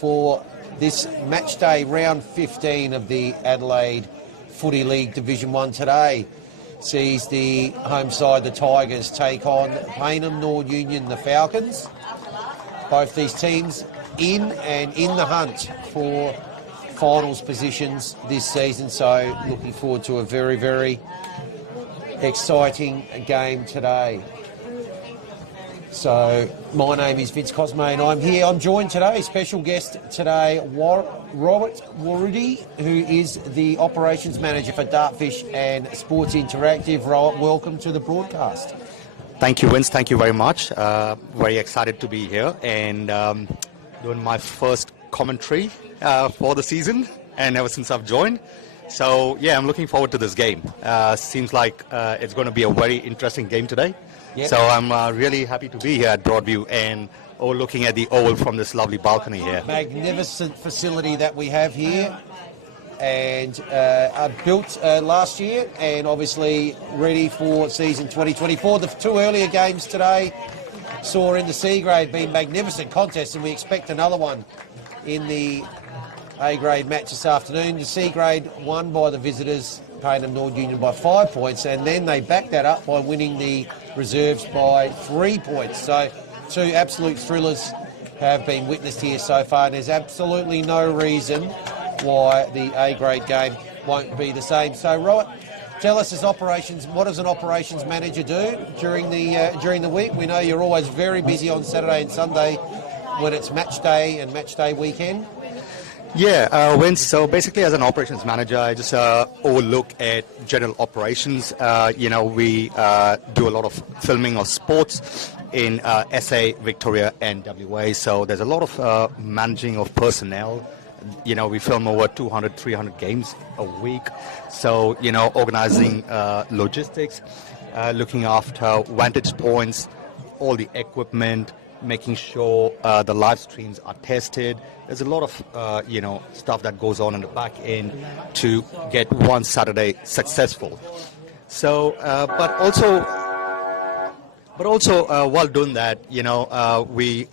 for this match day, round 15 of the Adelaide Footy League Division 1 today. Sees the home side, the Tigers, take on Payneham Nord Union, the Falcons. Both these teams in the hunt for finals positions this season, so looking forward to a very, very exciting game today. So my name is Vince Cosme and I'm joined today, special guest today, Robert Warudi, who is the operations manager for Dartfish and Sports Interactive. Robert, welcome to the broadcast. Thank you, Vince. Thank you very much. Very excited to be here and doing my first commentary for the season, and ever since I've joined. So yeah, I'm looking forward to this game. Seems like it's going to be a very interesting game today. Yep. So I'm really happy to be here at Broadview and looking at the Oval from this lovely balcony here. Magnificent facility that we have here, and built last year, and obviously ready for season 2024. The two earlier games today saw in the C grade being magnificent contests, and we expect another one in the A grade match this afternoon. The C grade won by the visitors, Payneham Nord Union, by 5 points, and then they backed that up by winning the reserves by 3 points. So two absolute thrillers have been witnessed here so far, and there's absolutely no reason why the A grade game won't be the same. So Robert, tell us, what does an operations manager do during the week? We know you're always very busy on Saturday and Sunday when it's match day and match day weekend. Yeah, Vince, so basically as an operations manager, I just overlook at general operations. We do a lot of filming of sports in SA, Victoria and WA. So there's a lot of managing of personnel. We film over 200, 300 games a week. So, organizing logistics, looking after vantage points, all the equipment, making sure the live streams are tested. There's a lot of, stuff that goes on in the back end to get one Saturday successful. So, but also while doing that, we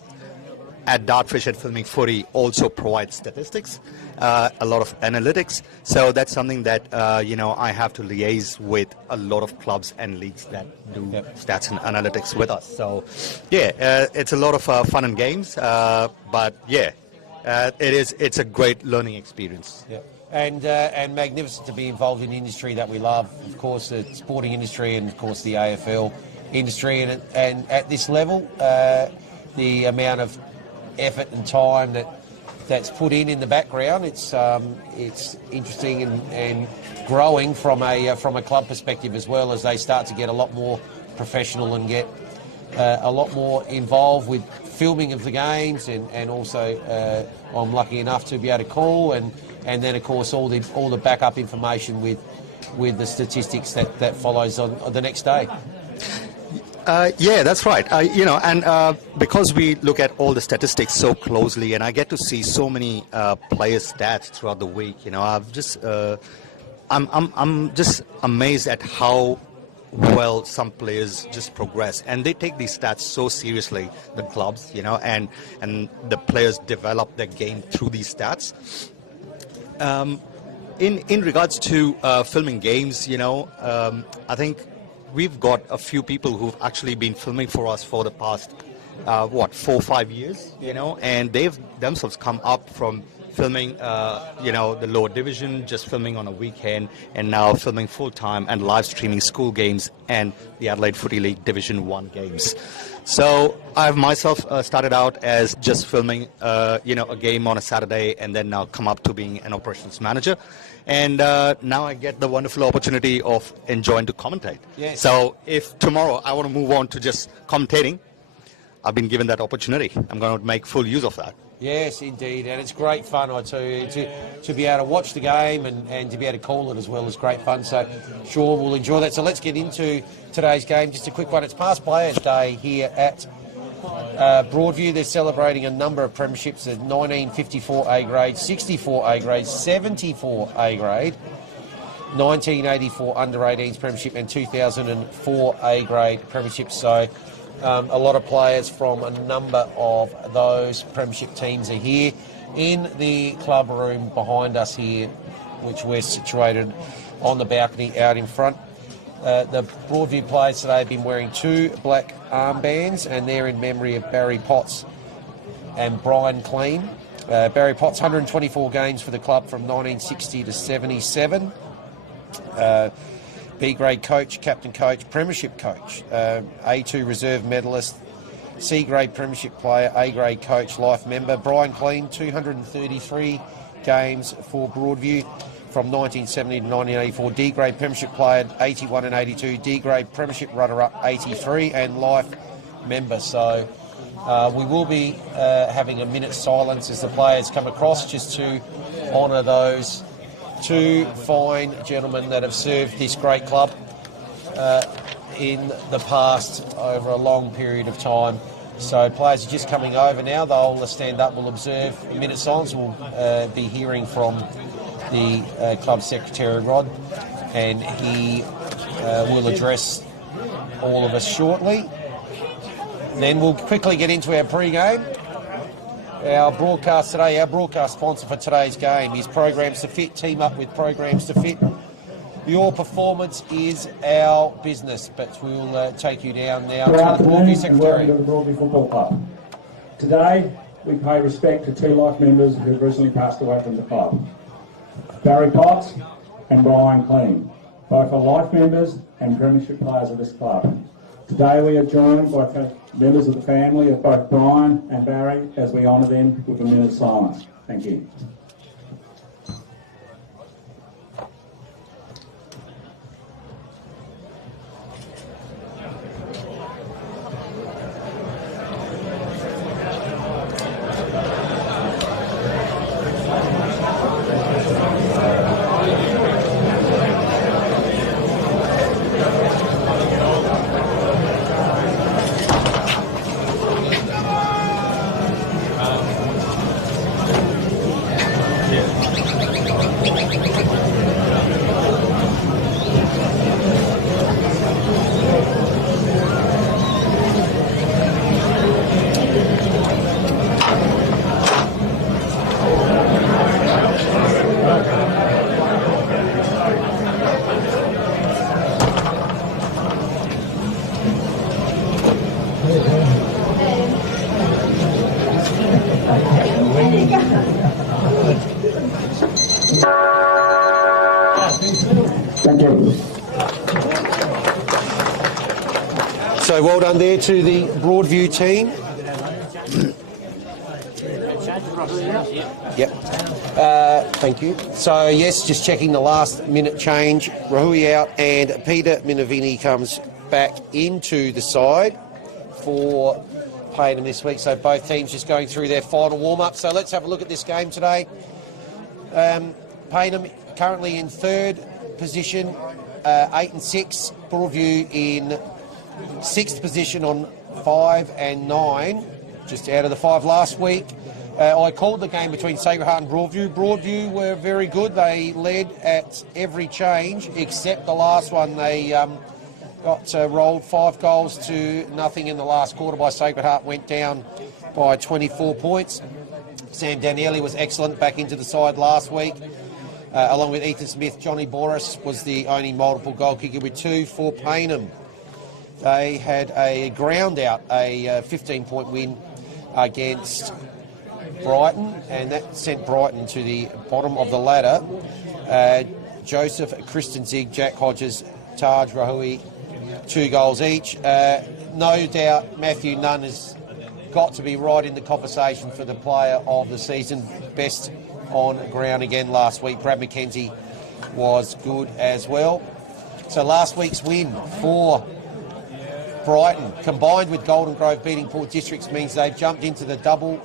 at Dartfish and Filming Footy also provide statistics, a lot of analytics. So that's something that, I have to liaise with a lot of clubs and leagues that do stats and analytics with us. So, yeah, it's a lot of fun and games, but yeah, it's a great learning experience. Yeah. And magnificent to be involved in the industry that we love, of course, the sporting industry and, of course, the AFL industry. And at this level, the amount of effort and time that's put in the background, it's interesting and growing from a club perspective as well, as they start to get a lot more professional and get a lot more involved with filming of the games, and also I'm lucky enough to be able to call and then of course all the backup information with the statistics that follows on the next day. Yeah, that's right. Because we look at all the statistics so closely, and I get to see so many player stats throughout the week. I'm just amazed at how well some players just progress, and they take these stats so seriously. The clubs, and the players develop their game through these stats. In regards to filming games, I think we've got a few people who've actually been filming for us for the past, 4 or 5 years, and they've themselves come up from filming, the lower division, just filming on a weekend, and now filming full-time and live streaming school games and the Adelaide Footy League Division 1 games. So I've myself started out as just filming, a game on a Saturday, and then now come up to being an operations manager. And now I get the wonderful opportunity of enjoying to commentate. Yes. So if tomorrow I want to move on to just commentating, I've been given that opportunity. I'm going to make full use of that. Yes, indeed, and it's great fun, I tell you, to be able to watch the game and to be able to call it as well is great fun, so sure we'll enjoy that. So let's get into today's game. Just a quick one. It's past Players Day here at Broadview. They're celebrating a number of premierships, 1954 A grade, 64 A grade, 74 A grade, 1984 Under-18s premiership and 2004 A grade premierships. So A lot of players from a number of those premiership teams are here in the club room behind us here, which we're situated on the balcony out in front. The Broadview players today have been wearing 2 black armbands, and they're in memory of Barry Potts and Brian Clean. Barry Potts, 124 games for the club from 1960 to 77. B-grade coach, captain coach, premiership coach, A2 reserve medalist, C-grade premiership player, A-grade coach, life member. Brian Clean, 233 games for Broadview from 1970 to 1984. D-grade premiership player, 81 and 82. D-grade premiership runner-up, 83, and life member. So we will be having a minute's silence as the players come across, just to honour those 2 fine gentlemen that have served this great club in the past over a long period of time. So players are just coming over now. They'll stand up, we'll observe a minute's silence. We'll be hearing from the club secretary, Rod, and he will address all of us shortly. Then we'll quickly get into our pre-game. Our broadcast today, our broadcast sponsor for today's game is Programs to Fit. Team up with Programs to Fit. Your performance is our business, but we'll take you down now to the Broadview Secretary. Welcome to the Broadview Football Club. Today, we pay respect to 2 life members who have recently passed away from the club. Barry Potts and Brian Clean, both are life members and premiership players of this club. Today we are joined by members of the family of both Brian and Barry as we honour them with a minute's silence. Thank you. Thank you. So well done there to the Broadview team. Yep. Thank you. So yes, just checking the last minute change. Rahui out and Peter Minavini comes back into the side for Payneham this week. So both teams just going through their final warm-up. So let's have a look at this game today. Payneham currently in 3rd position, 8 and 6. Broadview in 6th position on 5 and 9, just out of the 5 last week. I called the game between Sacred Heart and Broadview. Broadview were very good. They led at every change except the last one. They got rolled 5 goals to nothing in the last quarter by Sacred Heart, went down by 24 points. Sam Danieli was excellent, back into the side last week. Along with Ethan Smith, Johnny Boris was the only multiple goal kicker with 2 for Payneham. They had a ground out, a 15-point win against Brighton, and that sent Brighton to the bottom of the ladder. Joseph Christenzig, Jack Hodges, Taj Rahui, 2 goals each. No doubt Matthew Nunn has got to be right in the conversation for the player of the season. Best on ground again last week. Brad McKenzie was good as well. So last week's win for Brighton, combined with Golden Grove beating Port Districts, means they've jumped into the double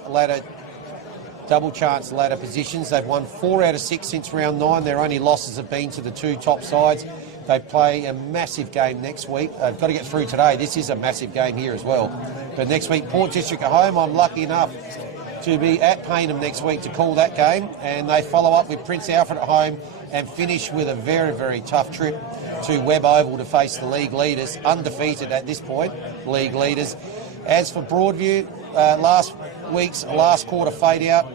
chance ladder positions. They've won 4 out of 6 since round 9. Their only losses have been to the 2 top sides. They play a massive game next week. They've got to get through today. This is a massive game here as well. But next week, Port District at home. I'm lucky enough to be at Payneham next week to call that game, and they follow up with Prince Alfred at home and finish with a very, very tough trip to Webb Oval to face the league leaders, undefeated at this point, league leaders. As for Broadview, last week's last quarter fade out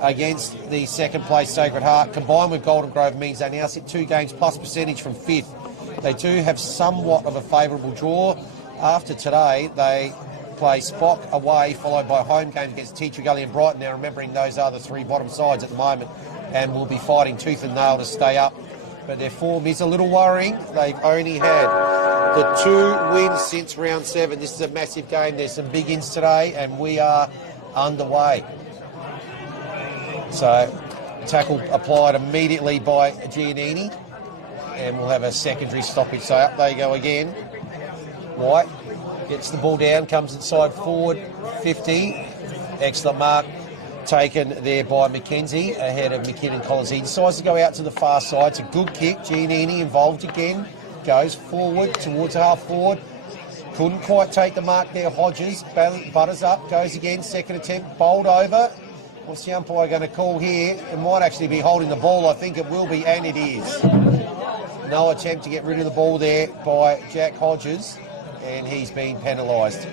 against the second place Sacred Heart, combined with Golden Grove, means they now sit 2 games plus percentage from 5th. They do have somewhat of a favourable draw. After today, they play Spock away, followed by home game against Teacher Gully and Brighton. Now, remembering those are the 3 bottom sides at the moment, and will be fighting tooth and nail to stay up. But their form is a little worrying. They've only had the 2 wins since round 7. This is a massive game. There's some big ins today, and we are underway. So, tackle applied immediately by Giannini, and we'll have a secondary stoppage. So up they go again. White gets the ball down, comes inside forward, 50. Excellent mark taken there by McKenzie ahead of McKinnon Collins. He decides to go out to the far side. It's a good kick. Giannini involved again. Goes forward towards half forward. Couldn't quite take the mark there. Hodges butters up. Goes again. Second attempt. Bowled over. What's the umpire going to call here? It might actually be holding the ball. I think it will be, and it is. No attempt to get rid of the ball there by Jack Hodges, and he's been penalised.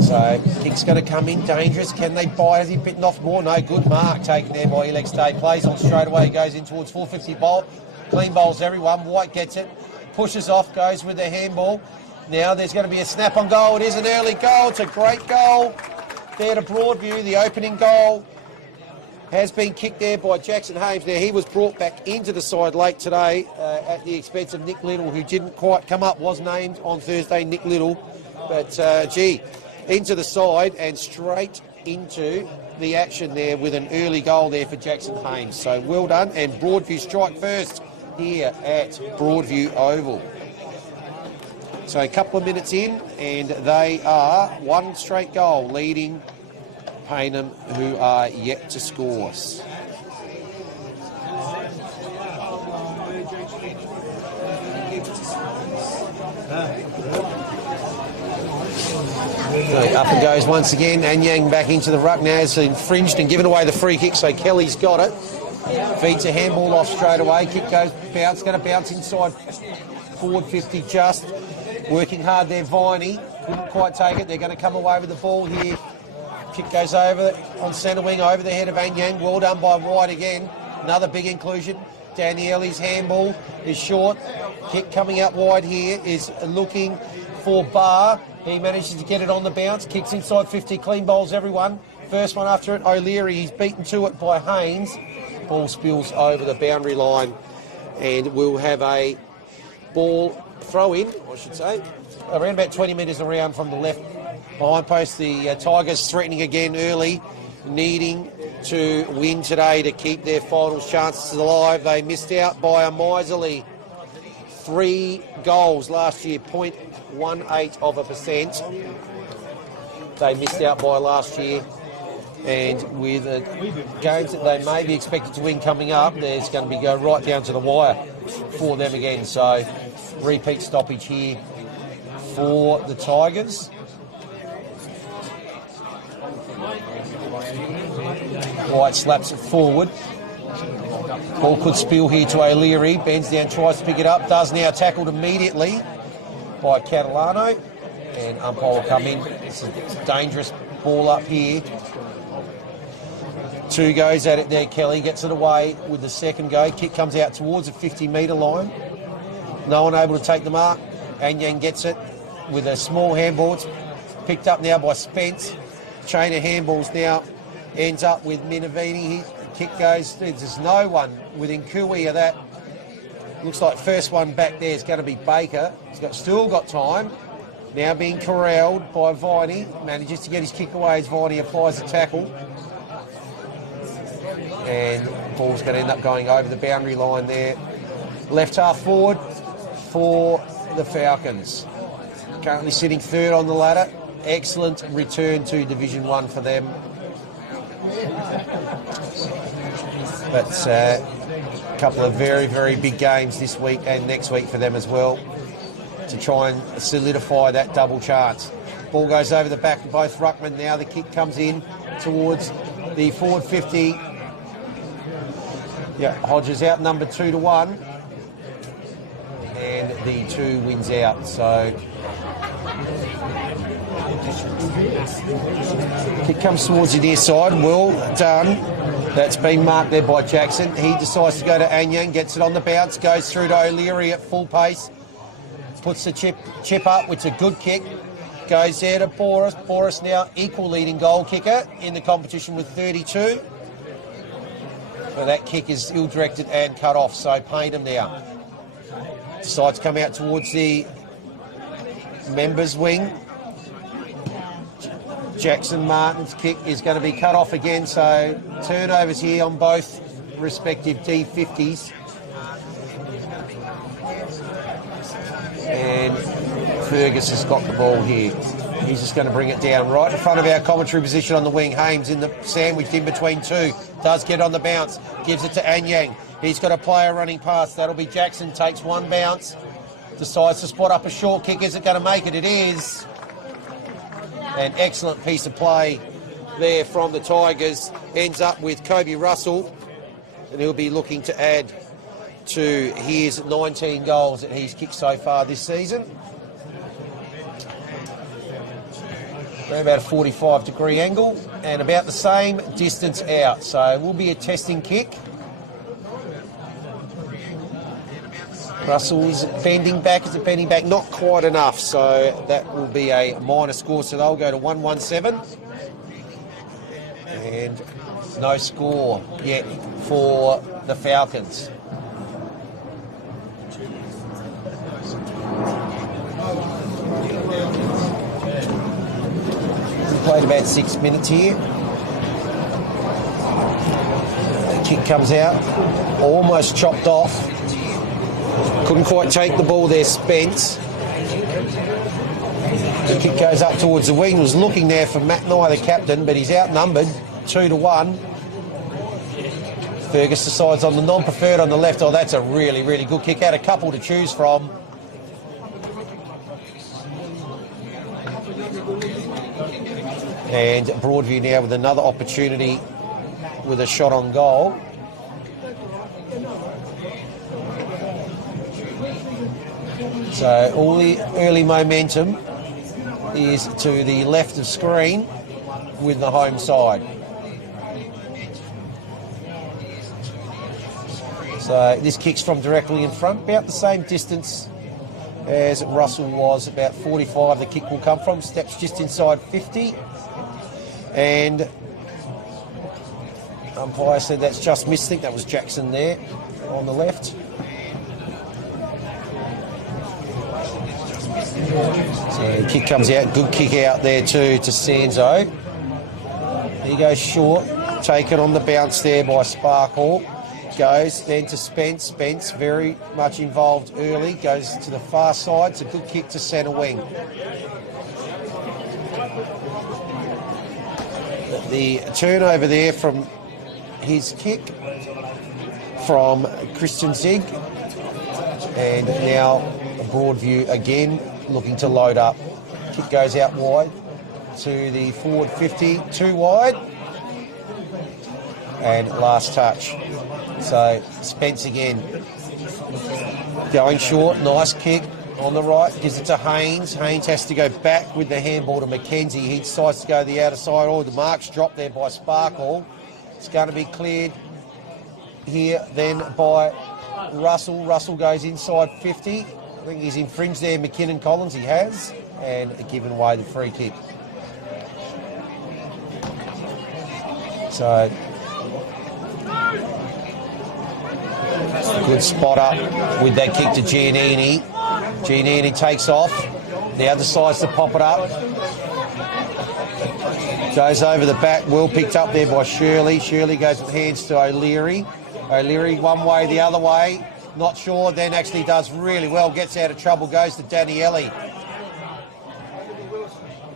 So, kick's going to come in, dangerous. Can they bite? Has he bitten off more? No, good mark taken there by Elex Day. Plays on straight away, goes in towards 450 bowl. Clean bowls everyone. White gets it, pushes off, goes with the handball. Now there's going to be a snap on goal. It is an early goal. It's a great goal there to Broadview. The opening goal has been kicked there by Jackson Hames. Now, he was brought back into the side late today at the expense of Nick Little, who didn't quite come up, was named on Thursday, Nick Little. But, into the side and straight into the action there with an early goal there for Jackson Hames. So, well done. And Broadview strike first here at Broadview Oval. So, a couple of minutes in, and they are 1 straight goal leading Payneham, who are yet to score. So up it goes once again. Anyang back into the ruck now. It's infringed and given away the free kick, so Kelly's got it. Feeds a handball off straight away. Kick goes, bounce, going to bounce inside forward 50 just. Working hard there, Viney. Couldn't quite take it. They're going to come away with the ball here. Kick goes over on centre wing, over the head of Anyang. Well done by White again. Another big inclusion. Daniele's handball is short. Kick coming out wide here is looking for Barr. He manages to get it on the bounce. Kicks inside 50, clean bowls everyone. First one after it, O'Leary. He's beaten to it by Haynes. Ball spills over the boundary line, and we'll have a ball throw in, I should say, around about 20 metres around from the left behind post. The Tigers threatening again early, needing to win today to keep their finals chances alive. They missed out by a miserly 3 goals last year, 0.18%. They missed out by last year. And with games that they may be expected to win coming up, there's going to be go right down to the wire for them again. So, repeat stoppage here for the Tigers. White slaps it forward. Ball could spill here to O'Leary. Bends down, tries to pick it up. Does now, tackled immediately by Catalano. And umpire will come in. It's a dangerous ball up here. 2 goes at it there. Kelly gets it away with the second go. Kick comes out towards the 50-metre line. No one able to take the mark. Anyang gets it with a small handball. It's picked up now by Spence. Chain of handballs now ends up with Minavini. Kick goes. There's no one within Kui of that. Looks like first one back there is going to be Baker. He's still got time. Now being corralled by Viney. Manages to get his kick away as Viney applies the tackle. And ball's going to end up going over the boundary line there. Left half forward for the Falcons. Currently sitting 3rd on the ladder. Excellent return to Division 1 for them. But a couple of very, very big games this week and next week for them as well to try and solidify that double chance. Ball goes over the back of both ruckmen. Now the kick comes in towards the forward 50. Yeah, Hodges outnumbered 2-1. And the 2 wins out. So kick comes towards the near side. Well done. That's been marked there by Jackson. He decides to go to Anyang, gets it on the bounce, goes through to O'Leary at full pace. Puts the chip up, which is a good kick. Goes there to Boris. Boris now equal leading goal kicker in the competition with 32. But that kick is ill-directed and cut off, so Payneham now decides to come out towards the members' wing. Jackson Martin's kick is going to be cut off again, so turnovers here on both respective D50s. And Fergus has got the ball here. He's just going to bring it down right in front of our commentary position on the wing. Hames in the sandwich in between 2. Does get on the bounce. Gives it to Anyang. He's got a player running past. That'll be Jackson. Takes 1 bounce. Decides to spot up a short kick. Is it going to make it? It is. An excellent piece of play there from the Tigers. Ends up with Kobe Russell. And he'll be looking to add to his 19 goals that he's kicked so far this season. About a 45-degree angle and about the same distance out. So it will be a testing kick. Russell's bending back. Is it bending back? Not quite enough. So that will be a minor score. So they'll go to 117. And no score yet for the Falcons. Played about 6 minutes here. The kick comes out, almost chopped off. Couldn't quite take the ball there, Spence. The kick goes up towards the wing. Was looking there for Matt Nye, the captain, but he's outnumbered 2-1. Fergus decides on the non-preferred on the left. Oh, that's a really, really good kick. Had a couple to choose from. And Broadview now with another opportunity with a shot on goal. So all the early momentum is to the left of screen with the home side. So this kicks from directly in front, about the same distance as Russell was, about 45 the kick will come from. Steps just inside 50. And umpire said that's just missed. I think that was Jackson there on the left. So the kick comes out, good kick out there too to Sanzo. He goes short, taken on the bounce there by Sparkle. Goes then to Spence. Spence very much involved early, goes to the far side. It's a good kick to centre wing. The turnover there from his kick from Christian Zig. And now Broadview again looking to load up. Kick goes out wide to the forward 50, 2 wide. And last touch. So Spence again going short, nice kick on the right, gives it to Haynes. Haynes has to go back with the handball to McKenzie. He decides to go the outer side. Oh, the mark's dropped there by Sparkle. It's going to be cleared here then by Russell. Russell goes inside 50. I think he's infringed there, McKinnon Collins. He has, and given away the free kick. So good spot up with that kick to Giannini. Giannini takes off. Now decides to pop it up. Goes over the back. Well picked up there by Shirley. Shirley goes with hands to O'Leary. O'Leary one way, the other way. Not sure. Then actually does really well. Gets out of trouble. Goes to Daniele.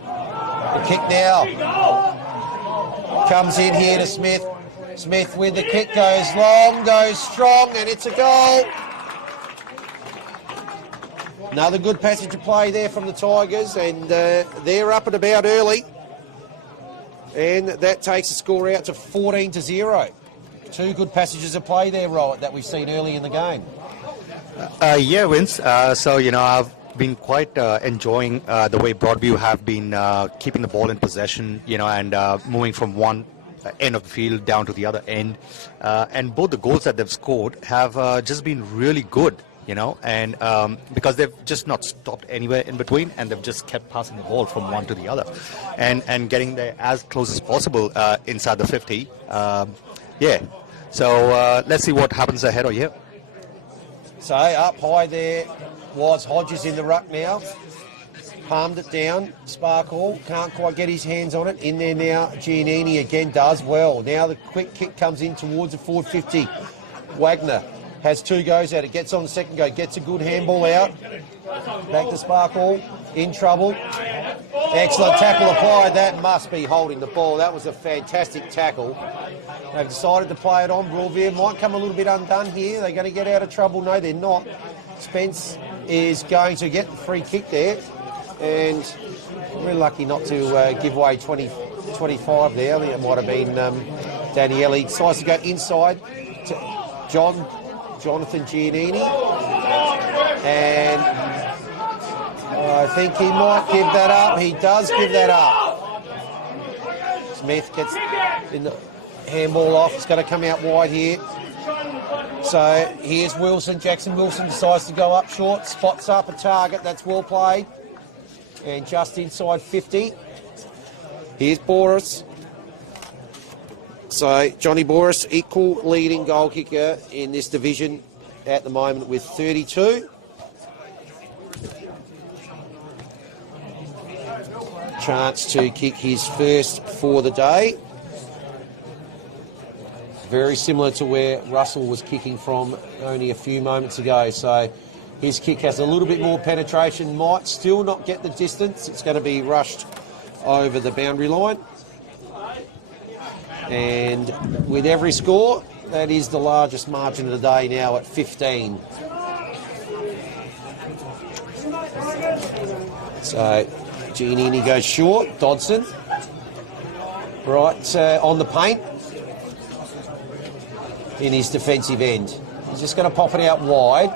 The kick now. Comes in here to Smith. Smith with the kick, goes long, goes strong, and it's a goal. Another good passage of play there from the Tigers, and they're up and about early. And that takes the score out to 14-0. Two good passages of play there, right, that we've seen early in the game. Yeah, Vince. So, I've been quite enjoying the way Broadview have been keeping the ball in possession, and moving from one end of the field down to the other end. And both the goals that they've scored have just been really good, and because they've just not stopped anywhere in between, and they've just kept passing the ball from one to the other and getting there as close as possible inside the 50. Yeah. So let's see what happens ahead of here. So up high there was Hodges in the ruck now. Palmed it down. Sparkle can't quite get his hands on it. In there now, Giannini again does well. Now the quick kick comes in towards the forward 50. Wagner has two goes at it. Gets on the second go. Gets a good handball out. Back to Sparkle. In trouble. Excellent tackle applied. That must be holding the ball. That was a fantastic tackle. They've decided to play it on. Broadview might come a little bit undone here. They're going to get out of trouble. No, they're not. Spence is going to get the free kick there. And we're lucky not to give away 25 there. I think it might have been Daniele. Decides to go inside to Jonathan Giannini. And I think he might give that up. He does give that up. Smith gets in the handball off. It's going to come out wide here. So here's Wilson. Jackson Wilson decides to go up short. Spots up a target. That's well played. And just inside 50. Here's Boris. So Johnny Boris, equal leading goal kicker in this division at the moment with 32. Chance to kick his first for the day. Very similar to where Russell was kicking from only a few moments ago. So his kick has a little bit more penetration, might still not get the distance. It's going to be rushed over the boundary line. And with every score, that is the largest margin of the day now at 15. So Giannini goes short. Dodson. Right on the paint. In his defensive end. He's just going to pop it out wide.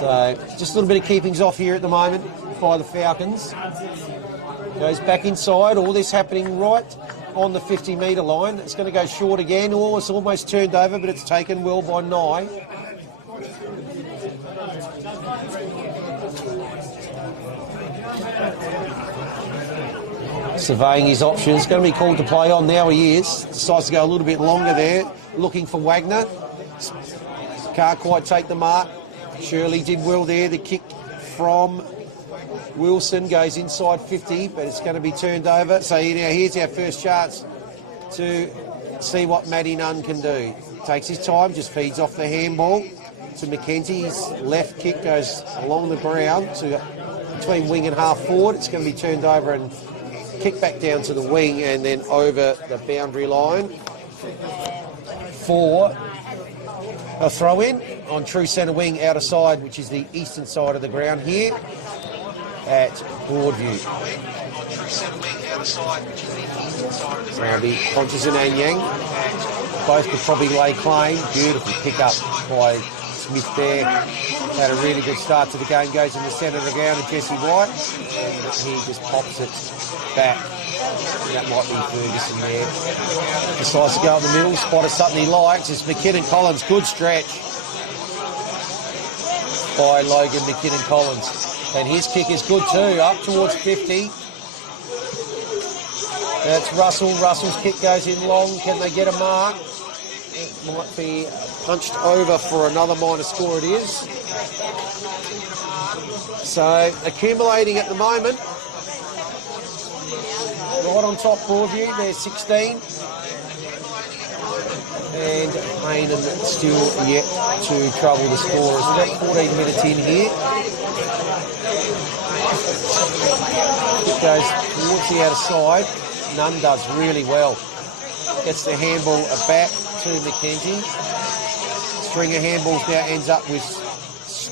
So just a little bit of keepings off here at the moment by the Falcons. Goes back inside. All this happening right on the 50-metre line. It's going to go short again. Oh, it's almost turned over, but it's taken well by Nye. Surveying his options. Going to be called to play on. Now he is. Decides to go a little bit longer there. Looking for Wagner. Can't quite take the mark. Shirley did well there. The kick from Wilson goes inside 50, but it's going to be turned over. So now here's our first chance to see what Matty Nunn can do. Takes his time, just feeds off the handball to McKenzie. His left kick goes along the ground to between wing and half forward. It's going to be turned over and kicked back down to the wing and then over the boundary line for a throw-in on true centre wing outer side, which is the eastern side of the ground here at Broadview. Roundy, Pontus and Anyang both could probably lay claim. Beautiful pick-up by Smith there. Had a really good start to the game. Goes in the centre of the ground to Jesse White, and he just pops it back. That might be Ferguson there. Decides to go up the middle, spotted something he likes. It's McKinnon Collins. Good stretch by Logan McKinnon Collins. And his kick is good too, up towards 50. That's Russell. Russell's kick goes in long. Can they get a mark? It might be punched over for another minor score, it is. So, accumulating at the moment. Right on top, Broadview, they're 16. And Payneham still yet to trouble the scorers. We've got 14 minutes in here. It goes towards the outer side. Nunn does really well. Gets the handball back to McKenzie. String of handballs now ends up with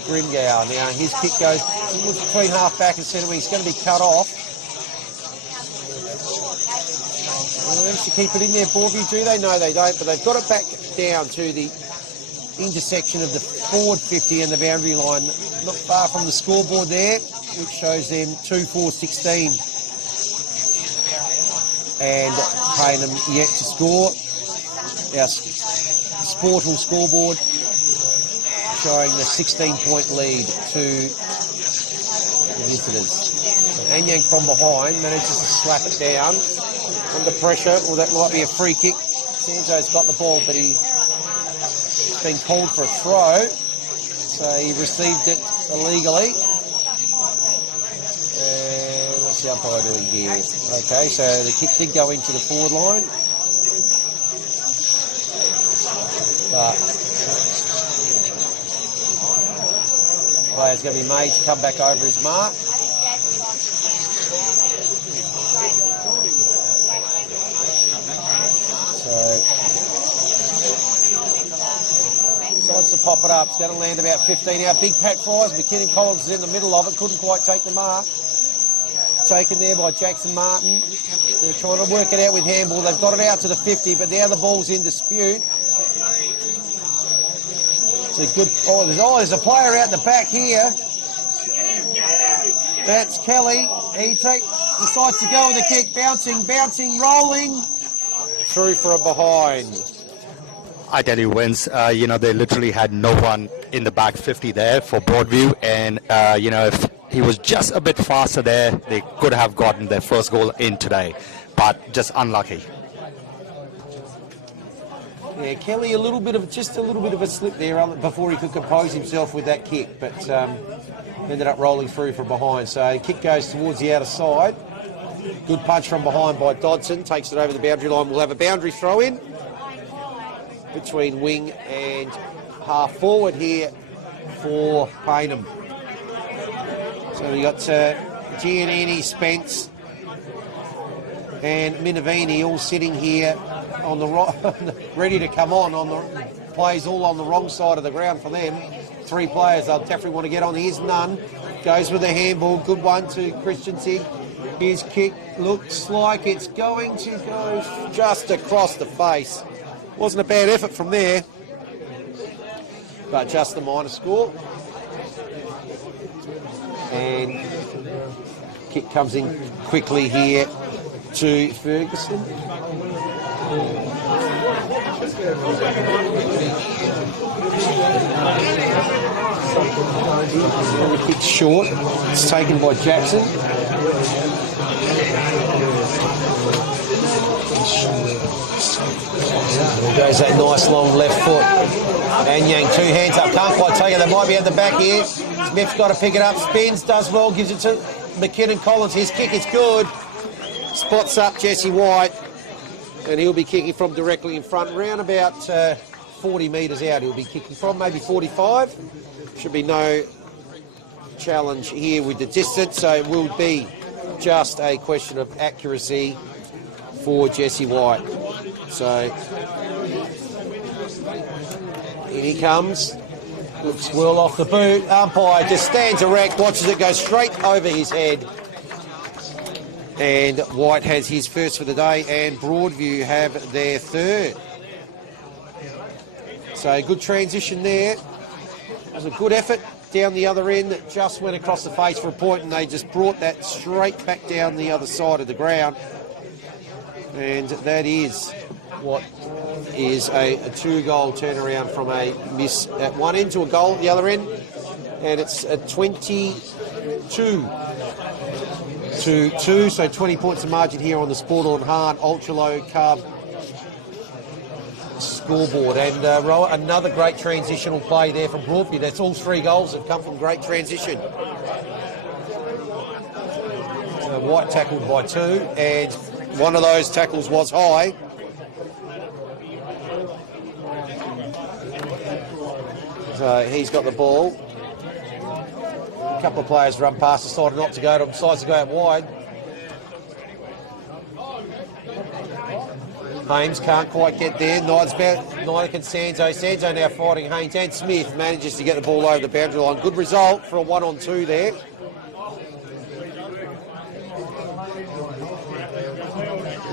Grimgow. Now his kick goes between half back and centre wing. He's going to be cut off. Well, they to keep it in there, Broadview, do they? No, they don't, but they've got it back down to the intersection of the forward 50 and the boundary line, not far from the scoreboard there, which shows them 2-4-16. And Payneham yet to score. Our Sportal scoreboard showing the 16-point lead to the visitors. Anyang from behind manages to slap it down under pressure. Well, that might be a free kick. Sanjo's got the ball, but he's been called for a throw. So he received it illegally. And what's the umpire doing here? Okay, so the kick did go into the forward line. But player's going to be made to come back over his mark. So decides to pop it up. It's going to land about 15 out. Big pack flies. McKinnon Collins is in the middle of it. Couldn't quite take the mark. Taken there by Jackson Martin. They're trying to work it out with handball. They've got it out to the 50, but now the ball's in dispute. It's a good... there's a player out the back here. That's Kelly. He decides to go with a kick. Bouncing, rolling. Through for a behind. I tell you, Vince, they literally had no one in the back 50 there for Broadview, and, if he was just a bit faster there, they could have gotten their first goal in today, but just unlucky. Yeah, Kelly, just a little bit of a slip there before he could compose himself with that kick, but ended up rolling through from behind. So kick goes towards the outer side. Good punch from behind by Dodson, takes it over the boundary line. We'll have a boundary throw in between wing and half forward here for Payneham. So we got Giannini, Spence and Minavini all sitting here on the ready to come on the plays all on the wrong side of the ground for them. Three players they'll definitely want to get on. Here's none. Goes with a handball. Good one to Christensen. His kick looks like it's going to go just across the face. Wasn't a bad effort from there, but just the minor score. And kick comes in quickly here to Ferguson. And the kick's short. It's taken by Jackson. There goes that nice long left foot. Anyang, two hands up, can't quite take it. They might be at the back here. Smith's got to pick it up, spins, does well, gives it to McKinnon Collins. His kick is good. Spots up Jesse White, and he'll be kicking from directly in front, round about 40 metres out. He'll be kicking from, maybe 45. Should be no challenge here with the distance, so it will be just a question of accuracy for Jesse White. So in he comes. Good swirl off the boot. Umpire just stands erect, watches it go straight over his head. And White has his first for the day, and Broadview have their third. So good transition there. It was a good effort down the other end that just went across the face for a point, and they just brought that straight back down the other side of the ground. And that is what is a two-goal turnaround from a miss at one end to a goal at the other end. And it's a 22-2, so 20 points of margin here on the Sport on Hard Ultra Low Carb scoreboard. And another great transitional play there from Broadview. That's all three goals have come from great transition. So White tackled by two, and one of those tackles was high. So he's got the ball. A couple of players run past, decided not to go to him, decides to go out wide. Haynes can't quite get there. Neither can Sanzo. Sanzo now fighting Haynes and Smith. Manages to get the ball over the boundary line. Good result for a 1-on-2 there.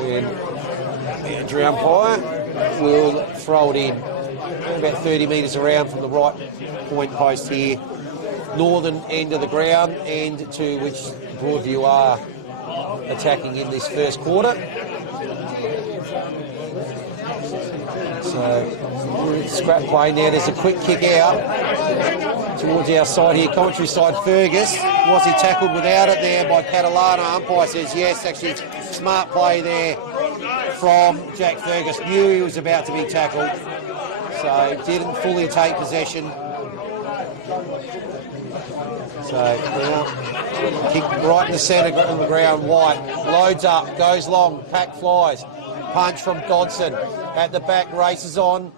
And the injury umpire will throw it in. About 30 metres around from the right point post here. Northern end of the ground, end to which Broadview are attacking in this first quarter. So, scrap play now. There's a quick kick out towards our side here. Commentary side, Fergus. Was he tackled without it there by Catalano? Umpire says yes. Actually, smart play there from Jack Fergus. Knew he was about to be tackled. So, didn't fully take possession. So, now, kick right in the centre of the ground. White loads up, goes long, pack flies. Punch from Dodson. At the back, races on.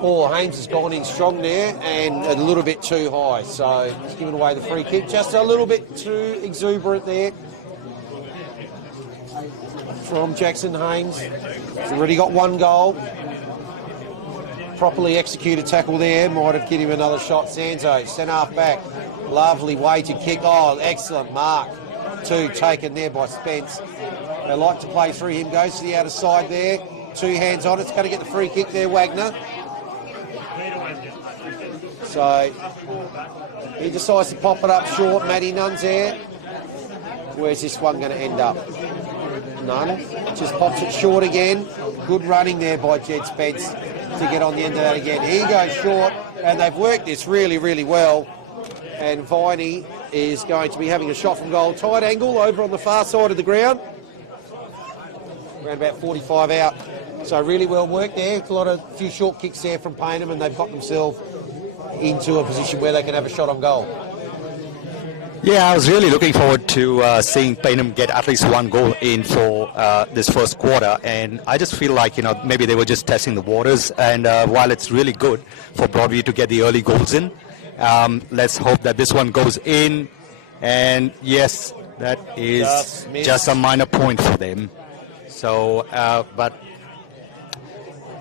Oh, Haynes has gone in strong there and a little bit too high. So he's given away the free kick. Just a little bit too exuberant there from Jackson Haynes. He's already got one goal. Properly executed tackle there. Might have given him another shot. Sanzo, centre half back. Lovely weighted kick. Oh, excellent mark. Two taken there by Spence. They like to play through him. Goes to the outer side there. Two hands on it. It's going to get the free kick there, Wagner. So he decides to pop it up short. Matty Nunn's there. Where's this one going to end up? Nunn just pops it short again. Good running there by Jed Spence to get on the end of that again. He goes short, and they've worked this really, really well. And Viney is going to be having a shot from goal. Tight angle over on the far side of the ground. Around about 45 out. So really well worked there. A few short kicks there from Payneham, and they've got themselves into a position where they can have a shot on goal. Yeah, I was really looking forward to seeing Payneham get at least one goal in for this first quarter, and I just feel like, maybe they were just testing the waters, and while it's really good for Broadview to get the early goals in, let's hope that this one goes in, and yes, that is just a minor point for them. So,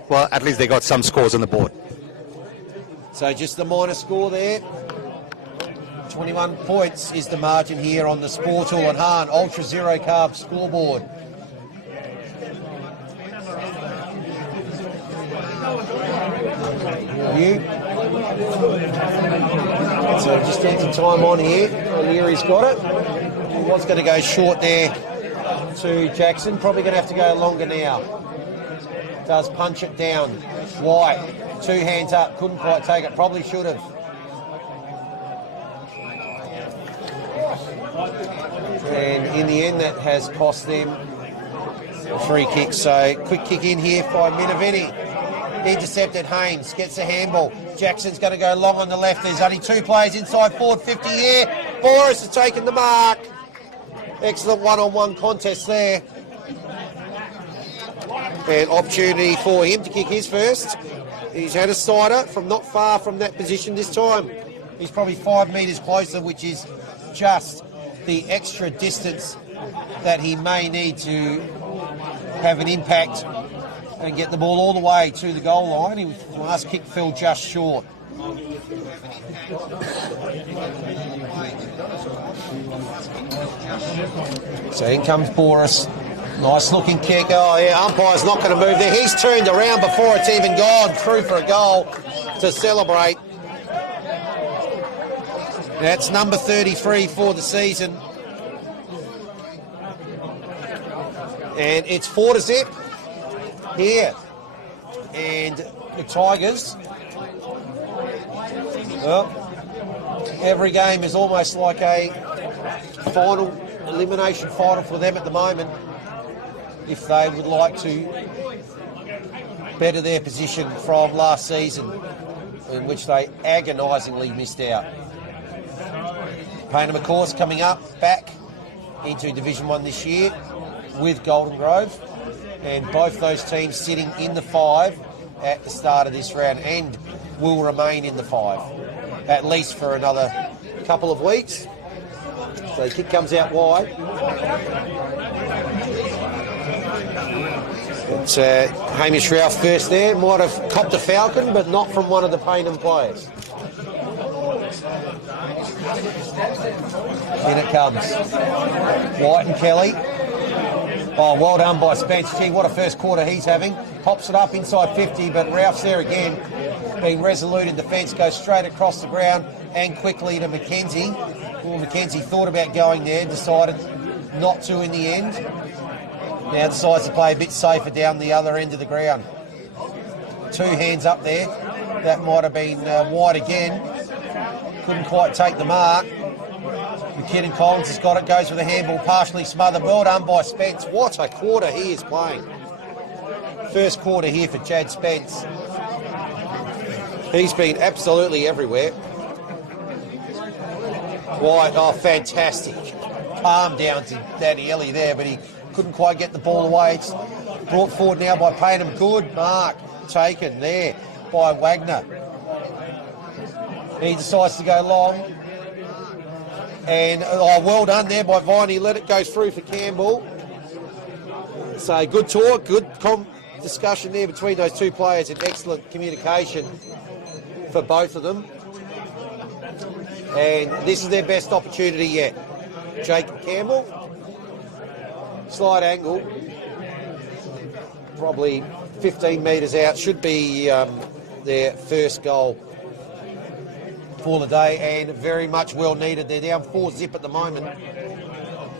well, at least they got some scores on the board. So just the minor score there. 21 points is the margin here on the Sportal and Hahn Ultra Zero Carb scoreboard. So just enter time on here. O'Leary's got it. He was going to go short there to Jackson. Probably going to have to go longer now. Does punch it down. White. Two hands up. Couldn't quite take it. Probably should have. And in the end, that has cost them a free kick. So quick kick in here by Minavini. Intercepted Haynes. Gets a handball. Jackson's going to go long on the left. There's only two players inside forward 50 here. Boris has taken the mark. Excellent one-on-one contest there. And opportunity for him to kick his first. He's had a sider from not far from that position this time. He's probably 5 metres closer, which is just the extra distance that he may need to have an impact and get the ball all the way to the goal line. His last kick fell just short. So in comes Boris. Nice looking kick. Oh yeah, umpire's not going to move there. He's turned around before it's even gone through for a goal to celebrate. That's number 33 for the season. And it's 4-0 here. And the Tigers, well, every game is almost like a final, elimination final for them at the moment, if they would like to better their position from last season, in which they agonisingly missed out. Payneham, of course, coming up back into Division 1 this year with Golden Grove, and both those teams sitting in the 5 at the start of this round and will remain in the 5 at least for another couple of weeks. So the kick comes out wide. It's Hamish Ralph first there. Might have copped a falcon, but not from one of the Payneham players. In it comes. White and Kelly. Oh, well done by Spence. Gee, what a first quarter he's having. Pops it up inside 50, but Ralph's there again. Being resolute in defence, goes straight across the ground and quickly to Mackenzie. Well, Mackenzie thought about going there, decided not to in the end. Now decides to play a bit safer down the other end of the ground. 2 hands up there. That might have been wide again. Couldn't quite take the mark. McKinnon Collins has got it, goes with a handball, partially smothered. Well done by Spence. What a quarter he is playing. First quarter here for Chad Spence. He's been absolutely everywhere. White, oh, fantastic. Palm down to Daniele there, but he couldn't quite get the ball away. It's brought forward now by Payneham. Good mark taken there by Wagner. He decides to go long. And, oh, well done there by Viney. Let it go through for Campbell. So, good talk, good discussion there between those two players and excellent communication for both of them. And this is their best opportunity yet. Jacob Campbell. Slight angle. Probably 15 metres out. Should be their first goal for the day, and very much well needed. They're down 4-0 at the moment.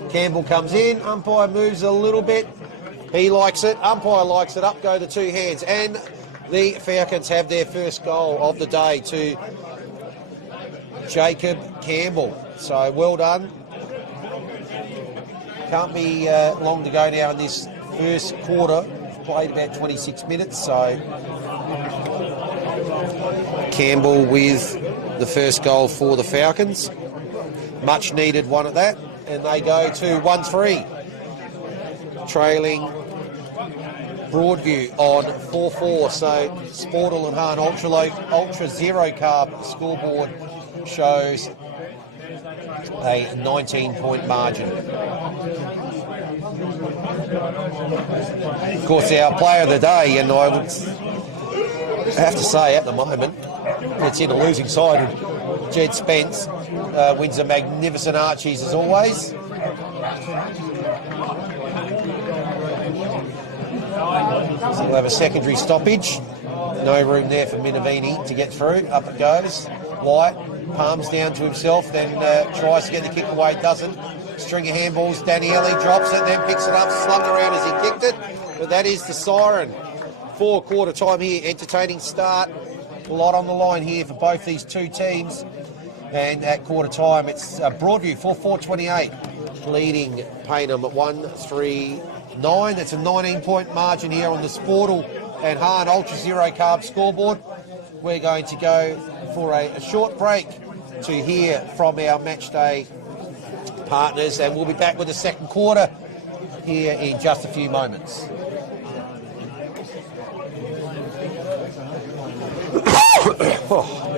Campbell comes in, umpire moves a little bit. He likes it, umpire likes it, up go the 2 hands, and the Falcons have their first goal of the day to Jacob Campbell. So well done. Can't be long to go now in this first quarter. Played about 26 minutes, so Campbell with the first goal for the Falcons. Much needed one at that. And they go to 1-3. Trailing Broadview on 4-4. So Sportal and Hahn Ultra Zero Carb scoreboard shows a 19-point margin. Of course, our player of the day, and I would have to say at the moment, it's in a losing side. Jed Spence wins a magnificent Archies as always. So we'll have a secondary stoppage. No room there for Minavini to get through. Up it goes. White palms down to himself, then tries to get the kick away, doesn't. String of handballs. Daniele drops it, then picks it up, slung around as he kicked it. But that is the siren. 4 quarter time here. Entertaining start. A lot on the line here for both these two teams. And at quarter time, it's Broadview 4-4-28, leading Payneham at 1-3-9. That's a 19-point margin here on the Sportal and Hahn Ultra Zero Carb scoreboard. We're going to go for a short break to hear from our match day partners, and we'll be back with the second quarter here in just a few moments. Oh.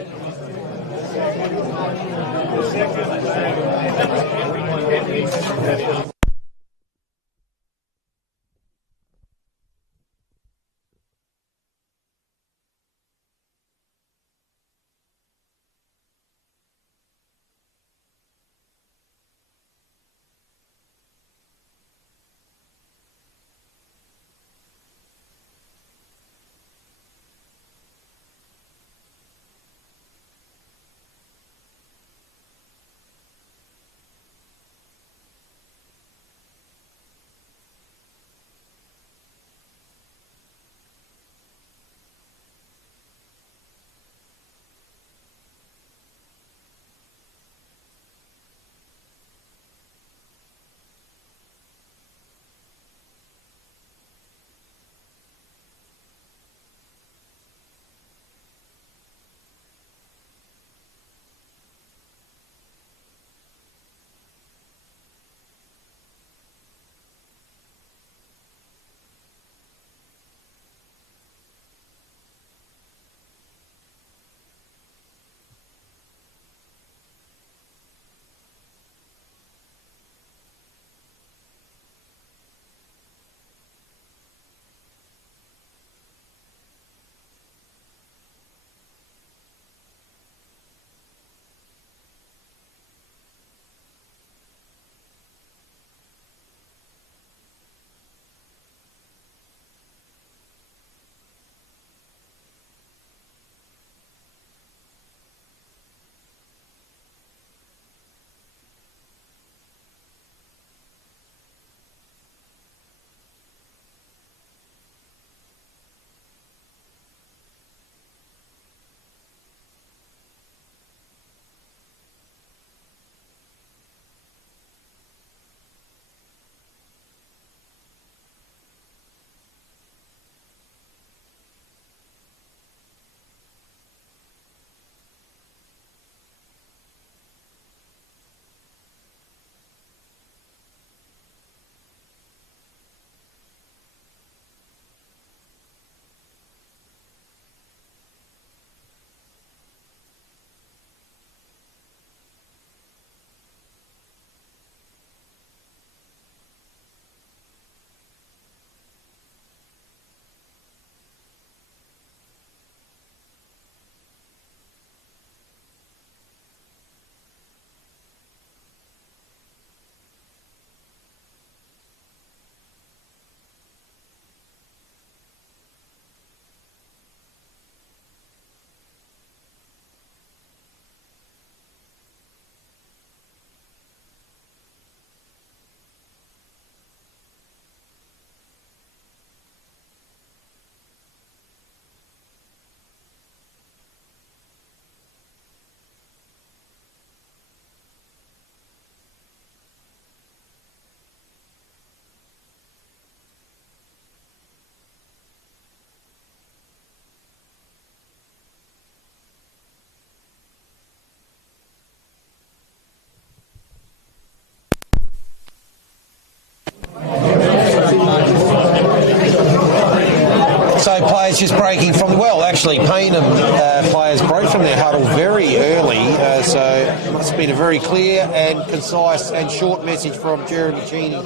players just breaking from, well, actually, Payneham players broke from their huddle very early, so it must have been a very clear and concise and short message from Jeremy Cheney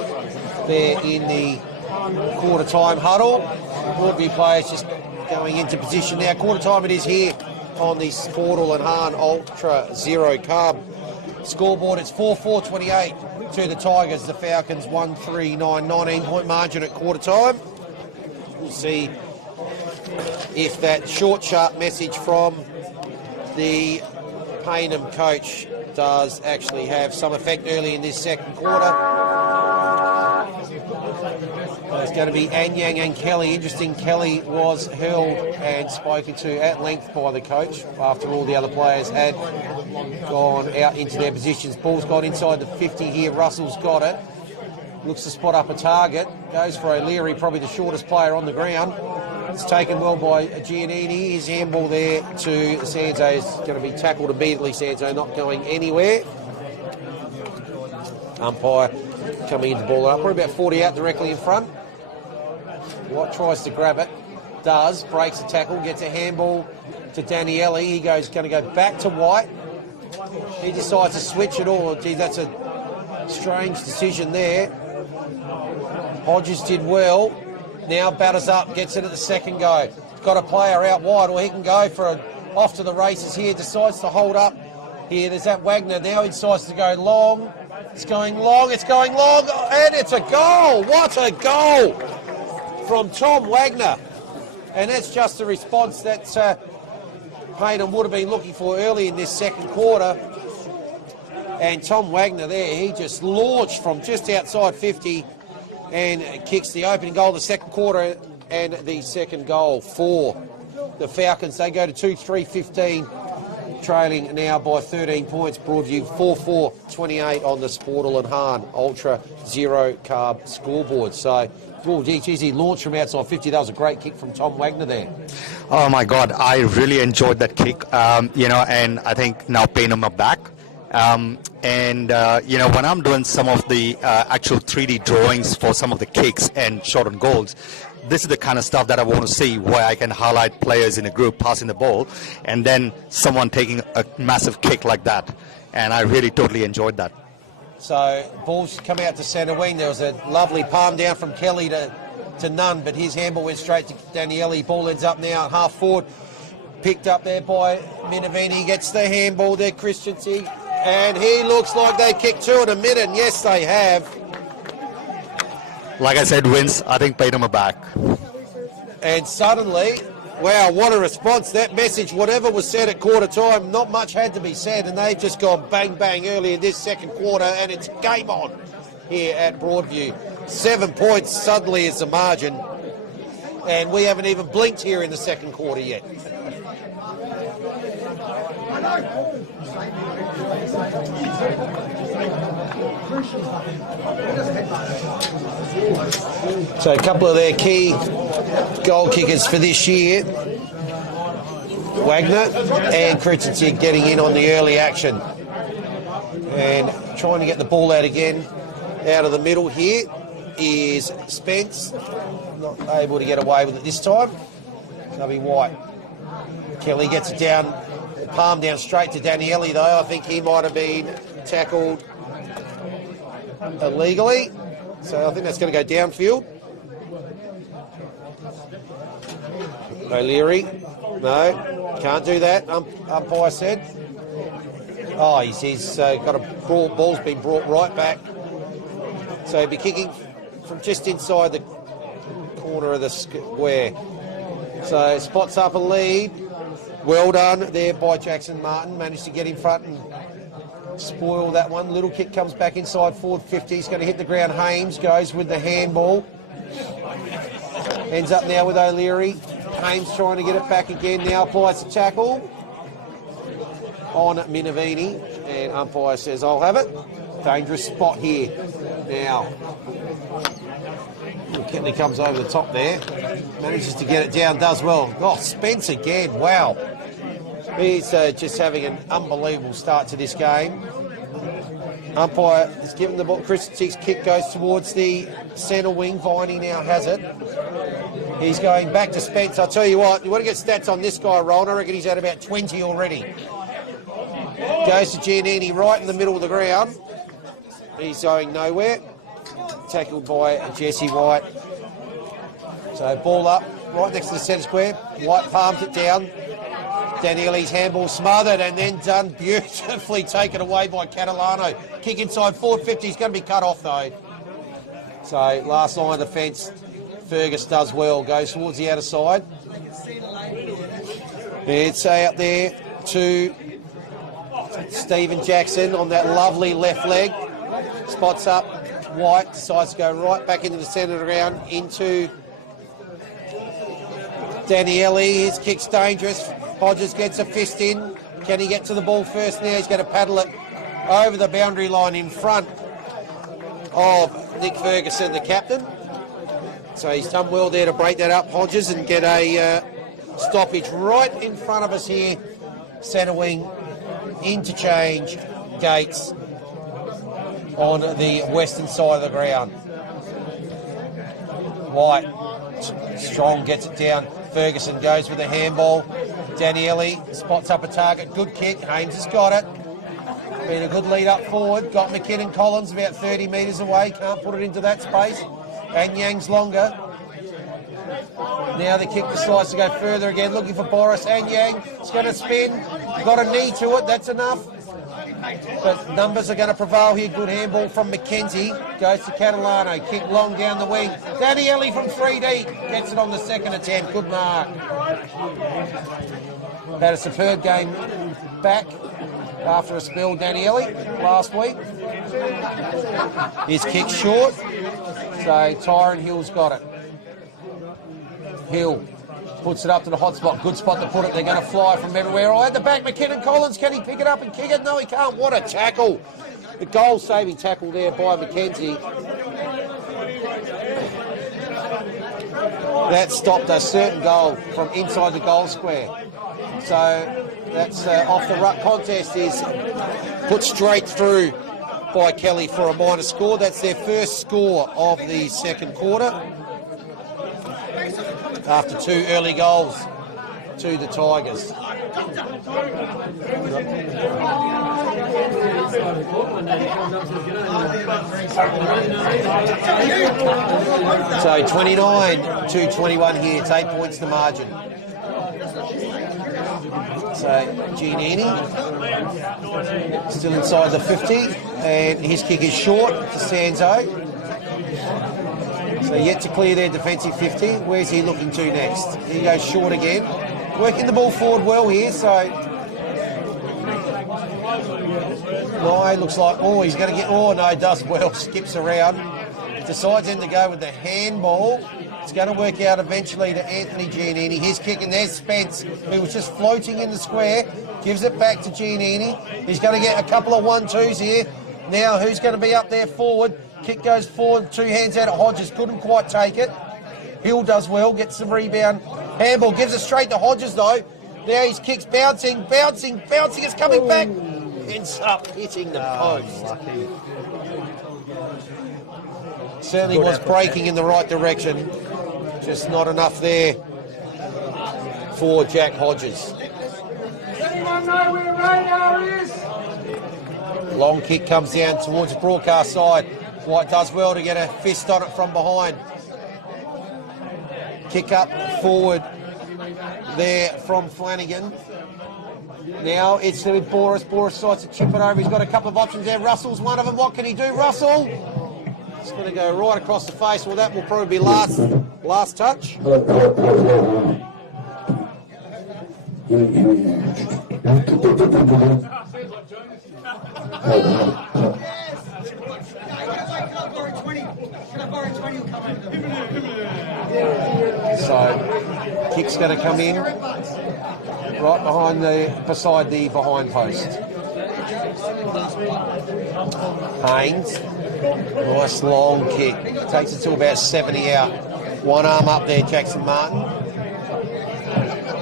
there in the quarter-time huddle. Broadview players just going into position now. Quarter-time it is here on the Sportal and Hahn Ultra Zero Carb scoreboard. It's 4-4-28 to the Tigers. The Falcons 1-3-9, 19-point margin at quarter-time. We'll see if that short, sharp message from the Payneham coach does actually have some effect early in this second quarter. It's going to be Anyang and Kelly. Interesting, Kelly was held and spoken to at length by the coach after all the other players had gone out into their positions. Ball's gone inside the 50 here. Russell's got it. Looks to spot up a target. Goes for O'Leary, probably the shortest player on the ground. It's taken well by Giannini. His handball there to Sanzo is going to be tackled immediately. Sanzo not going anywhere. Umpire coming into the ball up. We're about 40 out directly in front. White tries to grab it. Does. Breaks the tackle. Gets a handball to Daniele. He going to go back to White. He decides to switch it all. Gee, that's a strange decision there. Hodges did well. Now batters up. Gets it at the second go. Got a player out wide, or he can go for off to the races here. Decides to hold up here. There's that Wagner. Now he decides to go long. It's going long, it's going long, and it's a goal! What a goal from Tom Wagner. And that's just the response that Payneham would have been looking for early in this second quarter. And Tom Wagner there, he just launched from just outside 50 and kicks the opening goal of the second quarter and the second goal for the Falcons. They go to 2-3-15. Trailing now by 13 points. Broadview 4-4-28 on the Sportal and Hahn Ultra Zero Carb scoreboard. So, oh, geez, he launched from outside 50. That was a great kick from Tom Wagner there. Oh my God, I really enjoyed that kick. And I think now Payneham are back. When I'm doing some of the actual 3D drawings for some of the kicks and shot on goals, this is the kind of stuff that I want to see, where I can highlight players in a group passing the ball and then someone taking a massive kick like that. And I really totally enjoyed that. So ball's come out to centre wing. There was a lovely palm down from Kelly to Nunn, but his handball went straight to Daniele. Ball ends up now at half forward. Picked up there by Minavini. Gets the handball there, Christensen. And he looks like they kicked two in a minute. And yes, they have. Like I said, Vince, I think Payneham are back. And suddenly, wow, what a response. That message, whatever was said at quarter time, not much had to be said, and they've just gone bang, bang early in this second quarter, and it's game on here at Broadview. 7 points suddenly is the margin, and we haven't even blinked here in the second quarter yet. So a couple of their key goal kickers for this year, Wagner and Christensen, getting in on the early action and trying to get the ball out again. Out of the middle here is Spence, not able to get away with it this time. That'll be White. Kelly gets it down, palm down straight to Daniele though. I think he might have been tackled illegally, so I think that's going to go downfield. O'Leary, no, can't do that, umpire said. Oh, he's got a ball's been brought right back. So he'll be kicking from just inside the corner of the square. So spots up a lead. Well done there by Jackson Martin. Managed to get in front and spoil that one. Little kick comes back inside forward 50. He's going to hit the ground. Hames goes with the handball. Ends up now with O'Leary. Hames trying to get it back again. Now applies the tackle on Minavini. And umpire says, I'll have it. Dangerous spot here. Now, Kennedy comes over the top there. Manages to get it down, does well. Oh, Spence again. Wow. He's just having an unbelievable start to this game. Umpire has given the ball. Christensen's kick goes towards the centre wing. Viney now has it. He's going back to Spence. I'll tell you what, you want to get stats on this guy, Ron. I reckon he's had about 20 already. Goes to Giannini right in the middle of the ground. He's going nowhere. Tackled by Jesse White. So ball up, right next to the centre square. White palms it down. Daniele's handball smothered and then done beautifully, taken away by Catalano. Kick inside forward 50. He's going to be cut off though. So last line of defence. Fergus does well, goes towards the outer side. It's out there to Stephen Jackson on that lovely left leg. Spots up, White decides to go right back into the centre of the ground, into Daniele. His kick's dangerous. Hodges gets a fist in. Can he get to the ball first now? He's going to paddle it over the boundary line in front of Nick Ferguson, the captain. So he's done well there to break that up, Hodges, and get a stoppage right in front of us here. Centre wing, interchange, Gates on the western side of the ground. White, strong, gets it down. Ferguson goes with a handball. Daniele spots up a target. Good kick. Haynes has got it. Been a good lead up forward. Got McKinnon Collins about 30 metres away. Can't put it into that space. And Yang's longer. Now the kick decides to go further again, looking for Boris and Yang. It's going to spin. Got a knee to it. That's enough. But numbers are going to prevail here. Good handball from McKenzie. Goes to Catalano. Kick long down the wing. Daniele from 3D. Gets it on the second attempt. Good mark. Had a superb game back after a spell, Daniele, last week. His kick short. So Tyron Hill's got it. Hill puts it up to the hot spot. Good spot to put it. They're going to fly from everywhere. Oh, at the back, McKinnon Collins. Can he pick it up and kick it? No, he can't. What a tackle. The goal-saving tackle there by McKenzie. That stopped a certain goal from inside the goal square. So that's off the ruck. Contest is put straight through by Kelly for a minor score. That's their first score of the second quarter, after two early goals to the Tigers. So 29-21 here, 8 points the margin. So Giannini still inside the 50, and his kick is short to Sanzo. So yet to clear their defensive 50. Where's he looking to next? He goes short again. Working the ball forward well here, so Nye looks like, oh, he's going to get, oh no, does well, skips around. Decides then to go with the handball. It's going to work out eventually to Anthony Giannini. His kick, and there's Spence, who was just floating in the square. Gives it back to Giannini. He's going to get a couple of 1-2s here. Now who's going to be up there forward? Kick goes forward, two hands out at Hodges. Couldn't quite take it. Hill does well, gets the rebound. Handball gives it straight to Hodges though. Now his kick's bouncing. It's coming back. Ends up hitting the post. Certainly Good was effort, breaking in the right direction. Just not enough there for Jack Hodges. Anyone know where radar is? Long kick comes down towards the broadcast side. White does well to get a fist on it from behind. Kick up forward there from Flanagan. Now it's to Boris. Boris decides to chip it over. He's got a couple of options there. Russell's one of them. What can he do, Russell? It's going to go right across the face. Well, that will probably be last touch. So, kick's going to come in right beside the behind post. Haynes, nice long kick, takes it to about 70 out. One arm up there, Jackson Martin.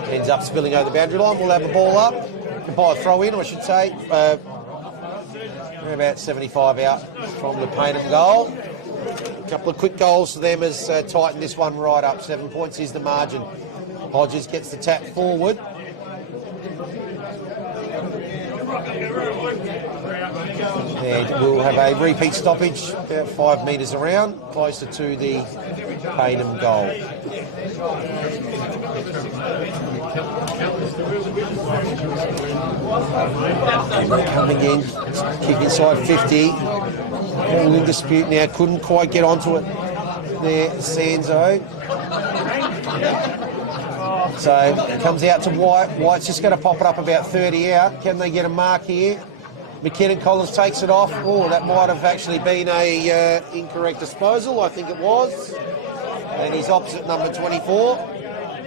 Ends up spilling over the boundary line. We'll have the ball up. By a throw in, I should say. We're about 75 out from the Payneham goal. A couple of quick goals for them has tightened this one right up. 7 points is the margin. Hodges gets the tap forward. And we'll have a repeat stoppage about 5 metres around, closer to the Payneham goal. Coming in, kick inside 50. All in dispute now, couldn't quite get onto it there, Sanzo. So it comes out to White. White's just going to pop it up about 30 out. Can they get a mark here? McKinnon Collins takes it off. Oh, that might have actually been a incorrect disposal. I think it was. And he's opposite number 24.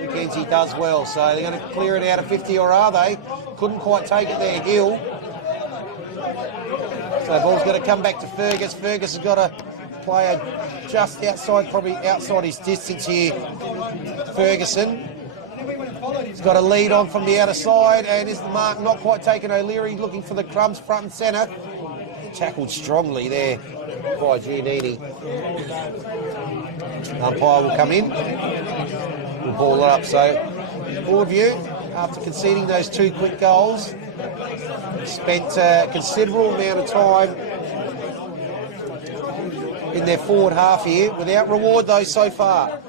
McKenzie does well. So they're going to clear it out of 50, or are they? Couldn't quite take it there, Hill. So the ball's going to come back to Fergus. Fergus has got a player just outside, probably outside his distance here. Ferguson. He's got a lead on from the outer side, and is the mark not quite taken? O'Leary looking for the crumbs front and centre. Tackled strongly there by Giannini. Umpire will come in. We'll ball it up. So Broadview, after conceding those 2 quick goals, spent a considerable amount of time in their forward half here, without reward though so far.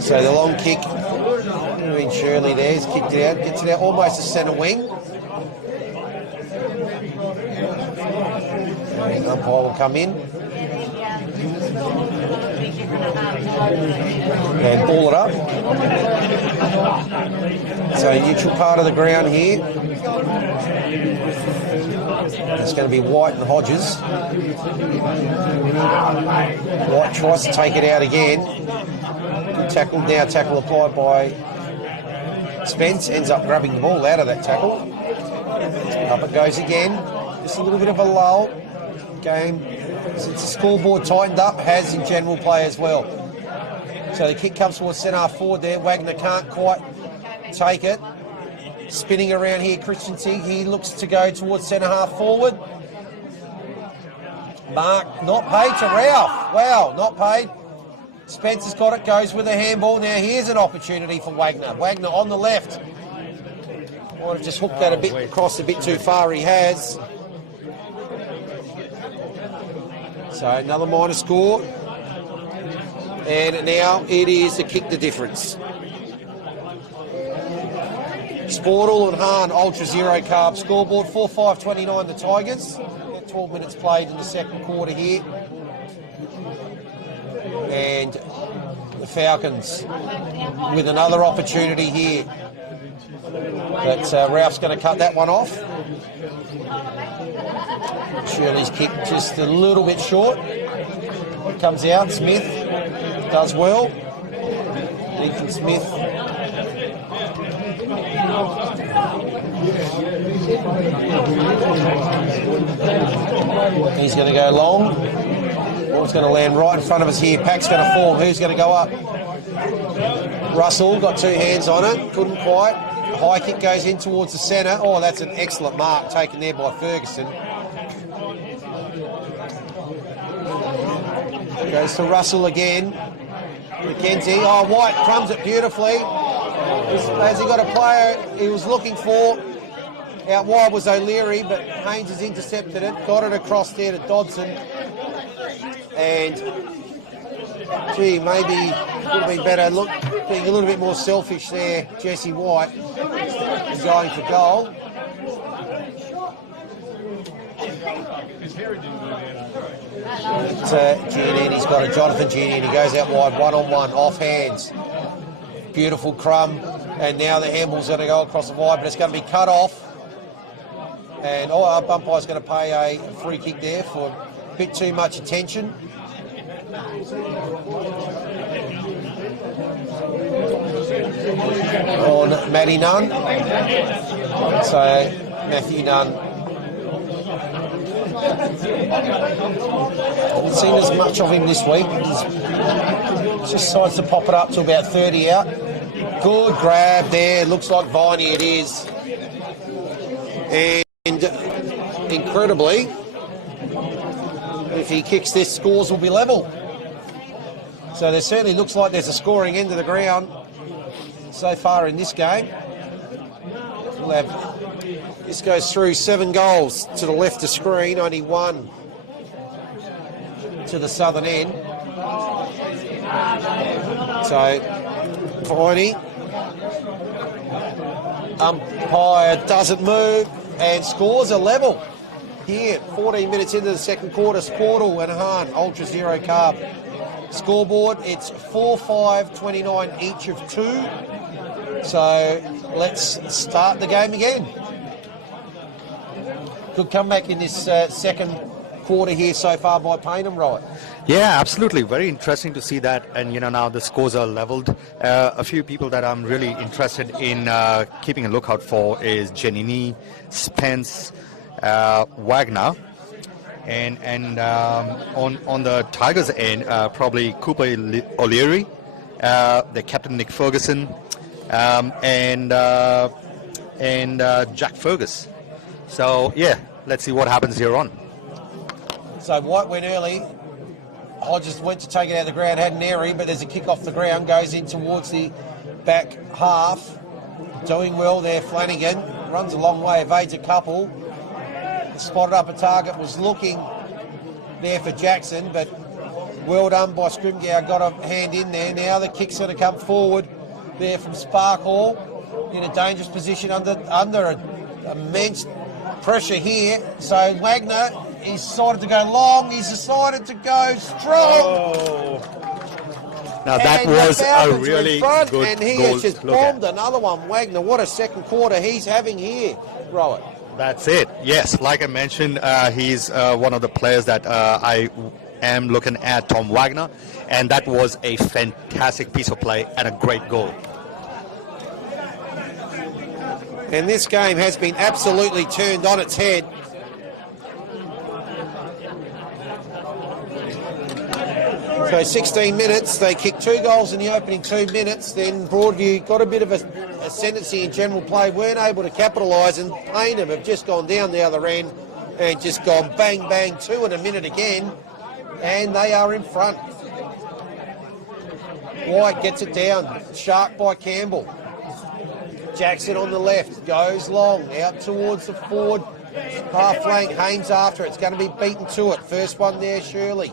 So the long kick, Shirley there's kicked it out, gets it out almost to centre wing. And umpire will come in and ball it up. So neutral part of the ground here. It's going to be White and Hodges. White tries to take it out again. Good tackle, now tackle applied by Spence. Ends up grabbing the ball out of that tackle. Up it goes again. Just a little bit of a lull. Game, since the scoreboard tightened up, has in general play as well. So the kick comes towards centre half forward there. Wagner can't quite take it. Spinning around here, Christensen, he looks to go towards centre half forward. Mark, not paid to Ralph. Wow, not paid. Spencer's got it, goes with a handball. Now here's an opportunity for Wagner. Wagner on the left. Might have just hooked that a bit across a bit too far, he has. So another minor score. And now it is to kick the difference. Sportle and Hahn, Ultra Zero Carb scoreboard, 4-5-29 the Tigers. 12 minutes played in the second quarter here. And the Falcons with another opportunity here. But Ralph's going to cut that one off. Shirley's kick just a little bit short. Comes out, Smith does well. Ethan Smith. He's going to go long. Ball's going to land right in front of us here. Pack's going to form. Who's going to go up? Russell got 2 hands on it. Couldn't quite. High kick goes in towards the centre. Oh, that's an excellent mark taken there by Ferguson. Goes to Russell again. McKenzie. Oh, White crumbs it beautifully. Has he got a player he was looking for? Out wide was O'Leary, but Haynes has intercepted it. Got it across there to Dodson. And, gee, maybe would have been better being a little bit more selfish there, Jesse White, going for goal. Giannini's got it. Jonathan Giannini goes out wide, one-on-one, off hands. Beautiful crumb. And now the handball's going to go across the wide, but it's going to be cut off. And our umpire's going to pay a free kick there for a bit too much attention. On Matty Nunn. So Matthew Nunn. Haven't seen as much of him this week. He just decides to pop it up to about 30 out. Good grab there. Looks like Viney it is. And incredibly, if he kicks this, scores will be level. So there certainly looks like there's a scoring end of the ground so far in this game. We'll have, this goes through 7 goals to the left of screen, only 1 to the southern end. So, Viney, umpire doesn't move and scores a level. Here, 14 minutes into the second quarter, Squirtle and Hahn, Ultra Zero Carb. Scoreboard, it's 4-5-29 each of 2. So let's start the game again. Good comeback in this second quarter here so far by Payneham, right? Yeah, absolutely. Very interesting to see that. And, now the scores are leveled. A few people that I'm really interested in keeping a lookout for is Giannini, Spence, Wagner. And on the Tigers' end, probably Cooper O'Leary, the captain Nick Ferguson, and Jack Fergus. So yeah, let's see what happens here on. So White went early. Hodges went to take it out of the ground, had an airy, but there's a kick off the ground, goes in towards the back half. Doing well there, Flanagan. Runs a long way, evades a couple. Spotted up a target, was looking there for Jackson, but well done by Scrimgeour, got a hand in there. Now the kick's going to come forward there from Sparkle in a dangerous position under immense pressure here. So Wagner, he's decided to go long, he's decided to go strong. Now that was a really good goal. And he has just bombed another one, Wagner. What a second quarter he's having here, Rowett. That's it. Yes, like I mentioned, he's one of the players that I am looking at, Tom Wagner, and that was a fantastic piece of play and a great goal. And this game has been absolutely turned on its head. So 16 minutes, they kicked 2 goals in the opening 2 minutes, then Broadview got a bit of a ascendancy in general play, weren't able to capitalise, and Payneham have just gone down the other end and just gone bang, bang, 2 in a minute again, and they are in front. White gets it down, sharp by Campbell. Jackson on the left, goes long, out towards the forward half flank, Hames after it, it's going to be beaten to it. First one there, Shirley.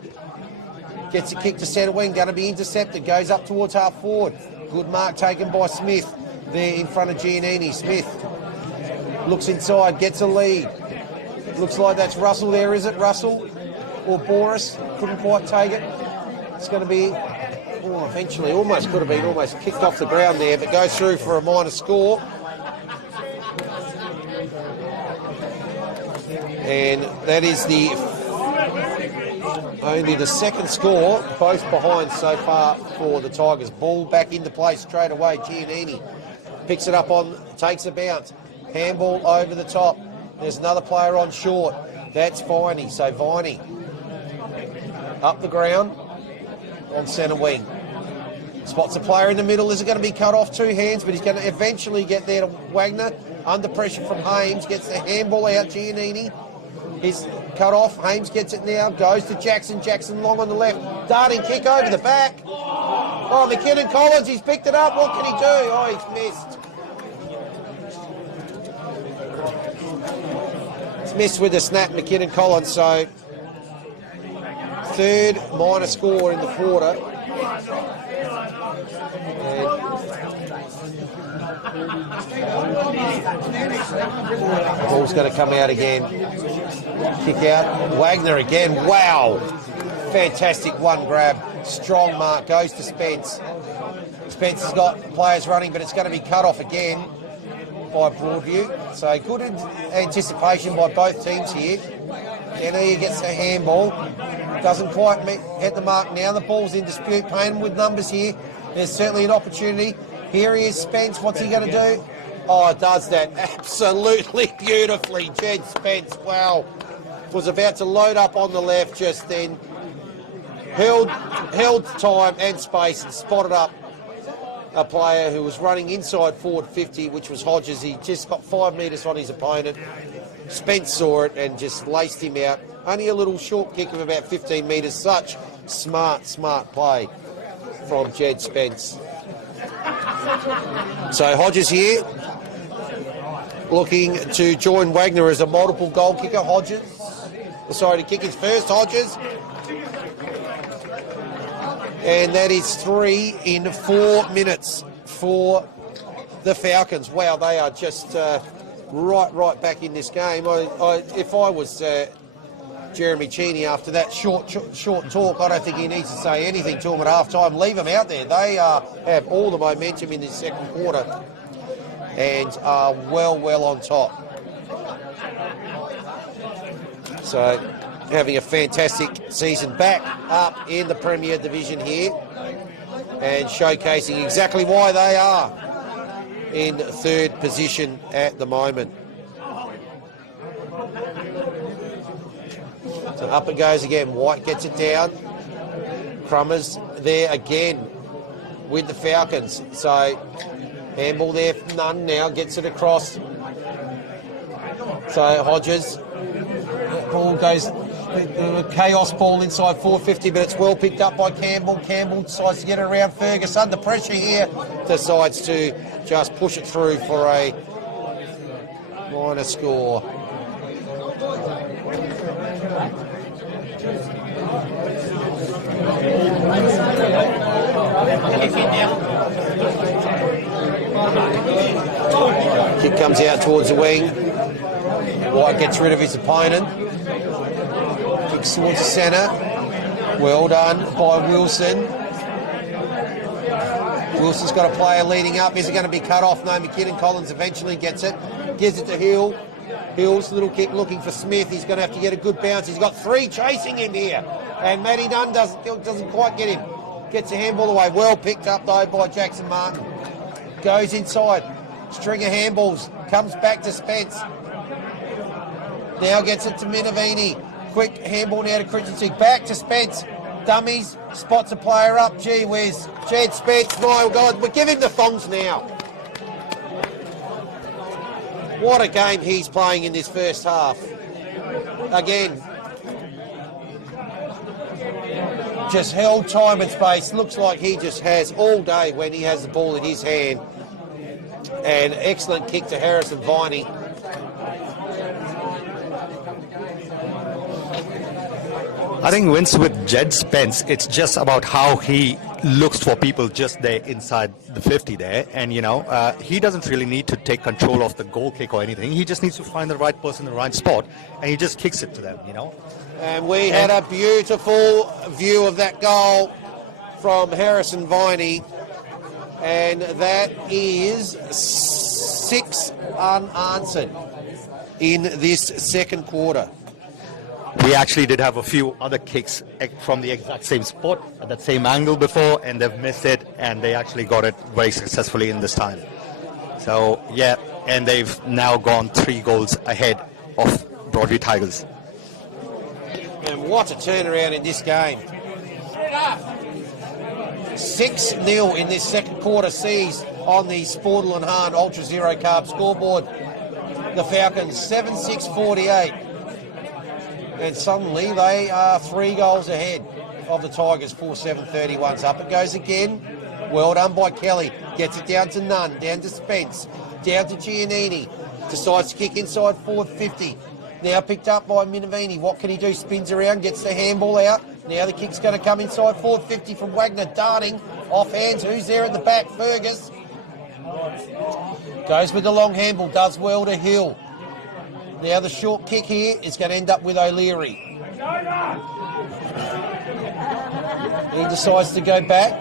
Gets a kick to centre wing, going to be intercepted, goes up towards half forward. Good mark taken by Smith there in front of Giannini. Smith looks inside, gets a lead. Looks like that's Russell there, is it? Russell or Boris? Couldn't quite take it. It's going to be, eventually, almost could have been almost kicked off the ground there, but goes through for a minor score. And that is only the second score, both behind so far for the Tigers. Ball back into play straight away. Giannini picks it up takes a bounce. Handball over the top. There's another player on short. That's Viney. So Viney up the ground on centre wing. Spots a player in the middle. Is it going to be cut off 2 hands? But he's going to eventually get there to Wagner. Under pressure from Hames. Gets the handball out. Giannini. He's cut off. Hames gets it now. Goes to Jackson. Jackson long on the left. Darting kick over the back. Oh, McKinnon Collins. He's picked it up. What can he do? Oh, he's missed. He's missed with the snap, McKinnon Collins. So, 3rd minor score in the quarter. Ball's going to come out again. Kick out. Wagner again. Wow. Fantastic one grab. Strong mark. Goes to Spence. Spence has got players running, but it's going to be cut off again by Broadview. So good anticipation by both teams here. Denia gets a handball. Doesn't quite hit the mark now. The ball's in dispute. Payneham with numbers here. There's certainly an opportunity. Here he is, Spence. What's he going to do? Oh, does that absolutely beautifully. Jed Spence, wow. Was about to load up on the left just then. Held time and space and spotted up a player who was running inside forward 50, which was Hodges. He just got 5 metres on his opponent. Spence saw it and just laced him out. Only a little short kick of about 15 metres. Such smart play from Jed Spence. So Hodges here, looking to join Wagner as a multiple goal kicker. Hodges, sorry, to kick his first, Hodges. And that is 3 in 4 minutes for the Falcons. Wow, they are just right back in this game. If I was Jeremy Cheney after that short talk, I don't think he needs to say anything to them at half-time. Leave them out there. They have all the momentum in this second quarter and are well on top. So having a fantastic season, back up in the Premier Division here and showcasing exactly why they are in third position at the moment. So up it goes again. White gets it down. Crummers there again with the Falcons. So handball there for Nunn now, gets it across. So Hodges, ball goes, chaos ball inside 450, but it's well picked up by Campbell. Campbell decides to get it around Fergus. Under pressure here, decides to just push it through for a minor score. Kick comes out towards the wing. White gets rid of his opponent. Kicks towards the centre. Well done by Wilson. Wilson's got a player leading up. Is it going to be cut off? No, McKinnon Collins eventually gets it. Gives it to Hill. Hill's little kick looking for Smith. He's going to have to get a good bounce. He's got 3 chasing him here. And Matty Nunn doesn't quite get him. Gets a handball away. Well picked up though by Jackson Martin. Goes inside. String of handballs. Comes back to Spence. Now gets it to Minavini. Quick handball now to Christensen. Back to Spence. Dummies. Spots a player up. Gee whiz. Jed Spence. My God. We'll give him the thongs now. What a game he's playing in this first half. Again. Just held time and space. Looks like he just has all day when he has the ball in his hand. And excellent kick to Harrison Viney. I think Vince, with Jed Spence, it's just about how he looks for people just there inside the 50 there. And, you know, he doesn't really need to take control of the goal kick or anything. He just needs to find the right person in the right spot, and he just kicks it to them, you know. And we had a beautiful view of that goal from Harrison Viney. And that is 6 unanswered in this second quarter. We actually did have a few other kicks from the exact same spot at that same angle before, and they've missed it, and they actually got it very successfully in this time. So, yeah, and they've now gone 3 goals ahead of Broadview Tigers. And what a turnaround in this game. 6-0 in this second quarter sees on the Sportle and Hahn Ultra Zero Carb scoreboard. The Falcons 7-6-48. And suddenly they are 3 goals ahead of the Tigers, 4-7-31. Up it goes again. Well done by Kelly. Gets it down to Nunn, down to Spence, down to Giannini. Decides to kick inside forward 50. Now picked up by Minavini. What can he do? Spins around, gets the handball out. Now the kick's going to come inside forward 50 from Wagner. Darting off hands. Who's there at the back? Fergus. Goes with the long handball. Does well to Hill. Now the short kick here is going to end up with O'Leary. He decides to go back.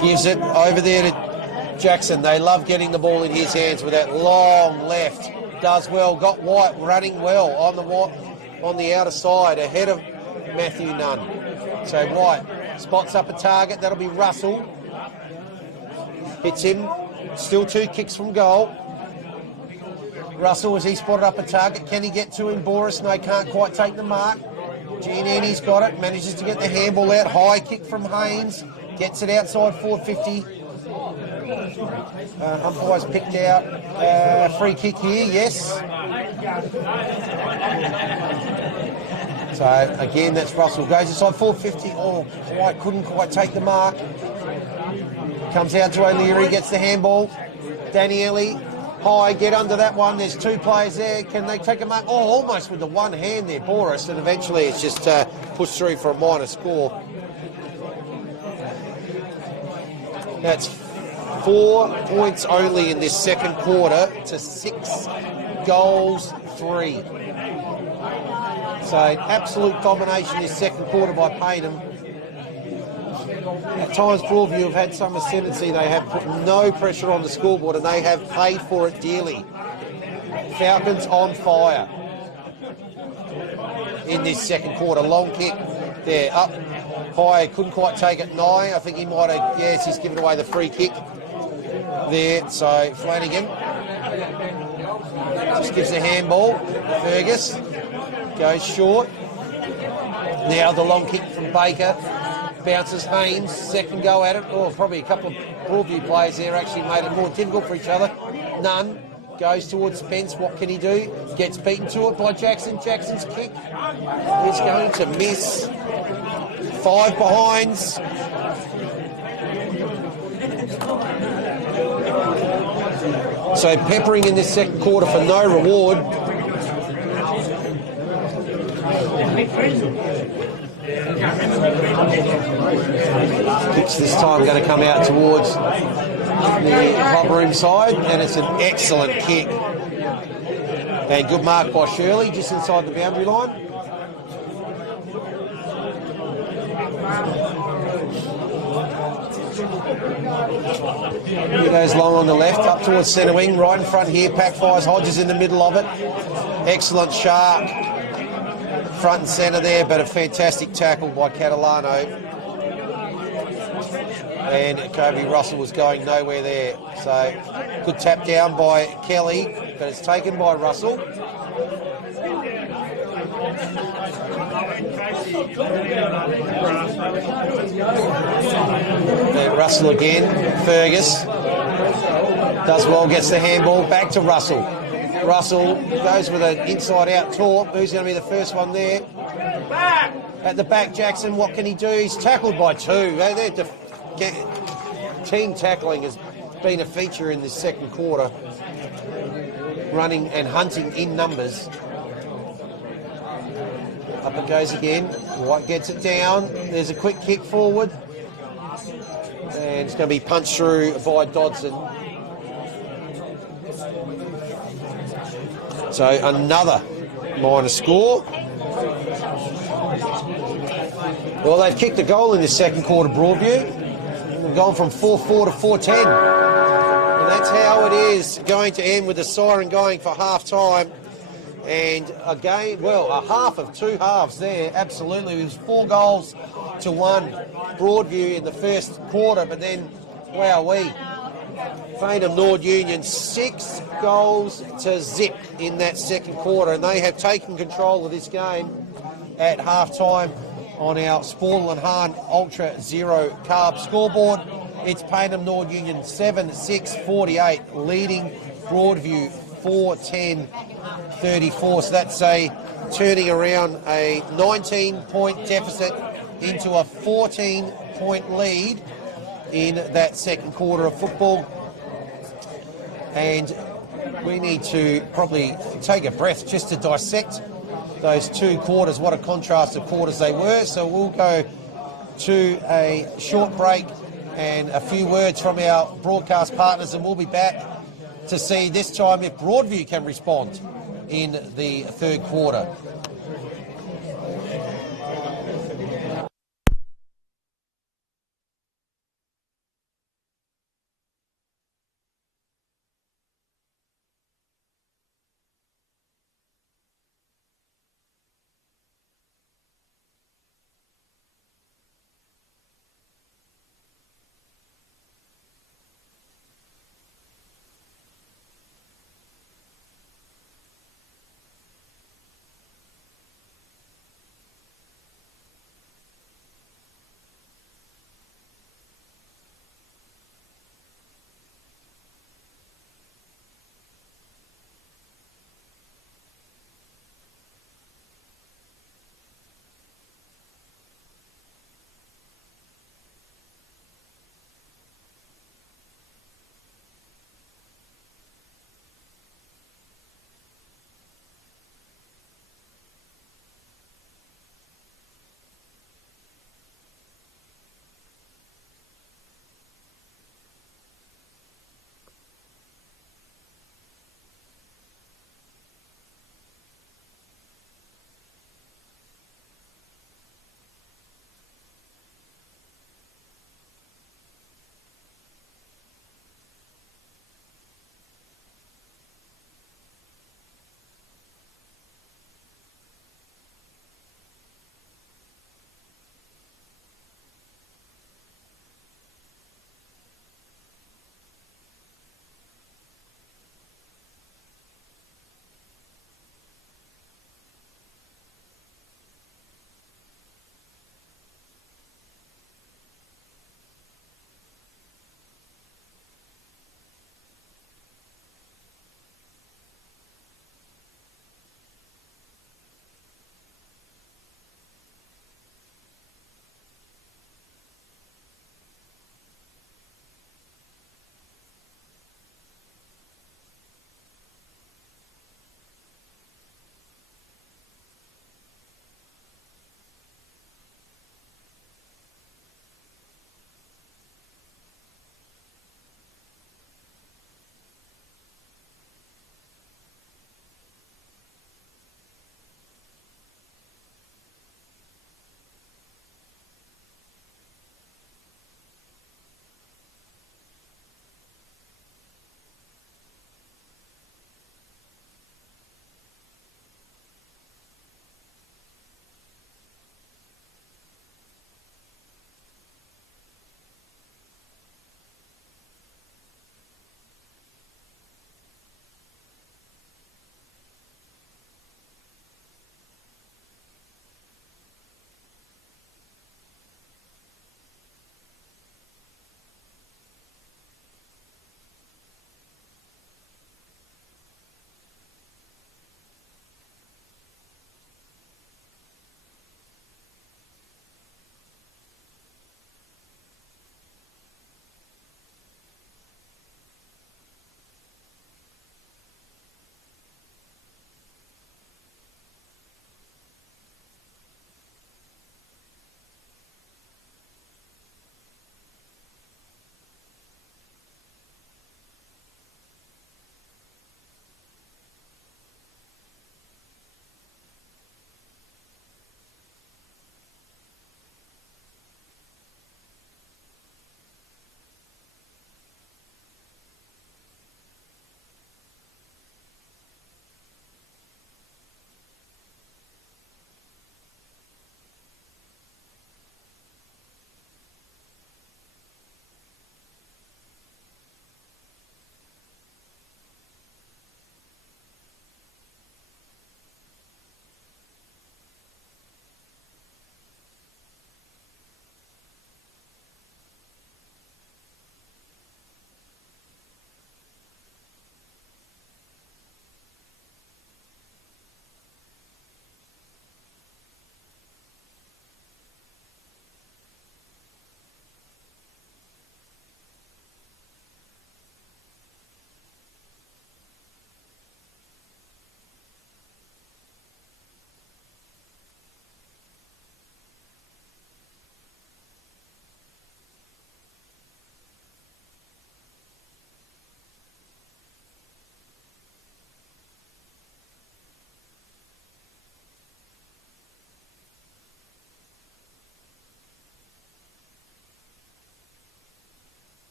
Gives it over there to Jackson. They love getting the ball in his hands with that long left. Does well. Got White running well on the outer side ahead of Matthew Nunn. So White spots up a target. That'll be Russell. Hits him. Still 2 kicks from goal. Russell, as he spotted up a target, can he get to him? Boris, no, can't quite take the mark. Giannini's got it, manages to get the handball out. High kick from Haynes, gets it outside 450. Umpires picked out a free kick here, yes. So again, that's Russell. Goes inside 450. Oh, couldn't quite take the mark. Comes out to O'Leary, gets the handball. Daniele, high, get under that one. There's two players there. Can they take a mark? Oh, almost with the one hand there, Boris, and eventually it's just pushed through for a minor score. That's 4 points only in this second quarter to 6 goals, 3. So absolute domination this second quarter by Payneham. At times, Broadview have had some ascendancy. They have put no pressure on the scoreboard and they have paid for it dearly. Falcons on fire in this second quarter. Long kick there, up high, couldn't quite take it. Nye, I think he might have, yes, he's given away the free kick there. So Flanagan just gives the handball. Fergus goes short. Now the long kick from Baker. Bounces Haynes, second go at it. Oh, probably a couple of Broadview players there actually made it more difficult for each other. Nunn goes towards Spence. What can he do? Gets beaten to it by Jackson. Jackson's kick is going to miss. 5 behinds. So peppering in this second quarter for no reward. Kicks this time going to come out towards the club room side, and it's an excellent kick. And good mark by Shirley, just inside the boundary line. He goes long on the left, up towards centre wing, right in front here. Pack fires Hodges in the middle of it. Excellent shark. Front and centre there, but a fantastic tackle by Catalano. And Kobe Russell was going nowhere there. So good tap down by Kelly, but it's taken by Russell. Then Russell again. Fergus does well, gets the handball. Back to Russell. Russell goes with an inside-out taunt. Who's going to be the first one there? At the back, Jackson, what can he do? He's tackled by 2. Team tackling has been a feature in this second quarter. Running and hunting in numbers. Up it goes again. White gets it down. There's a quick kick forward. And it's going to be punched through by Dodson. So another minor score. Well, they've kicked a goal in this second quarter, Broadview. We've gone from 4-4 to 4-10. And that's how it is going to end with the siren going for half-time. And again, well, a half of 2 halves there, absolutely. It was 4 goals to 1 Broadview in the first quarter, but then, wowee. Payneham Nord Union 6 goals to zip in that second quarter, and they have taken control of this game at half-time on our Sportle and Hahn Ultra Zero Carb scoreboard. It's Payneham Nord Union 7-6-48, leading Broadview 4-10-34. So that's turning around a 19-point deficit into a 14-point lead in that second quarter of football. And we need to probably take a breath just to dissect those 2 quarters, what a contrast of quarters they were. So we'll go to a short break and a few words from our broadcast partners, and we'll be back to see this time if Broadview can respond in the third quarter.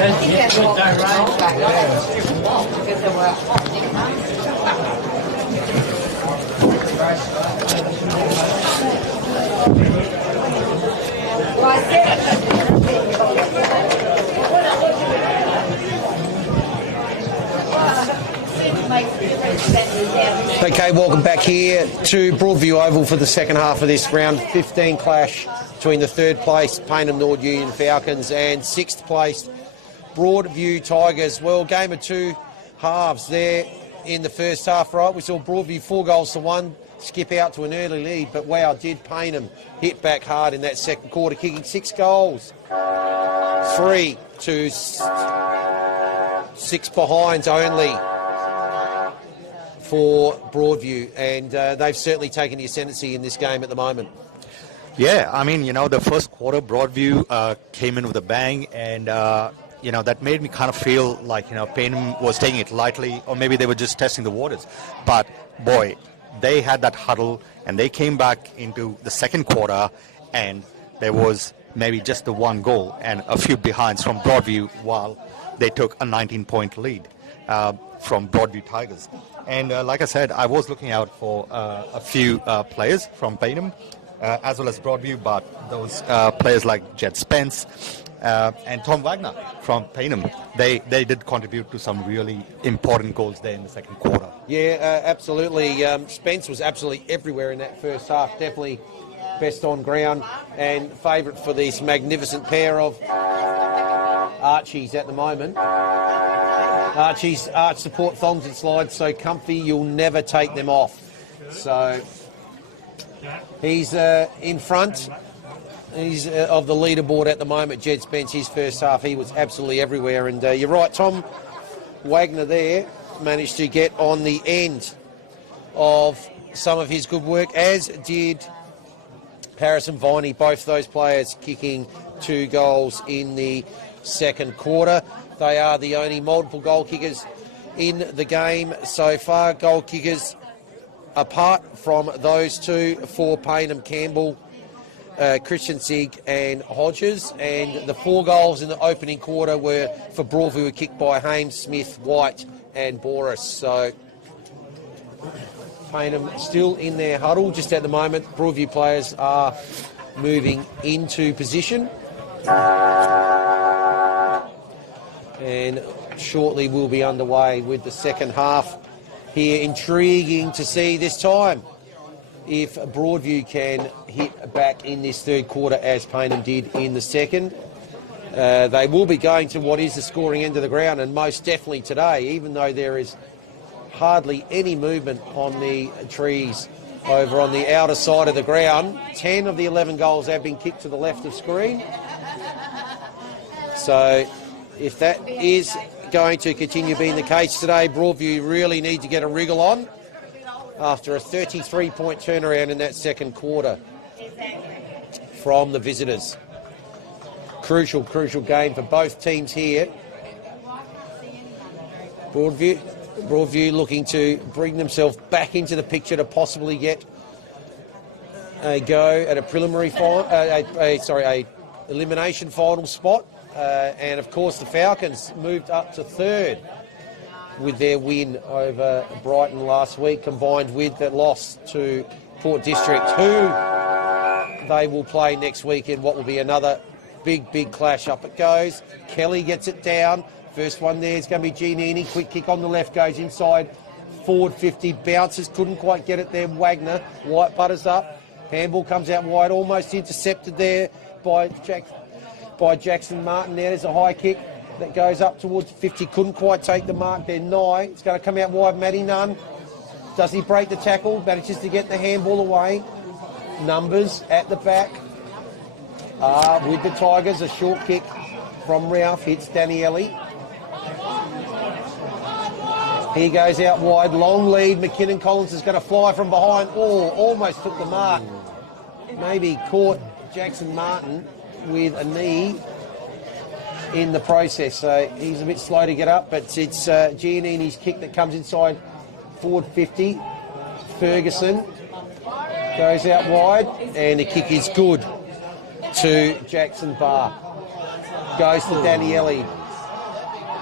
Okay, welcome back here to Broadview Oval for the second half of this round 15 clash between the third place Payneham Nord Union Falcons and sixth place Broadview Tigers. Well, game of two halves there in the first half, right? We saw Broadview 4-1 skip out to an early lead, but wow, did Payneham hit back hard in that second quarter, kicking 6 goals. 3 to 6 behinds only for Broadview, and they've certainly taken the ascendancy in this game at the moment. Yeah, I mean, the first quarter, Broadview came in with a bang, and, that made me kind of feel like, Payneham was taking it lightly, or maybe they were just testing the waters. But, boy, they had that huddle, and they came back into the second quarter, and there was maybe just the one goal and a few behinds from Broadview while they took a 19-point lead from Broadview Tigers. And like I said, I was looking out for a few players from Payneham, as well as Broadview, but those players like Jed Spence and Tom Wagner from Payneham, they did contribute to some really important goals there in the second quarter. Yeah, absolutely. Spence was absolutely everywhere in that first half, definitely best on ground and favourite for this magnificent pair of Archies at the moment. Archie's arch support thongs and slides so comfy you'll never take them off. So he's in front. He's of the leaderboard at the moment. Jed Spence, his first half, he was absolutely everywhere. And you're right, Tom Wagner there managed to get on the end of some of his good work, as did Harrison Viney, both those players kicking 2 goals in the second quarter. They are the only multiple goal kickers in the game so far. Goal kickers apart from those two for Payneham, Campbell, Christian Sig and Hodges. And the 4 goals in the opening quarter were for Broadview, were kicked by Hames, Smith, White and Boris. So Payneham still in their huddle just at the moment. Broadview players are moving into position. And shortly we'll be underway with the second half here. Intriguing to see this time if Broadview can hit back in this third quarter as Payneham did in the second. They will be going to what is the scoring end of the ground, and most definitely today, even though there is hardly any movement on the trees over on the outer side of the ground. 10 of the 11 goals have been kicked to the left of screen. So if that is going to continue being the case today, Broadview really need to get a wriggle on after a 33-point turnaround in that second quarter from the visitors. Crucial game for both teams here. Broadview looking to bring themselves back into the picture to possibly get a go at a preliminary final, a elimination final spot. And of course the Falcons moved up to third with their win over Brighton last week, combined with that loss to Port District, who they will play next week in what will be another big clash. Up it goes. Kelly gets it down. First one there is going to be Giannini. Quick kick on the left, goes inside. Forward 50, bounces, couldn't quite get it there. Wagner, White butters up. Handball comes out wide, almost intercepted there by Jackson Martin. There's a high kick that goes up towards 50. Couldn't quite take the mark there. Nye. It's going to come out wide. Matty Nunn. Does he break the tackle? Manages to get the handball away. Numbers at the back. With the Tigers. A short kick from Ralph hits Daniele. He goes out wide. Long lead. McKinnon Collins is going to fly from behind. Oh, almost took the mark. Maybe caught Jackson Martin with a knee in the process, so he's a bit slow to get up, but it's Giannini's kick that comes inside forward 50. Ferguson goes out wide, and the kick is good to Jackson Barr. Goes to Daniele.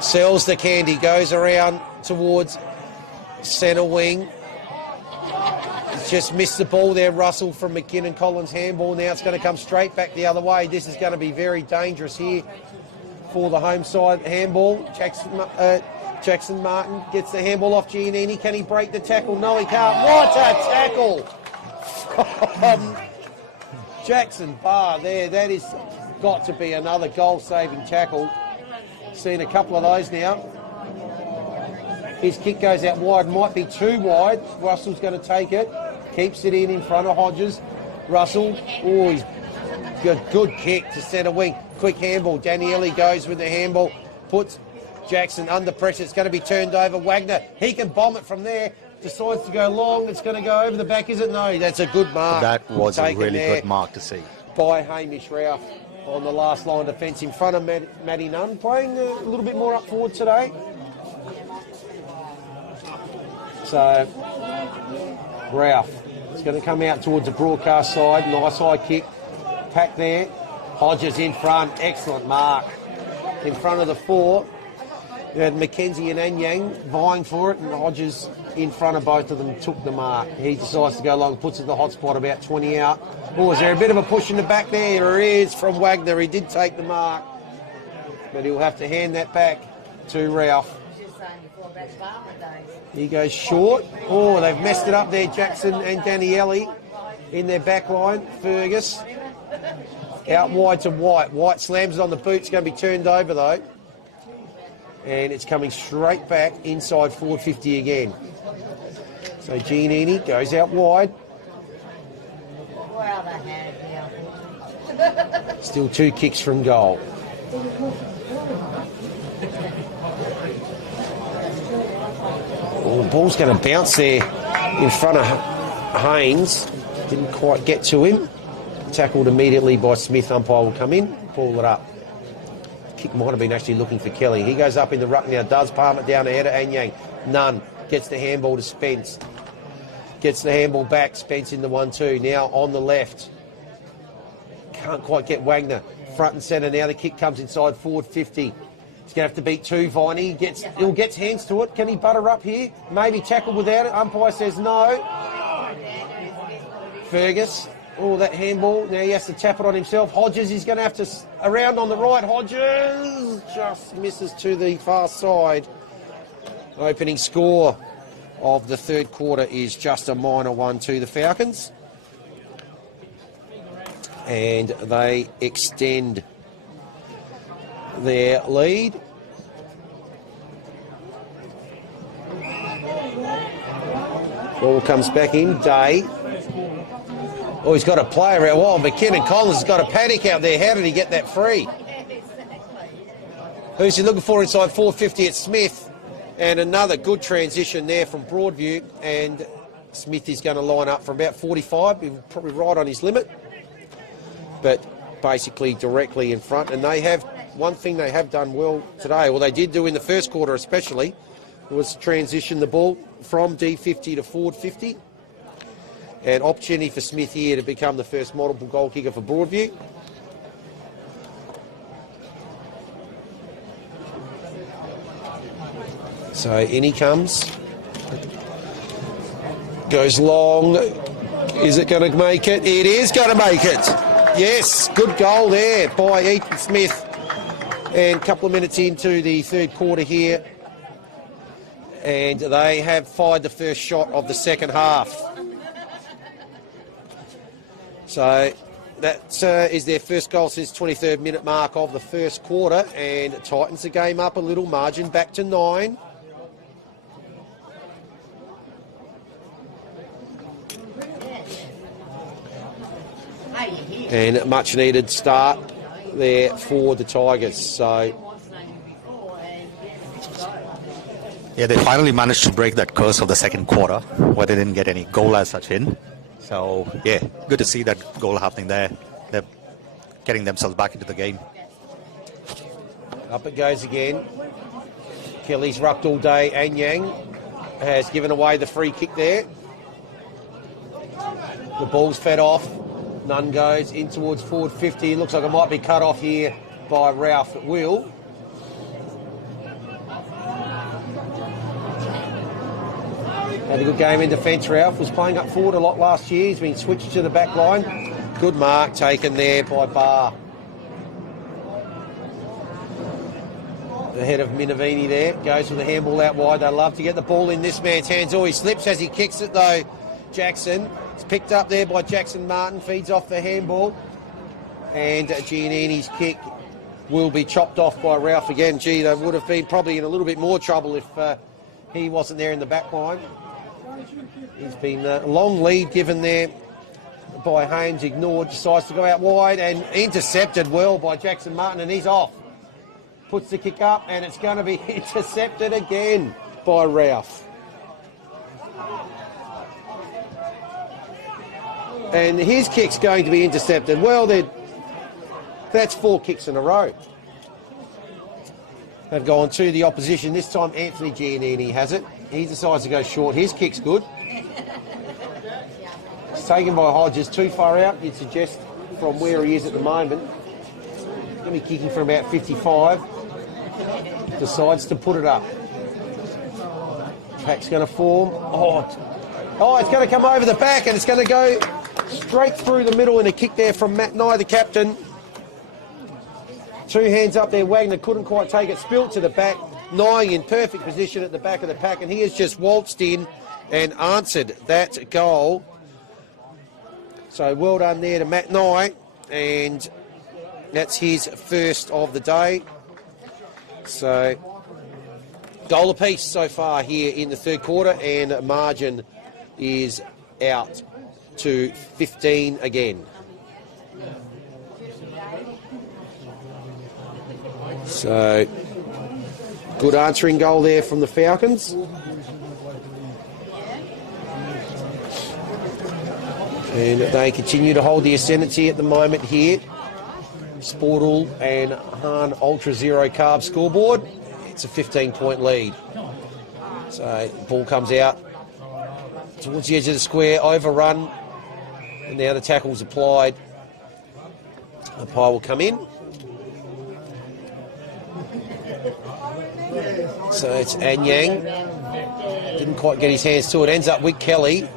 sells the candy, goes around towards centre wing. He's just missed the ball there, Russell, from McKinnon. Collins handball. Now it's going to come straight back the other way. This is going to be very dangerous here for the home side. Handball. Jackson Martin gets the handball off Giannini. Can he break the tackle? No, he can't. What a tackle from Jackson Barr there. That is got to be another goal-saving tackle. Seen a couple of those now. His kick goes out wide, might be too wide. Russell's going to take it. Keeps it in front of Hodges. Russell, oh, he's got a good kick to centre wing. Quick handball. Daniele goes with the handball. Puts Jackson under pressure. It's going to be turned over. Wagner, he can bomb it from there. Decides to go long. It's going to go over the back, is it? No, that's a good mark. That was a really good mark to see. By Hamish Ralph on the last line of defence in front of Matty Nunn. Playing a little bit more up forward today. So, Ralph is going to come out towards the broadcast side. Nice high kick. Pack there. Hodges in front. Excellent mark. In front of the 4. You had Mackenzie and Anyang vying for it, and Hodges in front of both of them took the mark. He decides to go long, puts it in the hot spot about 20 out. Oh, is there a bit of a push in the back there? There is from Wagner. He did take the mark, but he'll have to hand that back to Ralph. He goes short. Oh, they've messed it up there, Jackson and Daniele in their back line. Fergus out wide to White. White slams it on the boot. It's going to be turned over, though. And it's coming straight back inside 450 again. So Giannini goes out wide. Still 2 kicks from goal. Oh, the ball's going to bounce there in front of Haynes. Didn't quite get to him. Tackled immediately by Smith. Umpire will come in, pull it up. Kick might have been actually looking for Kelly. He goes up in the ruck now, does palm it down ahead of Anyang. Nunn gets the handball to Spence. Gets the handball back. Spence in the 1-2. Now on the left. Can't quite get Wagner. Front and centre now. The kick comes inside forward 50. He's going to have to beat 2. Viney he'll get hands to it. Can he butter up here? Maybe tackle without it. Umpire says no. Fergus. Oh, that handball. Now he has to tap it on himself. Hodges, he's going to have to around on the right. Hodges just misses to the far side. Opening score of the third quarter is just a minor 1 to the Falcons. And they extend their lead. Ball comes back in. Day. Oh, he's got a player out. Well, McKinnon Collins has got a panic out there. How did he get that free? Who's he looking for inside 450? It's Smith. And another good transition there from Broadview. And Smith is going to line up for about 45. He's probably right on his limit. But basically directly in front. And they have, one thing they have done well today, well, they did do in the first quarter especially, was transition the ball from D50 to forward 50. An opportunity for Smith here to become the first multiple goal kicker for Broadview. So in he comes. Goes long. Is it going to make it? It is going to make it. Yes, good goal there by Ethan Smith. And a couple of minutes into the third quarter here. And they have fired the first shot of the second half. So that is their first goal since 23rd minute mark of the first quarter, and it tightens the game up a little, margin back to 9. And a much needed start there for the Tigers. So yeah, they finally managed to break that curse of the second quarter where they didn't get any goal as such in. So, yeah, good to see that goal happening there. They're getting themselves back into the game. Up it goes again. Kelly's rucked all day. Anyang has given away the free kick there. The ball's fed off. Nunn goes in towards forward 50. Looks like it might be cut off here by Ralph. It will. Had a good game in defence. Ralph was playing up forward a lot last year. He's been switched to the back line. Good mark taken there by Barr. The head of Minavini there. Goes with the handball out wide. They love to get the ball in this man's hands. Oh, he slips as he kicks it though. Jackson. It's picked up there by Jackson Martin. Feeds off the handball. And Giannini's kick will be chopped off by Ralph again. Gee, they would have been probably in a little bit more trouble if he wasn't there in the back line. He's been a long lead given there by Haynes, ignored, decides to go out wide and intercepted well by Jackson Martin, and he's off. Puts the kick up and it's going to be intercepted again by Ralph. And his kick's going to be intercepted. Well, that's 4 kicks in a row. They've gone to the opposition. This time Anthony Giannini has it. He decides to go short. His kick's good. It's taken by Hodges. Too far out, you'd suggest, from where he is at the moment. He's going to be kicking from about 55. Decides to put it up. Pack's going to form. Oh, it's going to come over the back and it's going to go straight through the middle, and a kick there from Matt Nye, the captain. 2 hands up there. Wagner couldn't quite take it. Spilled to the back. Nye in perfect position at the back of the pack, and he has just waltzed in and answered that goal. So well done there to Matt Nye, and that's his first of the day. So goal apiece so far here in the third quarter, and margin is out to 15 again. So good answering goal there from the Falcons. And they continue to hold the ascendancy at the moment here. Sportal and Han Ultra Zero Carb scoreboard. It's a 15-point lead. So ball comes out towards the edge of the square, overrun, and now the tackle's applied. Umpire will come in. So it's Anyang. Didn't quite get his hands to it. Ends up with Kelly.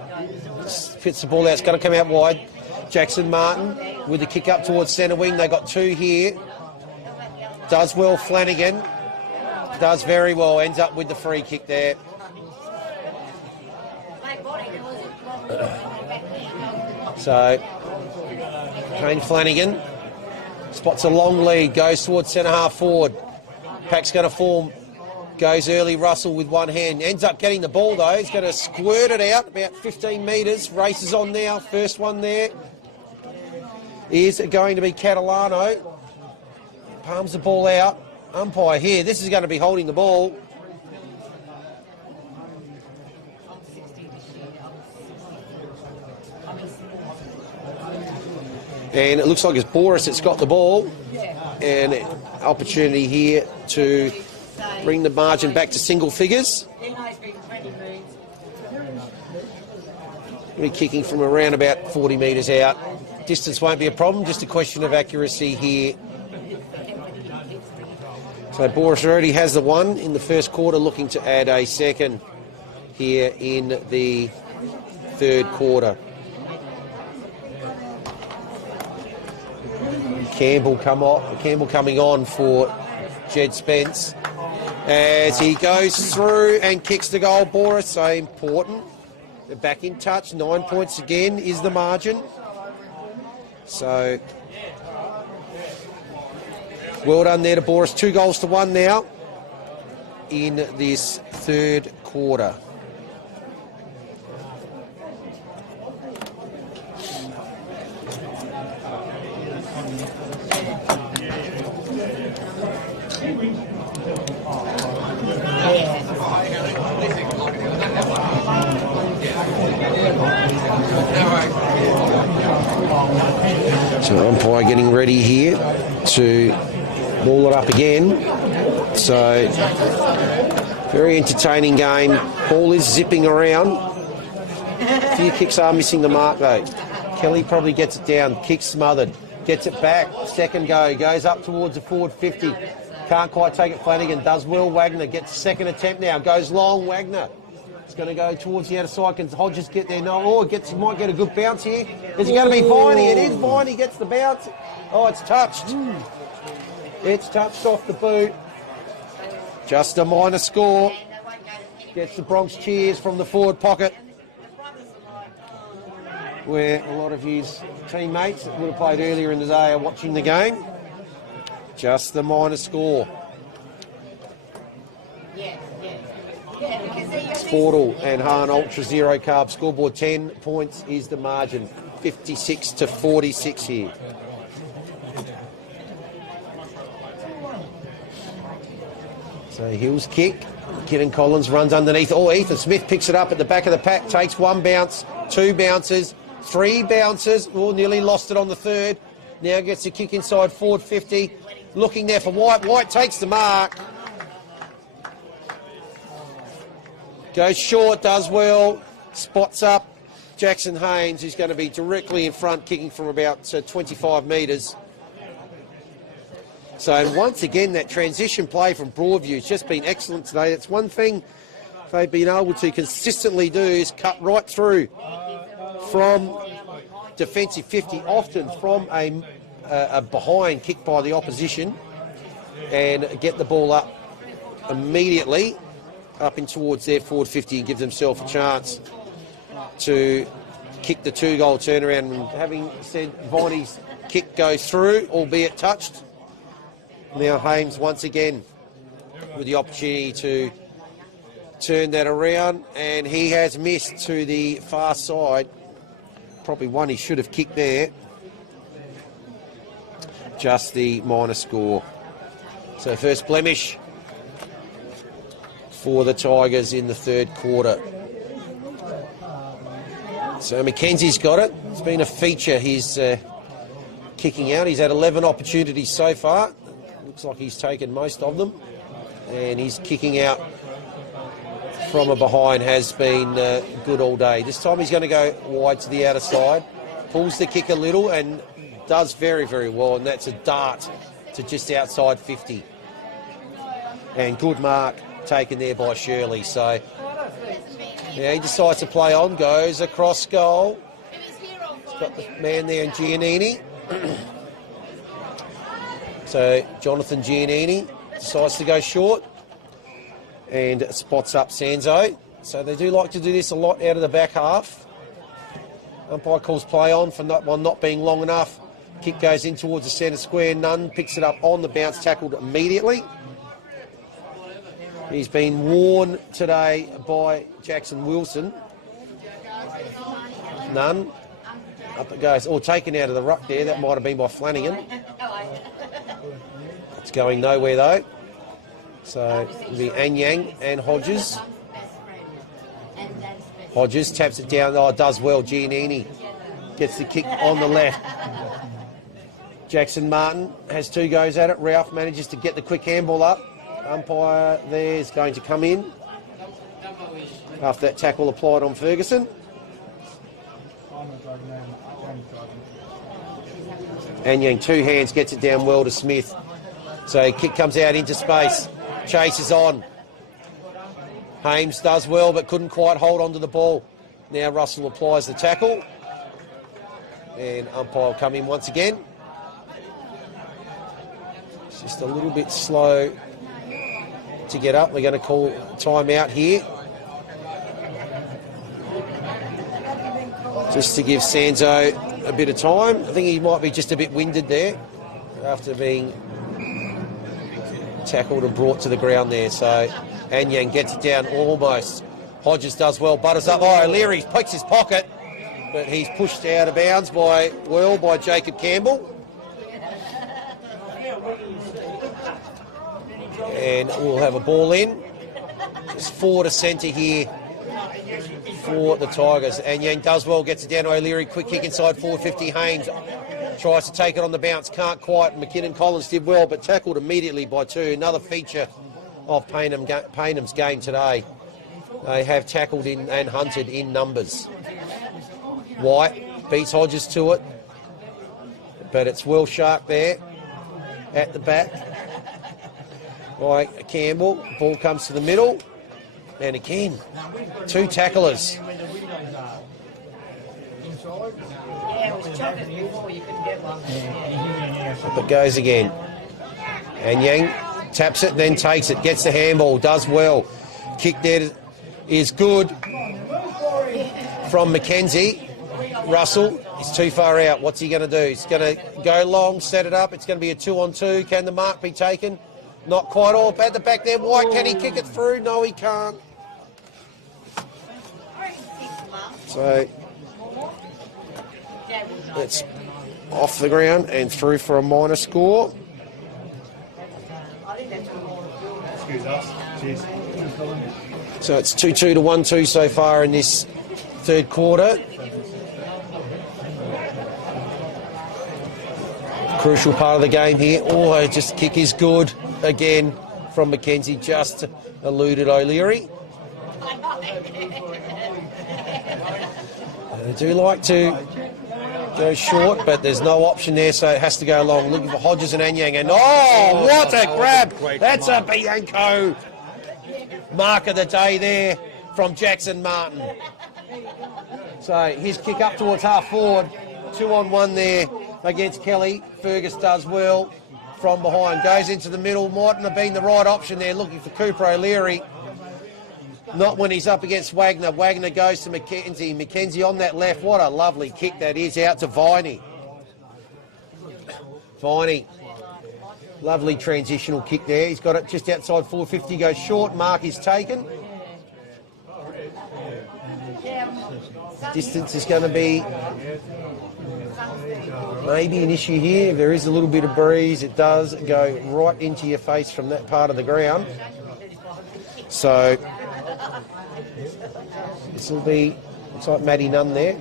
Fits the ball out. It's going to come out wide. Jackson Martin with the kick up towards centre wing. They got 2 here. Does well Flanagan. Does very well. Ends up with the free kick there. So Kane Flanagan spots a long lead. Goes towards centre half forward. Pack's going to form. Goes early, Russell with one hand. Ends up getting the ball though. He's going to squirt it out about 15 metres. Races on now. First one there is going to be Catalano. Palms the ball out. Umpire here. This is going to be holding the ball. And it looks like it's Boris that's got the ball. And opportunity here to bring the margin back to single figures. We're kicking from around about 40 metres out. Distance won't be a problem, just a question of accuracy here. So Boris already has the one in the first quarter, looking to add a second here in the third quarter. Campbell coming on for Jed Spence as he goes through and kicks the goal. Boris, so important. They're back in touch. 9 points again is the margin. So well done there to Boris. 2-1 now in this third quarter. So umpire getting ready here to ball it up again. So very entertaining game. Ball is zipping around. A few kicks are missing the mark though. Kelly probably gets it down. Kick smothered. Gets it back. Second go. Goes up towards the forward 50. Can't quite take it. Flanagan does well. Wagner gets second attempt now. Goes long. Wagner. It's going to go towards the outer side. Can Hodges get there? No. Oh, might get a good bounce here. Is it going to be Viney? It is Viney gets the bounce. Oh, it's touched. It's touched off the boot. Just a minor score. Gets the Bronx cheers from the forward pocket, where a lot of his teammates that would have played earlier in the day are watching the game. Just the minor score. Sportle and Hahn Ultra Zero Carb scoreboard. 10 points is the margin. 56 to 46 here. So Hill's kick. Kieran Collins runs underneath. Oh, Ethan Smith picks it up at the back of the pack. Takes one bounce, two bounces, three bounces. Oh, nearly lost it on the third. Now gets a kick inside forward 50. Looking there for White. White takes the mark. Goes short, does well. Spots up Jackson Haynes, who's going to be directly in front, kicking from about 25 metres. So once again, that transition play from Broadview has just been excellent today. That's one thing they've been able to consistently do, is cut right through from defensive 50, often from a behind kick by the opposition, and get the ball up immediately up in towards their forward 50 and give themselves a chance to kick the 2-goal turnaround. And having said Viney's kick goes through, albeit touched, now Haynes once again with the opportunity to turn that around, and he has missed to the far side. Probably one he should have kicked there. Just the minor score. So first blemish for the Tigers in the third quarter. So Mackenzie's got it. It's been a feature, his kicking out. He's had 11 opportunities so far. Looks like he's taken most of them. And his kicking out from a behind has been good all day. This time he's going to go wide to the outer side. Pulls the kick a little and does very, very well. And that's a dart to just outside 50. And good mark taken there by Shirley. So yeah, he decides to play on, goes across goal. He's got the man there in Giannini. So Jonathan Giannini decides to go short and spots up Sanzo. So they do like to do this a lot out of the back half. Umpire calls play on for one not being long enough. Kick goes in towards the centre square. Nunn picks it up on the bounce, tackled immediately. He's been worn today by Jackson Wilson. Nunn. Up it goes. Or taken out of the ruck there. That might have been by Flanagan. It's going nowhere though. So it'll be Anyang and Hodges. Hodges taps it down. Oh, does well. Giannini gets the kick on the left. Jackson Martin has two goes at it. Ralph manages to get the quick handball up. Umpire there is going to come in after that tackle applied on Ferguson. Anyang, two hands, gets it down well to Smith. So kick comes out into space. Chase is on. Hames does well but couldn't quite hold on to the ball. Now Russell applies the tackle. And umpire will come in once again. It's just a little bit slow to get up. We're going to call time out here. Just to give Sanzo a bit of time. I think he might be just a bit winded there after being tackled and brought to the ground there. So Anyang gets it down almost. Hodges does well, butters up. Oh, O'Leary picks his pocket, but he's pushed out of bounds by Jacob Campbell. And we'll have a ball in. It's 4 to centre here for the Tigers. Anyang does well, gets it down to O'Leary. Quick kick inside forward 50. Haynes tries to take it on the bounce, can't quite. McKinnon Collins did well, but tackled immediately by two. Another feature of Paynham's game today. They have tackled in and hunted in numbers. White beats Hodges to it, but it's Will Shark there at the back by Campbell. Ball comes to the middle, And again, 2 tacklers. Yeah, it was chocolate before, you couldn't get one. Up it goes again. And Yang taps it, then takes it, gets the handball, does well. Kick there is good from Mackenzie. Russell is too far out. What's he going to do? He's going to go long, set it up. It's going to be a 2-on-2. Can the mark be taken? Not quite all. At the back there, White, can he kick it through? No, he can't. So it's off the ground and through for a minor score. Excuse us. Cheers. So it's 2-2 to 1-2 so far in this third quarter. Crucial part of the game here. Oh, just kick is good again from Mackenzie, just eluded O'Leary. They do like to go short, but there's no option there, so it has to go long. Looking for Hodges and Anyang, and oh, what a grab! That's a Bianco mark of the day there from Jackson Martin. So his kick up towards half forward, 2-on-1 there against Kelly. Fergus does well from behind, goes into the middle. Mightn't have been the right option there, looking for Cooper O'Leary. Not when he's up against Wagner. Wagner goes to Mackenzie. Mackenzie on that left. What a lovely kick that is, out to Viney. Viney. Lovely transitional kick there. He's got it just outside 450. Goes short. Mark is taken. Distance is going to be maybe an issue here. If there is a little bit of breeze, it does go right into your face from that part of the ground. So this will be, looks like Matty Nunn there.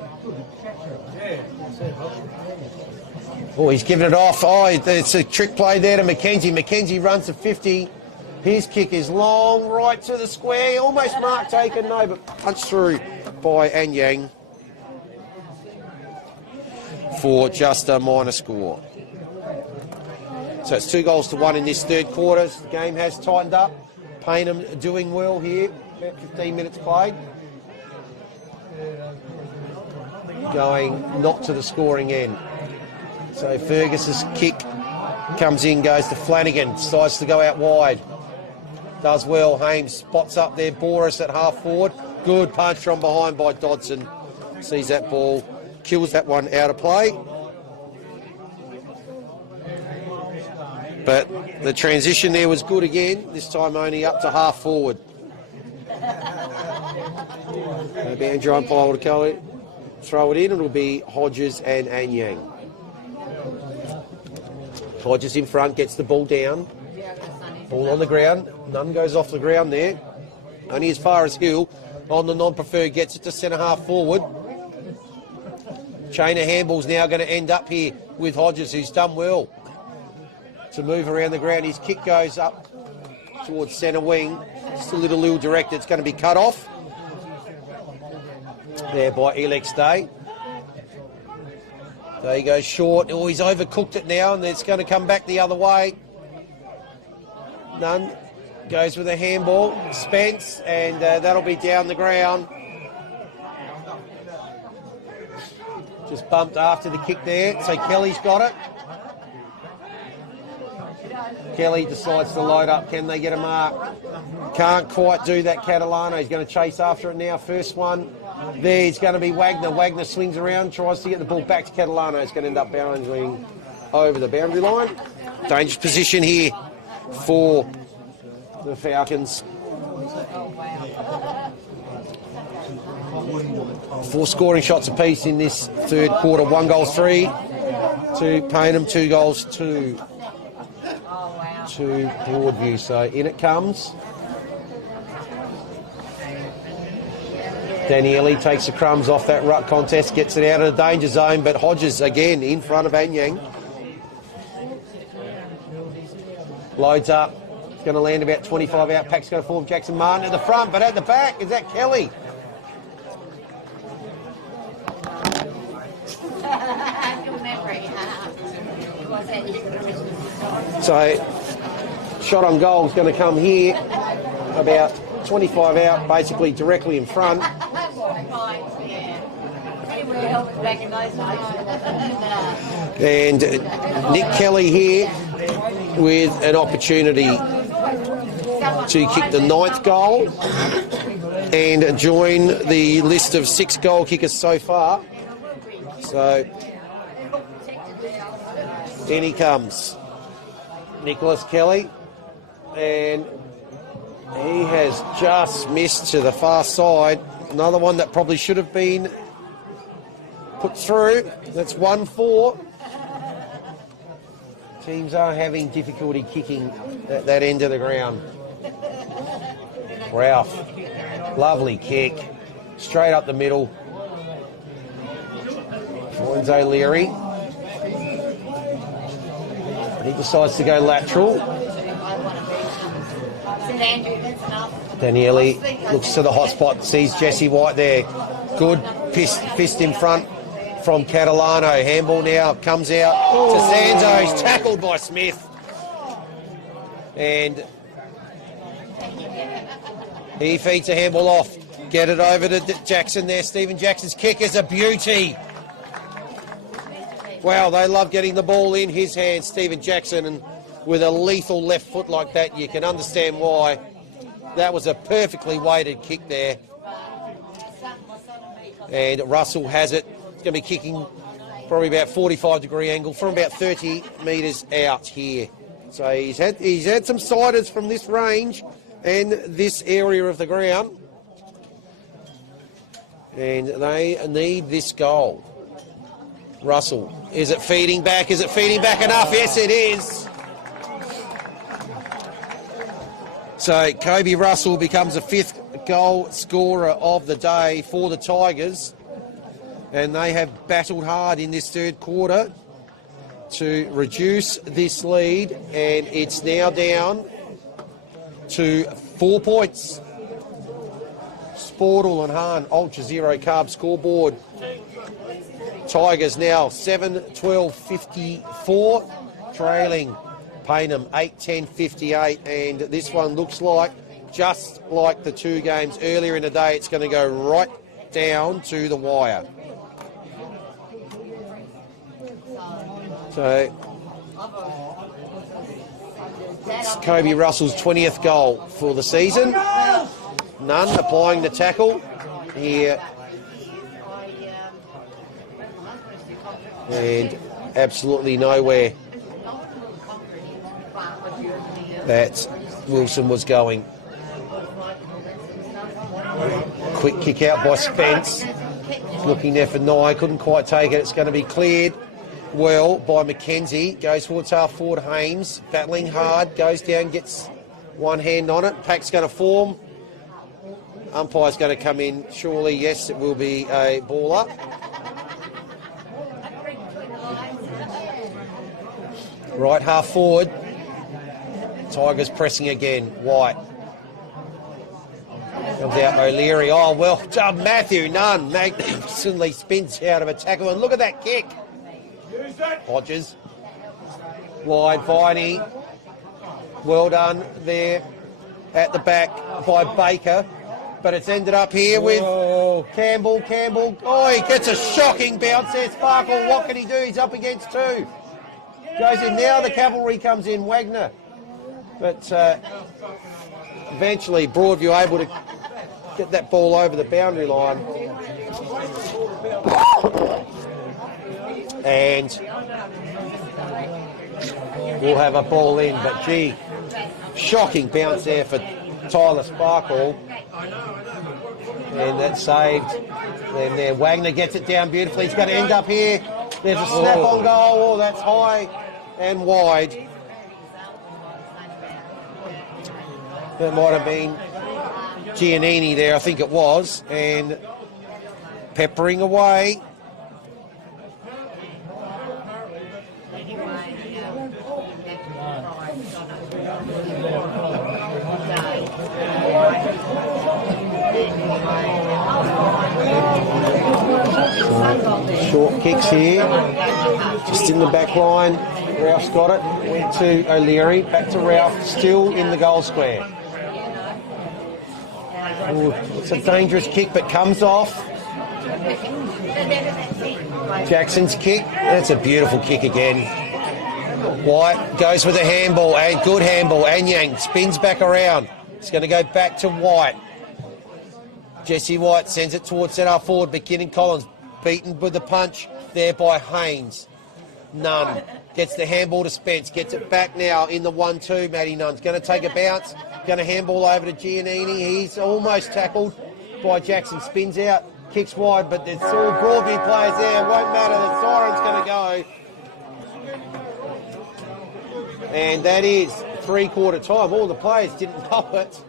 Oh, he's given it off. Oh, it's a trick play there to Mackenzie. Mackenzie runs to 50. His kick is long, right to the square. Almost mark taken, no, but punched through by Anyang for just a minor score. So it's 2-1 in this third quarter. The game has tightened up. Payneham doing well here. About 15 minutes played. Going not to the scoring end. So Fergus's kick comes in, goes to Flanagan, decides to go out wide. Does well. Hames spots up there. Boris at half forward. Good punch from behind by Dodson. Sees that ball, kills that one out of play. But the transition there was good again, this time only up to half forward. Maybe Andrew umpire will throw it in. It'll be Hodges and Anyang. Hodges in front, gets the ball down. Ball on the ground. None goes off the ground there. Only as far as Hill on the non-preferred, gets it to centre half forward. Chain of handballs now going to end up here with Hodges, who's done well to move around the ground. His kick goes up towards centre wing. Just a little ill-directed. It's going to be cut off there by Elex Day. So he goes short. Oh, he's overcooked it now, and it's going to come back the other way. Nunn goes with a handball. Spence, and that'll be down the ground. Just bumped after the kick there. So Kelly's got it. Kelly decides to load up. Can they get a mark? Can't quite do that, Catalano. He's going to chase after it now. First one there. It's going to be Wagner. Wagner swings around, tries to get the ball back to Catalano. It's going to end up bouncing over the boundary line. Dangerous position here for the Falcons. 4 scoring shots apiece in this third quarter. 1-3 to Payneham, 2 goals to Broadview. So in it comes. Daniele takes the crumbs off that ruck contest, gets it out of the danger zone, but Hodges again in front of Anyang. Loads up. It's going to land about 25 out. Pack's going to form Jackson Martin at the front, but at the back, is that Kelly? So, shot on goal is going to come here about 25 out, basically directly in front. And Nick Kelly here with an opportunity to kick the 9th goal and join the list of 6 goal kickers so far. So in he comes, Nicholas Kelly, and he has just missed to the far side. Another one that probably should have been put through. That's 1-4. Teams are having difficulty kicking at that end of the ground. Ralph, lovely kick, straight up the middle. Finds O'Leary. He decides to go lateral. Daniele looks to the hot spot, sees Jesse White there. Good fist in front from Catalano. Handball now comes out to Sanzo. He's tackled by Smith. And he feeds a handball off. Get it over to Jackson there. Stephen Jackson's kick is a beauty. Wow, they love getting the ball in his hands, Stephen Jackson, and with a lethal left foot like that, you can understand why. That was a perfectly weighted kick there. And Russell has it. He's going to be kicking probably about 45-degree angle from about 30 metres out here. So he's had some siders from this range and this area of the ground. And they need this goal. Russell, is it feeding back? Is it feeding back enough? Yes, it is. So Kobe Russell becomes the 5th goal scorer of the day for the Tigers. And they have battled hard in this 3rd quarter to reduce this lead. And it's now down to 4 points. Sportle and Hahn, Ultra Zero Carb scoreboard. Tigers now 7-12-54, trailing Payneham 8-10-58, and this one looks like, just like the 2 games earlier in the day, it's going to go right down to the wire. So it's Kobe Russell's 20th goal for the season. Nunn applying the tackle here. And absolutely nowhere that Wilson was going. Quick kick out by Spence. Looking there for Nye, couldn't quite take it. It's going to be cleared well by McKenzie. Goes towards half forward Haynes. Battling hard, goes down, gets one hand on it. Pack's going to form. Umpire's going to come in. Surely, yes, it will be a ball up. Right half forward. Tigers pressing again. White. Comes out O'Leary. Oh, well done, Matthew Nunn. Magnificently spins out of a tackle. And look at that kick. Hodges. Wide, Viney. Well done there at the back by Baker. But it's ended up here with Campbell. Oh, he gets a shocking bounce there. Sparkle, what can he do? He's up against 2. Goes in now, the cavalry comes in, Wagner. But eventually Broadview able to get that ball over the boundary line. And we'll have a ball in, but gee, shocking bounce there for Tyler Sparkle. And that's saved. And there, Wagner gets it down beautifully. He's going to end up here. There's a snap on goal. Oh, that's high and wide. That might have been Giannini there, I think it was. And peppering away. Short kicks here, just in the back line. Ralph's got it, went to O'Leary, back to Ralph, still in the goal square. Ooh, it's a dangerous kick, but comes off. Jackson's kick. That's a beautiful kick again. White goes with a handball, and good handball. Anyang spins back around. It's going to go back to White. Jesse White sends it towards centre forward. McKinnon Collins beaten with the punch there by Haynes. Nunn gets the handball to Spence. Gets it back now in the 1-2. Matty Nunn's going to take a bounce. Going to handball over to Giannini. He's almost tackled by Jackson. Spins out. Kicks wide, but there's all Broadview players there. It won't matter. The siren's going to go. And that is three-quarter time. All the players didn't know it.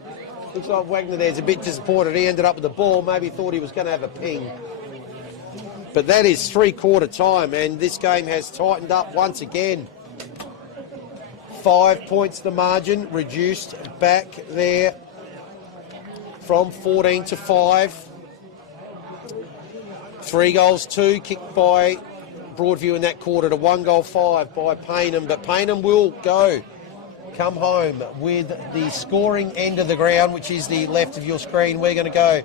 Looks like Wagner there's a bit disappointed. He ended up with the ball. Maybe thought he was going to have a ping. But that is three-quarter time, and this game has tightened up once again. 5 points the margin, reduced back there from 14 to 5. 3 goals, 2 kicked by Broadview in that quarter to 1 goal, 5 by Payneham. But Payneham will come home with the scoring end of the ground, which is the left of your screen. We're going to go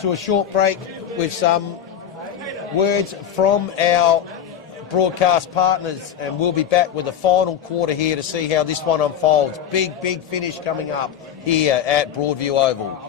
to a short break with some words from our broadcast partners, and we'll be back with the final quarter here to see how this one unfolds. Big finish coming up here at Broadview Oval.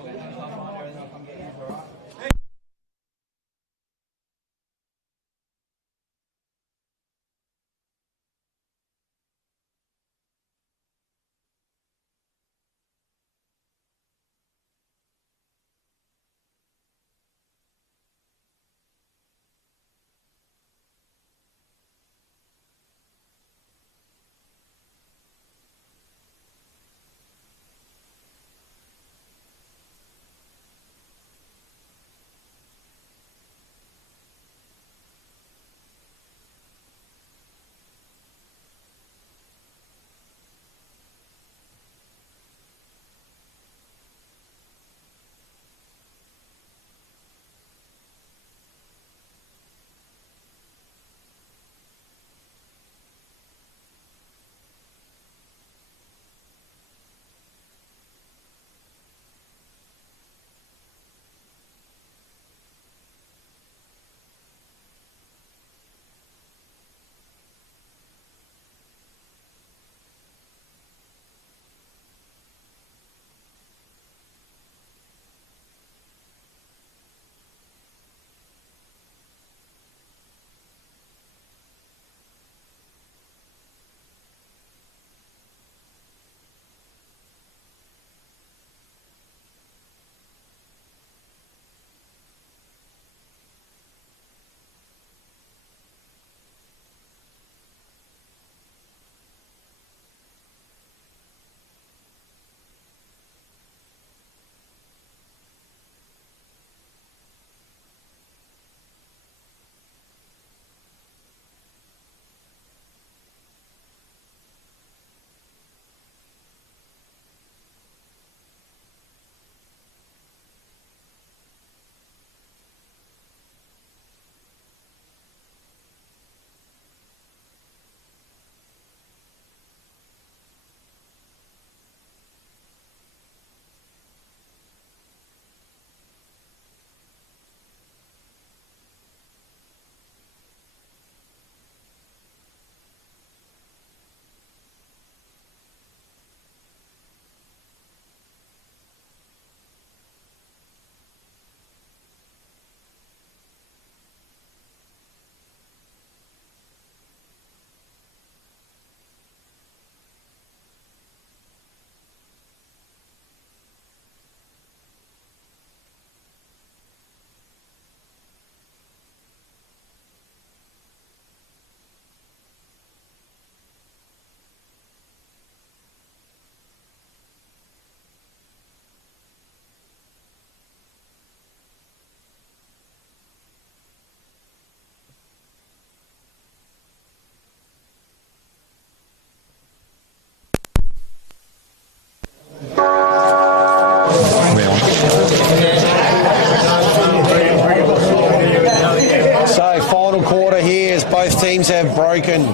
Both teams have broken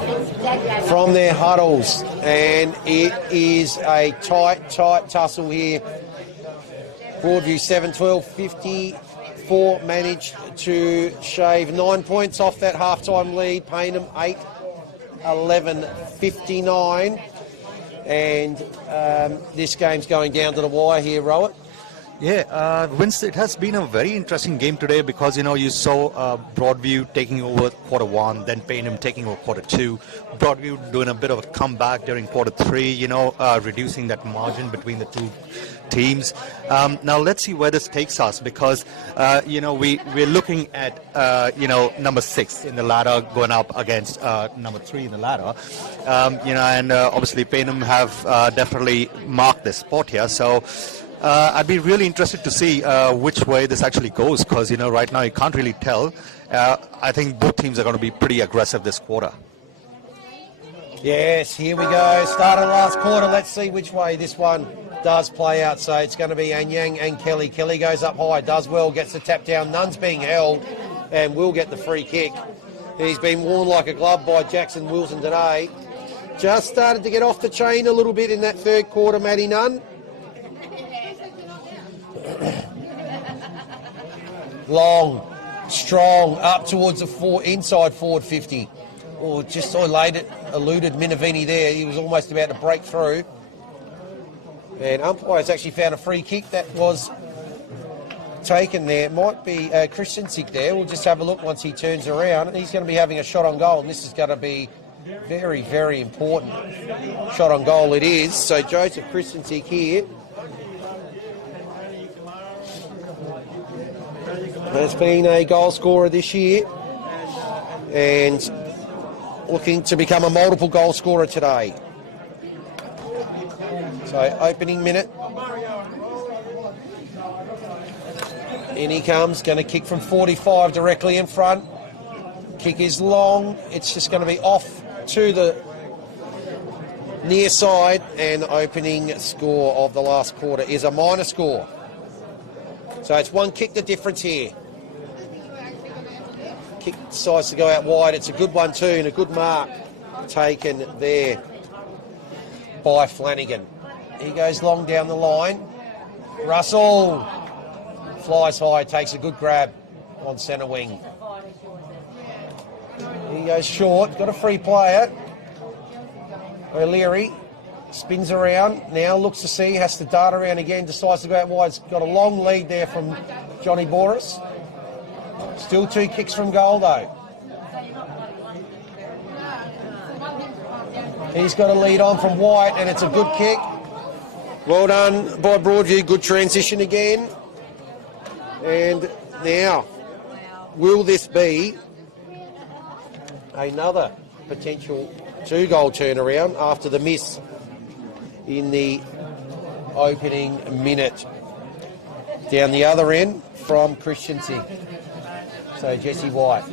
from their huddles, and it is a tight tussle here Broadview 7-12-54 managed to shave 9 points off that half-time lead. Payneham 8-11-59. And this game's going down to the wire here, Rowett. Yeah, Vince, it has been a very interesting game today because, you saw Broadview taking over quarter one, then Payneham taking over quarter two. Broadview doing a bit of a comeback during quarter three, reducing that margin between the two teams. Now let's see where this takes us because, we're looking at, number 6 in the ladder going up against number 3 in the ladder. And obviously Payneham have definitely marked this spot here. So I'd be really interested to see which way this actually goes because, right now you can't really tell. I think both teams are going to be pretty aggressive this quarter. Yes, here we go. Start of the last quarter. Let's see which way this one does play out. So it's going to be Anyang and Kelly. Kelly goes up high, does well, gets the tap down. None's being held and will get the free kick. He's been worn like a glove by Jackson Wilson today. Just started to get off the chain a little bit in that third quarter, Matty Nunn. Long, strong, up towards the inside forward 50. Oh, just eluded Minavini there. He was almost about to break through. And umpires actually found a free kick that was taken there. It might be Christensen there. We'll just have a look once he turns around. He's going to be having a shot on goal, and this is going to be very, very important. Shot on goal it is. So Joseph Christensen here has been a goal scorer this year and looking to become a multiple goal scorer today. So opening minute. In he comes, going to kick from 45 directly in front. Kick is long. It's just going to be off to the near side, and the opening score of the last quarter is a minor score. So it's one kick the difference here. Kick decides to go out wide. It's a good one too, and a good mark taken there by Flanagan. He goes long down the line. Russell flies high, takes a good grab on centre wing. He goes short, got a free player. O'Leary spins around, now looks to see, has to dart around again, decides to go out wide. He's got a long lead there from Johnny Boris. Still 2 kicks from goal though. He's got a lead on from White, and it's a good kick. Well done by Broadview, good transition again. And now, will this be another potential 2-goal turnaround after the miss in the opening minute? Down the other end from Christensen. So Jesse White.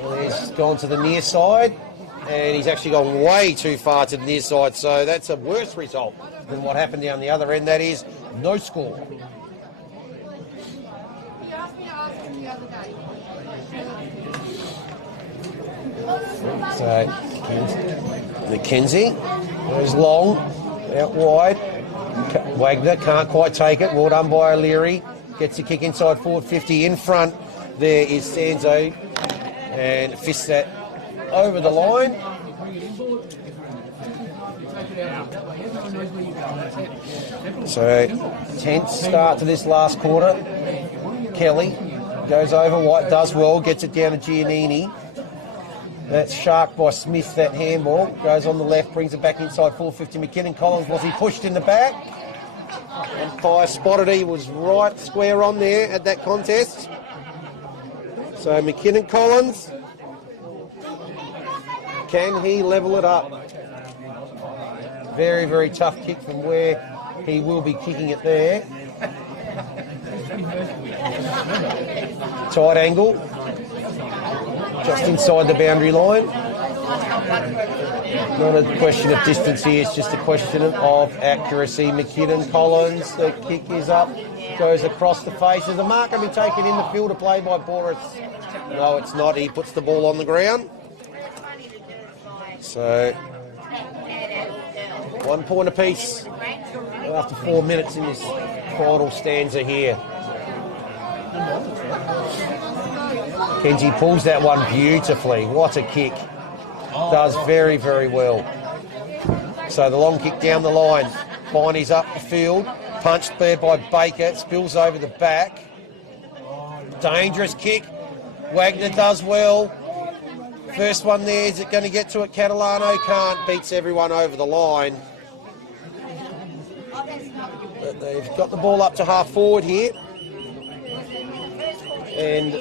Well, he's gone to the near side, and he's actually gone way too far to the near side, so that's a worse result than what happened down the other end. That is no score. So McKenzie goes long, out wide. Wagner can't quite take it. Well done by O'Leary. Gets a kick inside forward 50. In front there is Stanzo, and fists that over the line. So tense start to this last quarter. Kelly goes over, White does well, gets it down to Giannini. That's sharked by Smith, that handball. Goes on the left, brings it back inside 450. McKinnon Collins, was he pushed in the back? Umpire spotted he was right square on there at that contest. So McKinnon Collins, can he level it up? Very, very tough kick from where he will be kicking it there. Tight angle. Just inside the boundary line. Not a question of distance here, it's just a question of accuracy. McKinnon Collins, the kick is up, goes across the face. Is the mark going to be taken in the field of play by Boris? No, it's not. He puts the ball on the ground. So, 1 point apiece after 4 minutes in this final stanza here. Kenji pulls that one beautifully. What a kick. Does very, very well. So the long kick down the line. Viney's up the field. Punched there by Baker. It spills over the back. Dangerous kick. Wagner does well. First one there. Is it going to get to it? Catalano can't. Beats everyone over the line. But they've got the ball up to half forward here. And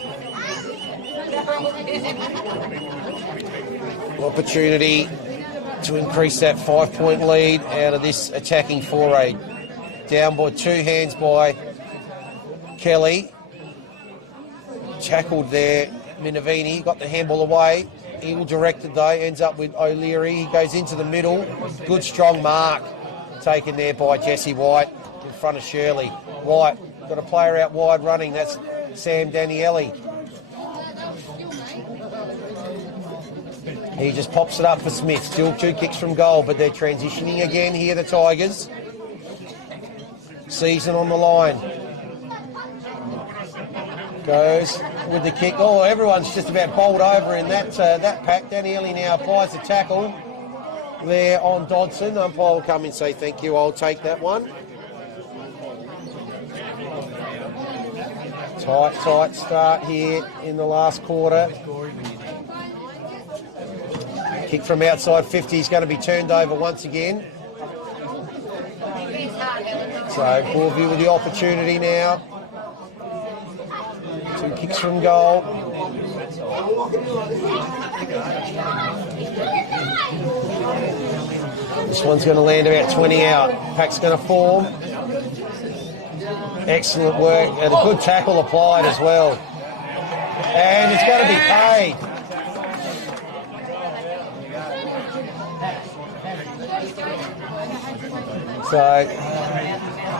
opportunity to increase that 5-point lead out of this attacking foray. Down by 2 hands by Kelly. Tackled there, Minavini, got the handball away. Ill directed though, ends up with O'Leary. He goes into the middle. Good strong mark taken there by Jesse White in front of Shirley. White, got a player out wide running. That's Sam Daniele. He just pops it up for Smith. Still 2 kicks from goal, but they're transitioning again here, the Tigers. Season on the line. Goes with the kick. Oh, everyone's just about bowled over in that pack. Daniele now applies the tackle there on Dodson. Umpire will come and say, thank you, I'll take that one. Tight start here in the last quarter. Kick from outside 50 is going to be turned over once again. So Broadview with the opportunity now. 2 kicks from goal. This one's going to land about 20 out. Pack's going to form. Excellent work and a good tackle applied as well. And it's going to be paid. So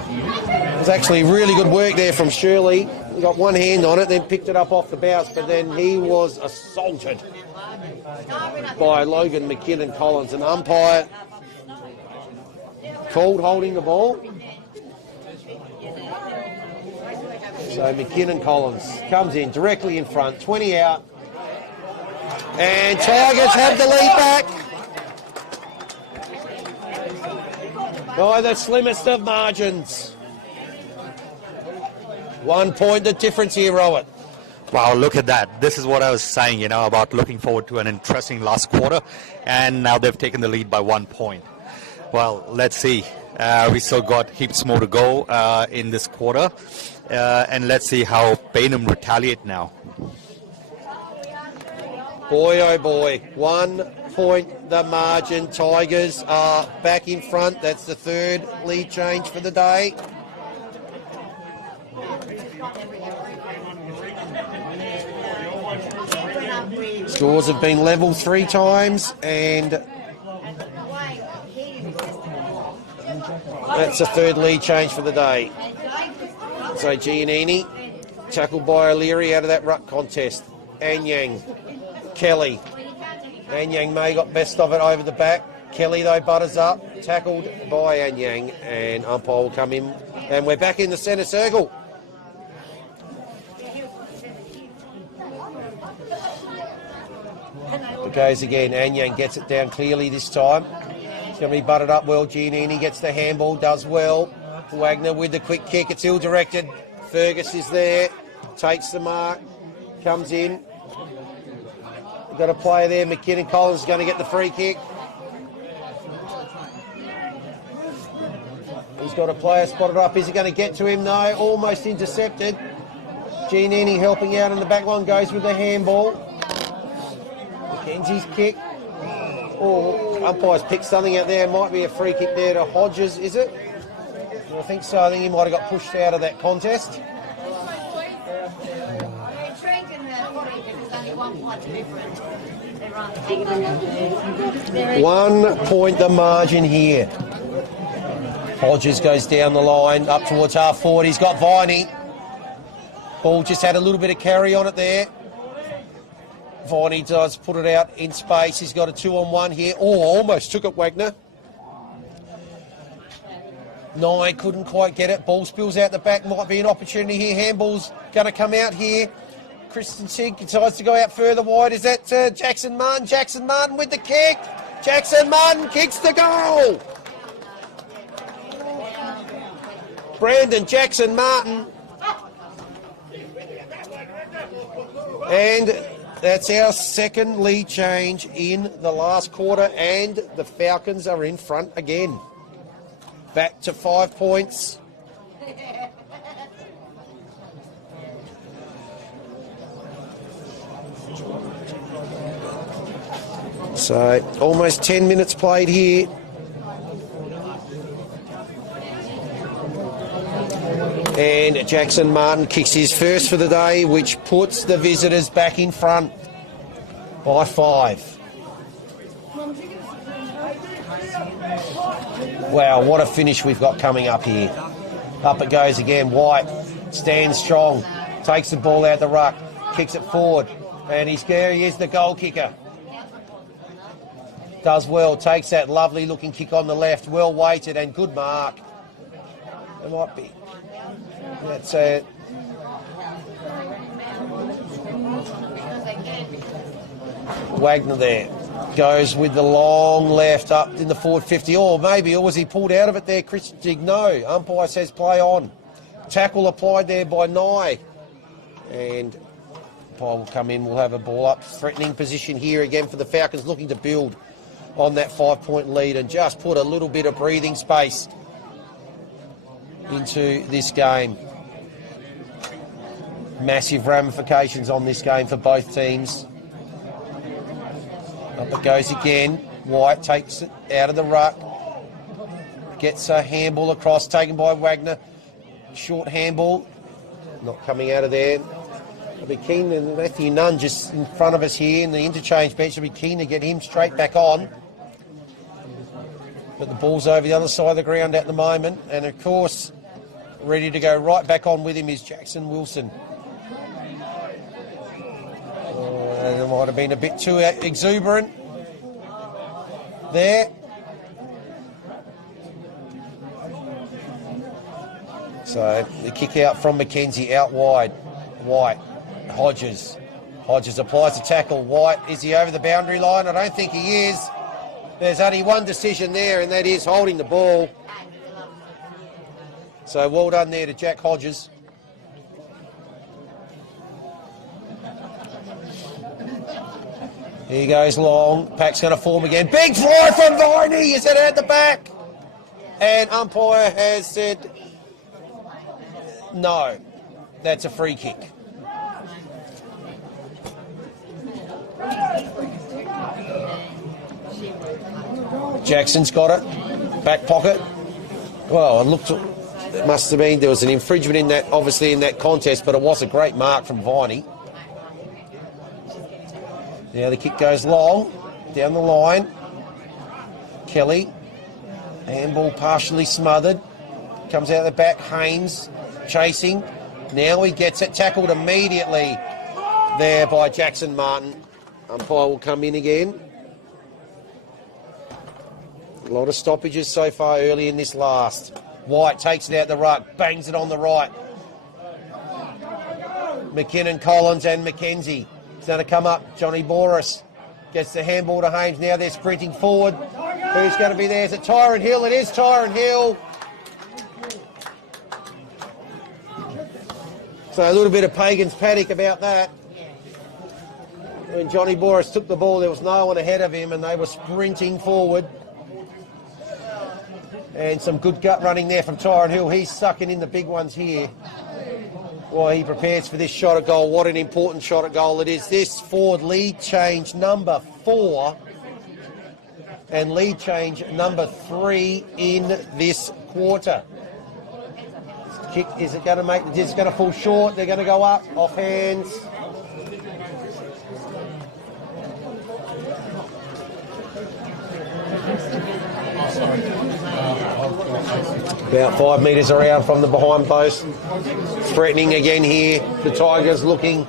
it was actually really good work there from Shirley. He got one hand on it, then picked it up off the bounce, but then he was assaulted by Logan McKinnon Collins. An umpire called holding the ball. So McKinnon Collins comes in directly in front, 20 out. And Tigers have the lead back. By the slimmest of margins. 1 point the difference here, Robert. Wow, look at that. This is what I was saying, about looking forward to an interesting last quarter. And now they've taken the lead by 1 point. Well, let's see. We still got heaps more to go in this quarter. And let's see how Payneham retaliate now. Boy, oh boy. 1 point the margin. Tigers are back in front. That's the 3rd lead change for the day. Scores have been level 3 times, and that's a 3rd lead change for the day. So Giannini, tackled by O'Leary out of that ruck contest. Anyang, Kelly. Anyang may got best of it over the back. Kelly, though, butters up. Tackled by Anyang, and umpire will come in. And we're back in the centre circle. It goes again. Anyang gets it down clearly this time. It's going to be butted up well. Giannini gets the handball, does well. Wagner with the quick kick. It's ill-directed. Fergus is there. Takes the mark. Comes in. We've got a player there. McKinnon Collins is going to get the free kick. He's got a player spotted up. Is he going to get to him? No. Almost intercepted. Giannini helping out in the back one. Goes with the handball. Mackenzie's kick. Oh, umpire's picked something out there. Might be a free kick there to Hodges, is it? I think so. I think he might have got pushed out of that contest. 1 point the margin here. Hodges goes down the line up towards half forward. He's got Viney. Ball just had a little bit of carry on it there. Viney does put it out in space. He's got a 2-on-1 here. Oh, almost took it, Wagner. Nye couldn't quite get it. Ball spills out the back. Might be an opportunity here. Handball's going to come out here. Kristen Sig decides to go out further wide. Is that Jackson Martin? Jackson Martin with the kick. Jackson Martin kicks the goal. Brandon Jackson Martin. And that's our second lead change in the last quarter, and the Falcons are in front again. Back to 5 points. So almost 10 minutes played here. And Jackson Martin kicks his first for the day, which puts the visitors back in front by 5. Wow, what a finish we've got coming up here. Up it goes again. White stands strong, takes the ball out the ruck, kicks it forward, and he is the goal kicker. Does well, takes that lovely looking kick on the left, well weighted and good mark. It might be. That's a... Wagner there. Goes with the long left up in the forward 50. Or maybe, or was he pulled out of it there, Chris Jig? No. Umpire says play on. Tackle applied there by Nye. And umpire will come in. We'll have a ball up. Threatening position here again for the Falcons, looking to build on that 5-point lead and just put a little bit of breathing space into this game. Massive ramifications on this game for both teams. Up it goes again. White takes it out of the ruck. Gets a handball across, taken by Wagner. Short handball. Not coming out of there. I'll be keen, and Matthew Nunn just in front of us here in the interchange bench. I'll be keen to get him straight back on. But the ball's over the other side of the ground at the moment. And of course, ready to go right back on with him is Jackson Wilson. It might have been a bit too exuberant there. So the kick out from McKenzie, out wide. White, Hodges. Hodges applies the tackle. White, is he over the boundary line? I don't think he is. There's only one decision there, and that is holding the ball. So well done there to Jack Hodges. Here goes long. Pack's going to form again. Big fly from Viney. Is it at the back? And umpire has said no. That's a free kick. Jackson's got it. Back pocket. Well, it must have been, there was an infringement in that, obviously in that contest, but it was a great mark from Viney. Now the kick goes long, down the line. Kelly, handball partially smothered. Comes out the back, Haynes chasing. Now he gets it, tackled immediately there by Jackson Martin. Umpire will come in again. A lot of stoppages so far early in this last. White takes it out the ruck, bangs it on the right. McKinnon, Collins and McKenzie. It's going to come up. Johnny Boris gets the handball to Haynes. Now they're sprinting forward. Who's going to be there? Is it Tyron Hill? It is Tyron Hill. So a little bit of Pagan's panic about that. When Johnny Boris took the ball, there was no one ahead of him and they were sprinting forward. And some good gut running there from Tyron Hill. He's sucking in the big ones here while he prepares for this shot at goal. What an important shot at goal it is. This forward lead change number 4 and lead change number 3 in this quarter. Kick, is it going to make, it's going to fall short. They're going to go up, off hands. About 5 metres around from the behind post. Threatening again here. The Tigers looking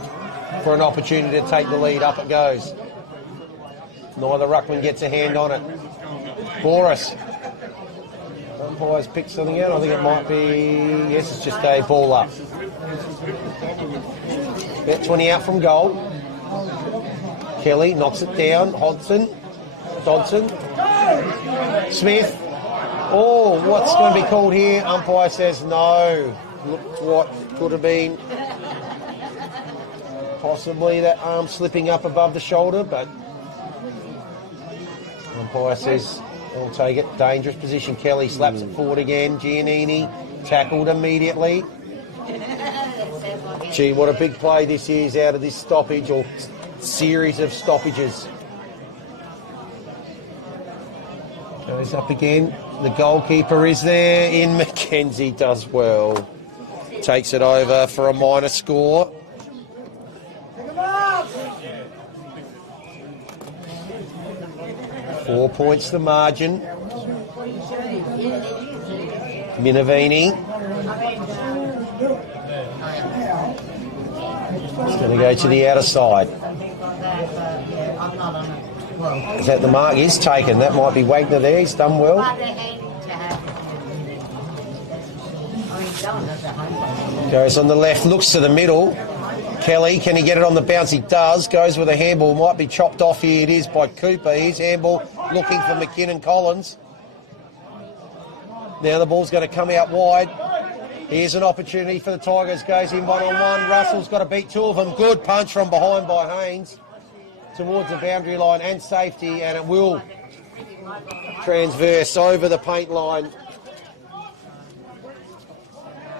for an opportunity to take the lead. Up it goes. Neither ruckman gets a hand on it. Boris. Umpire's picked something out. I think it might be, yes, it's just a ball up. Bet 20 out from goal. Kelly knocks it down. Dodson. Smith. Oh, what's going to be called here? Umpire says no. Looked what could have been possibly that arm slipping up above the shoulder, but umpire says he'll take it. Dangerous position. Kelly slaps it forward again. Giannini tackled immediately. Gee, what a big play this is out of this stoppage or series of stoppages. Goes up again. The goalkeeper is there. In McKenzie does well. Takes it over for a minor score. Four points the margin. Minervini. It's going to go to the outer side. Is that the mark? Is taken. That might be Wagner there. He's done well. Goes on the left, looks to the middle. Kelly, can he get it on the bounce? He does. Goes with a handball. Might be chopped off here. It is by Cooper. Here's handball looking for McKinnon Collins. Now the ball's going to come out wide. Here's an opportunity for the Tigers. Goes in one-on-one. Russell's got to beat two of them. Good punch from behind by Haynes towards the boundary line and safety, and it will transverse over the paint line.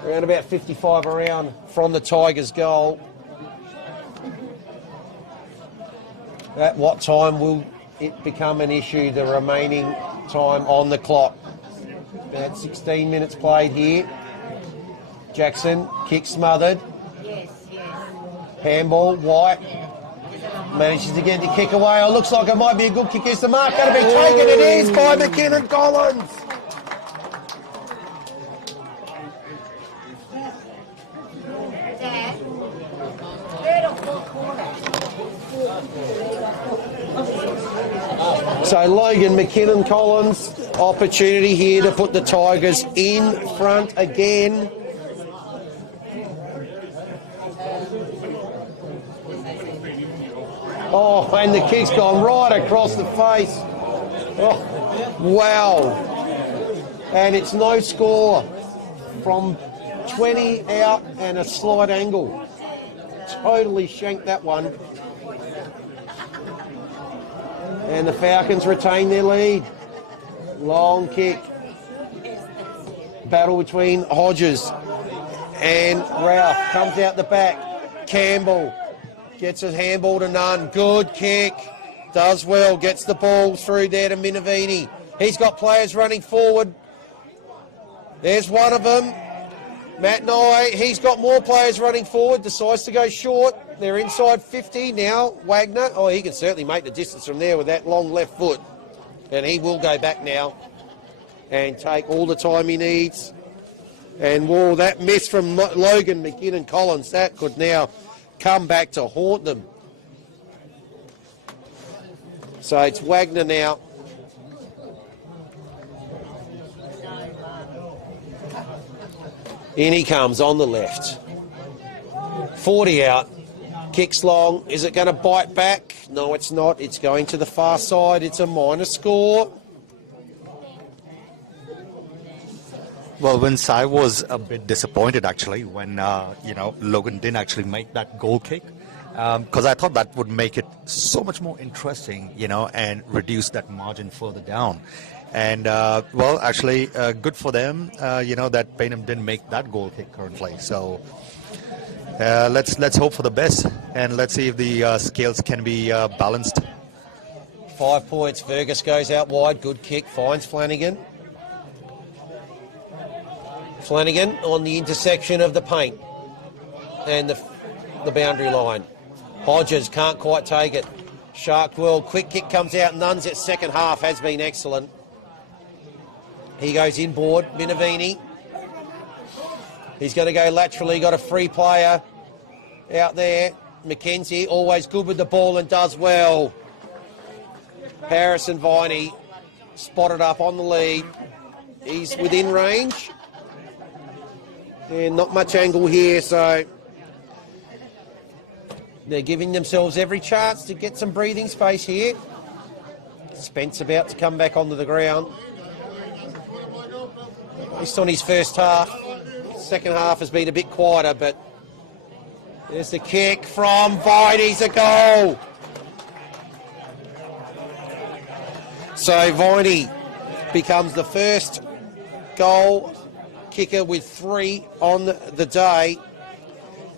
Around about 55 around from the Tigers' goal. At what time will it become an issue, the remaining time on the clock? About 16 minutes played here. Jackson, kick smothered. Handball, White. Manages again to kick away. Oh, looks like it might be a good kick. Is the mark going to be taken? It is by McKinnon Collins. So Logan McKinnon Collins, opportunity here to put the Tigers in front again. Oh, and the kick's gone right across the face. Oh, wow. And it's no score from 20 out and a slight angle. Totally shanked that one. And the Falcons retain their lead. Long kick. Battle between Hodges and Ralph. Comes out the back. Campbell gets his handball to Nunn. Good kick. Does well. Gets the ball through there to Minervini. He's got players running forward. There's one of them. Matt Nye. He's got more players running forward. Decides to go short. They're inside 50 now. Wagner. Oh, he can certainly make the distance from there with that long left foot. And he will go back now and take all the time he needs. And, whoa, that miss from Logan McKinnon Collins, that could now come back to haunt them. So it's Wagner now. In he comes on the left. 40 out. Kicks long. Is it going to bite back? No, it's not. It's going to the far side. It's a minor score. Well, Vince, I was a bit disappointed actually when Logan didn't actually make that goal kick, because I thought that would make it so much more interesting, and reduce that margin further down. And actually, good for them, that Payneham didn't make that goal kick currently. So let's hope for the best, and let's see if the scales can be balanced. 5 points. Fergus goes out wide. Good kick. Finds Flanagan. Flanagan on the intersection of the paint and the boundary line. Hodges can't quite take it. Sharkwell, quick kick comes out. Nunn's at second half has been excellent. He goes inboard. Minervini. He's going to go laterally. Got a free player out there. McKenzie, always good with the ball and does well. Harrison Viney spotted up on the lead. He's within range. And not much angle here, so they're giving themselves every chance to get some breathing space here. Spence about to come back onto the ground. Based on his first half. Second half has been a bit quieter, but there's the kick from Viney's a goal. So Viney becomes the first goal kicker with 3 on the day,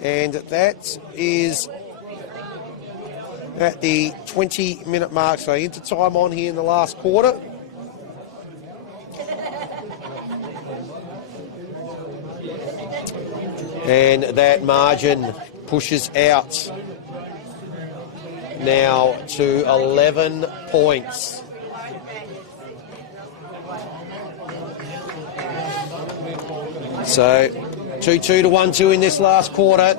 and that is at the 20-minute mark, so into time on here in the last quarter. And that margin pushes out now to 11 points. So 2-2 to 1-2 in this last quarter.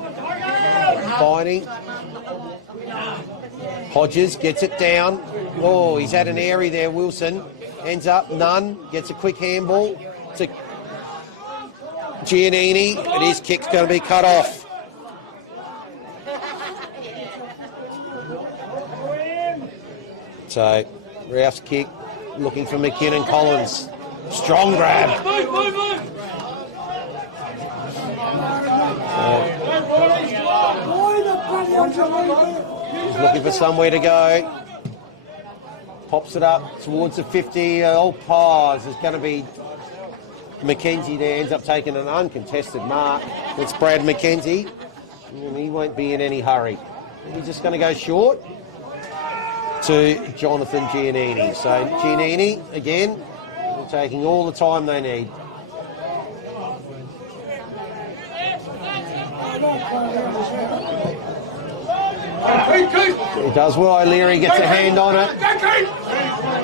Viney. Hodges gets it down. Oh, he's had an airy there, Wilson. Ends up, none. Gets a quick handball to Giannini, and his kick's going to be cut off. So, Ralph's kick, looking for McKinnon Collins. Strong grab. He's looking for somewhere to go. Pops it up towards the 50. Pause. It's going to be McKenzie there. Ends up taking an uncontested mark. It's Brad McKenzie. And he won't be in any hurry. He's just going to go short to Jonathan Giannini. So Giannini, again, taking all the time they need. He does well. O'Leary gets a hand on it.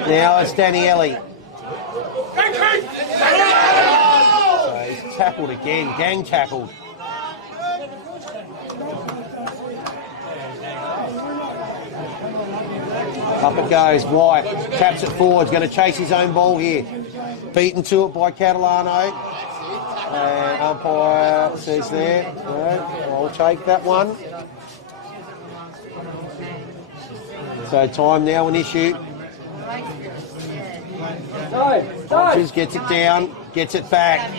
Now it's Danielli. So he's tackled again, gang tackled. Up it goes, White, taps it forward, going to chase his own ball here. Beaten to it by Catalano. And umpire says there, no, I'll take that one. So time now an issue. Hodges gets it down, gets it back.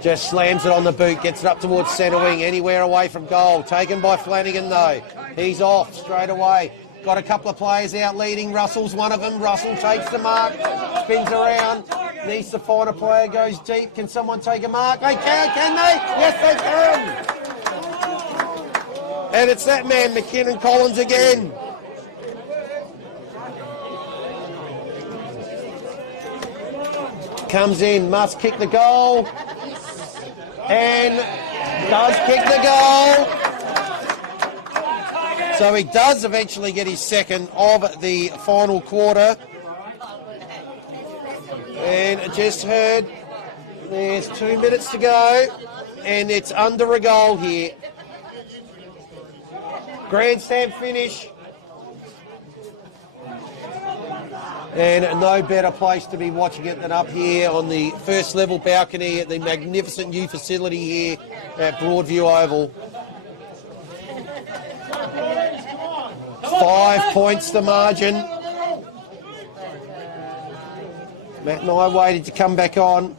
Just slams it on the boot, gets it up towards centre wing, anywhere away from goal. Taken by Flanagan though. He's off straight away. Got a couple of players out leading. Russell's one of them. Russell takes the mark, spins around, needs to find a player, goes deep. Can someone take a mark? They can they? Yes, they can. And it's that man, McKinnon Collins again. Comes in, must kick the goal. And does kick the goal. So he does eventually get his second of the final quarter. And I just heard there's 2 minutes to go, and it's under a goal here. Grandstand finish. And no better place to be watching it than up here on the first level balcony at the magnificent new facility here at Broadview Oval. 5 points the margin. Matt and I waited to come back on.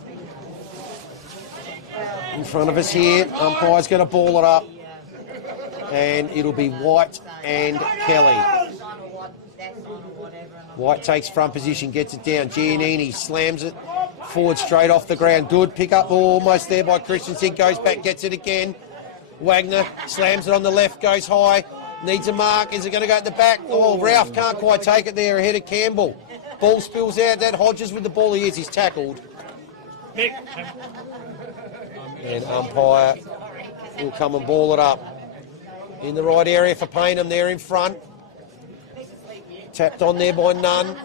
In front of us here, umpire's going to ball it up. And it'll be White and Kelly. White takes front position, gets it down. Giannini slams it forward straight off the ground. Good pick up, almost there by Christensen. Goes back, gets it again. Wagner slams it on the left, goes high. Needs a mark. Is it going to go at the back? Oh, Ralph can't quite take it there ahead of Campbell. Ball spills out. That Hodges with the ball. He is. He's tackled. And umpire will come and ball it up. In the right area for Payneham there in front. Tapped on there by Nunn.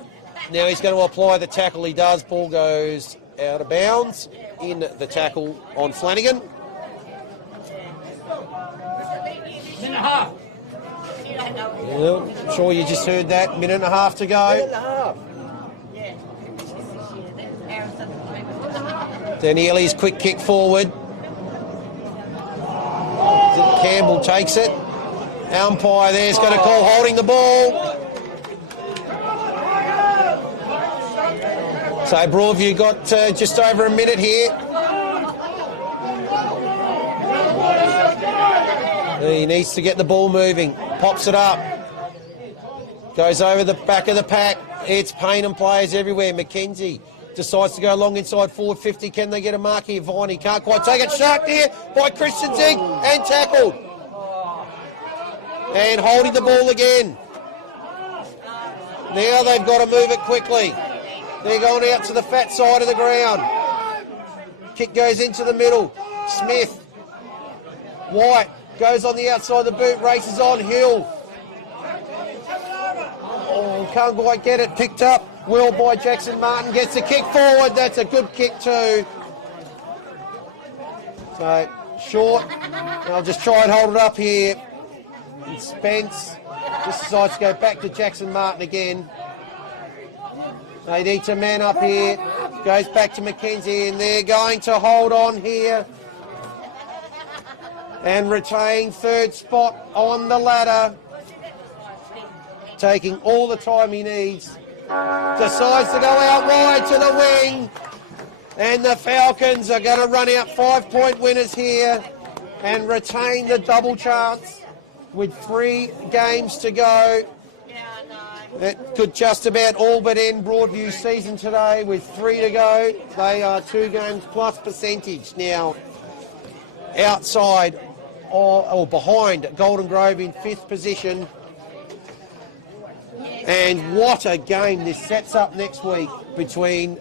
Now he's going to apply the tackle. He does. Ball goes out of bounds in the tackle on Flanagan. Minute and a half. Well, I'm sure you just heard that. Minute and a half to go. Yeah. Danieli's quick kick forward. Campbell takes it. Umpire there's going to call holding the ball. So Broadview got just over a minute here. He needs to get the ball moving. Pops it up. Goes over the back of the pack. It's Payneham players everywhere. McKenzie decides to go long inside forward 50. Can they get a mark here? Viney can't quite take it. Sharked here by Christian Zig and tackled. And holding the ball again. Now they've got to move it quickly. They're going out to the fat side of the ground. Kick goes into the middle. Smith. White goes on the outside of the boot. Races on. Hill. Oh, can't quite get it. Picked up. Well by Jackson Martin. Gets the kick forward. That's a good kick too. So, short. I'll just try and hold it up here. And Spence just decides to go back to Jackson Martin again. They need to man up here. Goes back to McKenzie, and they're going to hold on here and retain third spot on the ladder. Taking all the time he needs. Decides to go out wide to the wing. And the Falcons are going to run out 5-point winners here and retain the double chance with 3 games to go. That could just about all but end Broadview's season today with 3 to go. They are 2 games plus percentage now. Outside or behind Golden Grove in 5th position. And what a game this sets up next week between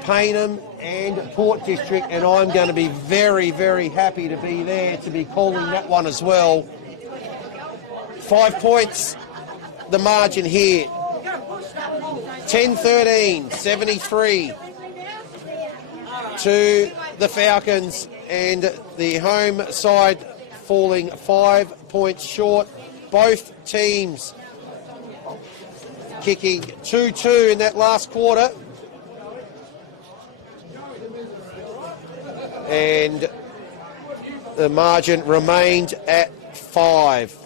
Payneham and Port District, and I'm going to be very, very happy to be there to be calling that one as well. 5 points, the margin here. 10-13, 73 to the Falcons, and the home side falling 5 points short. Both teams kicking 2-2 in that last quarter. And the margin remained at 5.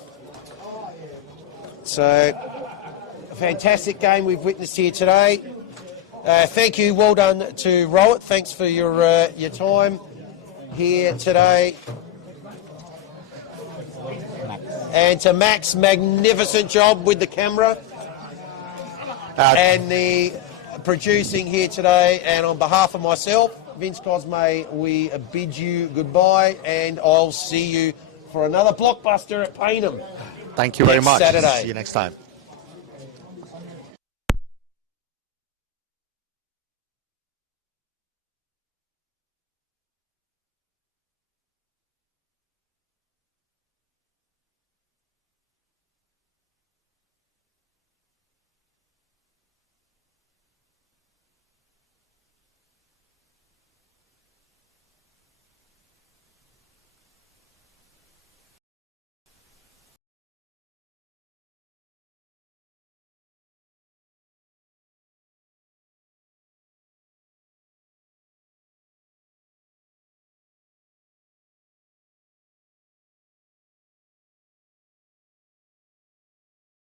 So, a fantastic game we've witnessed here today. Thank you, well done to Rowett. Thanks for your time here today. And to Max, magnificent job with the camera and the producing here today. And on behalf of myself, Vince Cosme, we bid you goodbye, and I'll see you for another blockbuster at Payneham. Thank you very much. Saturday. See you next time.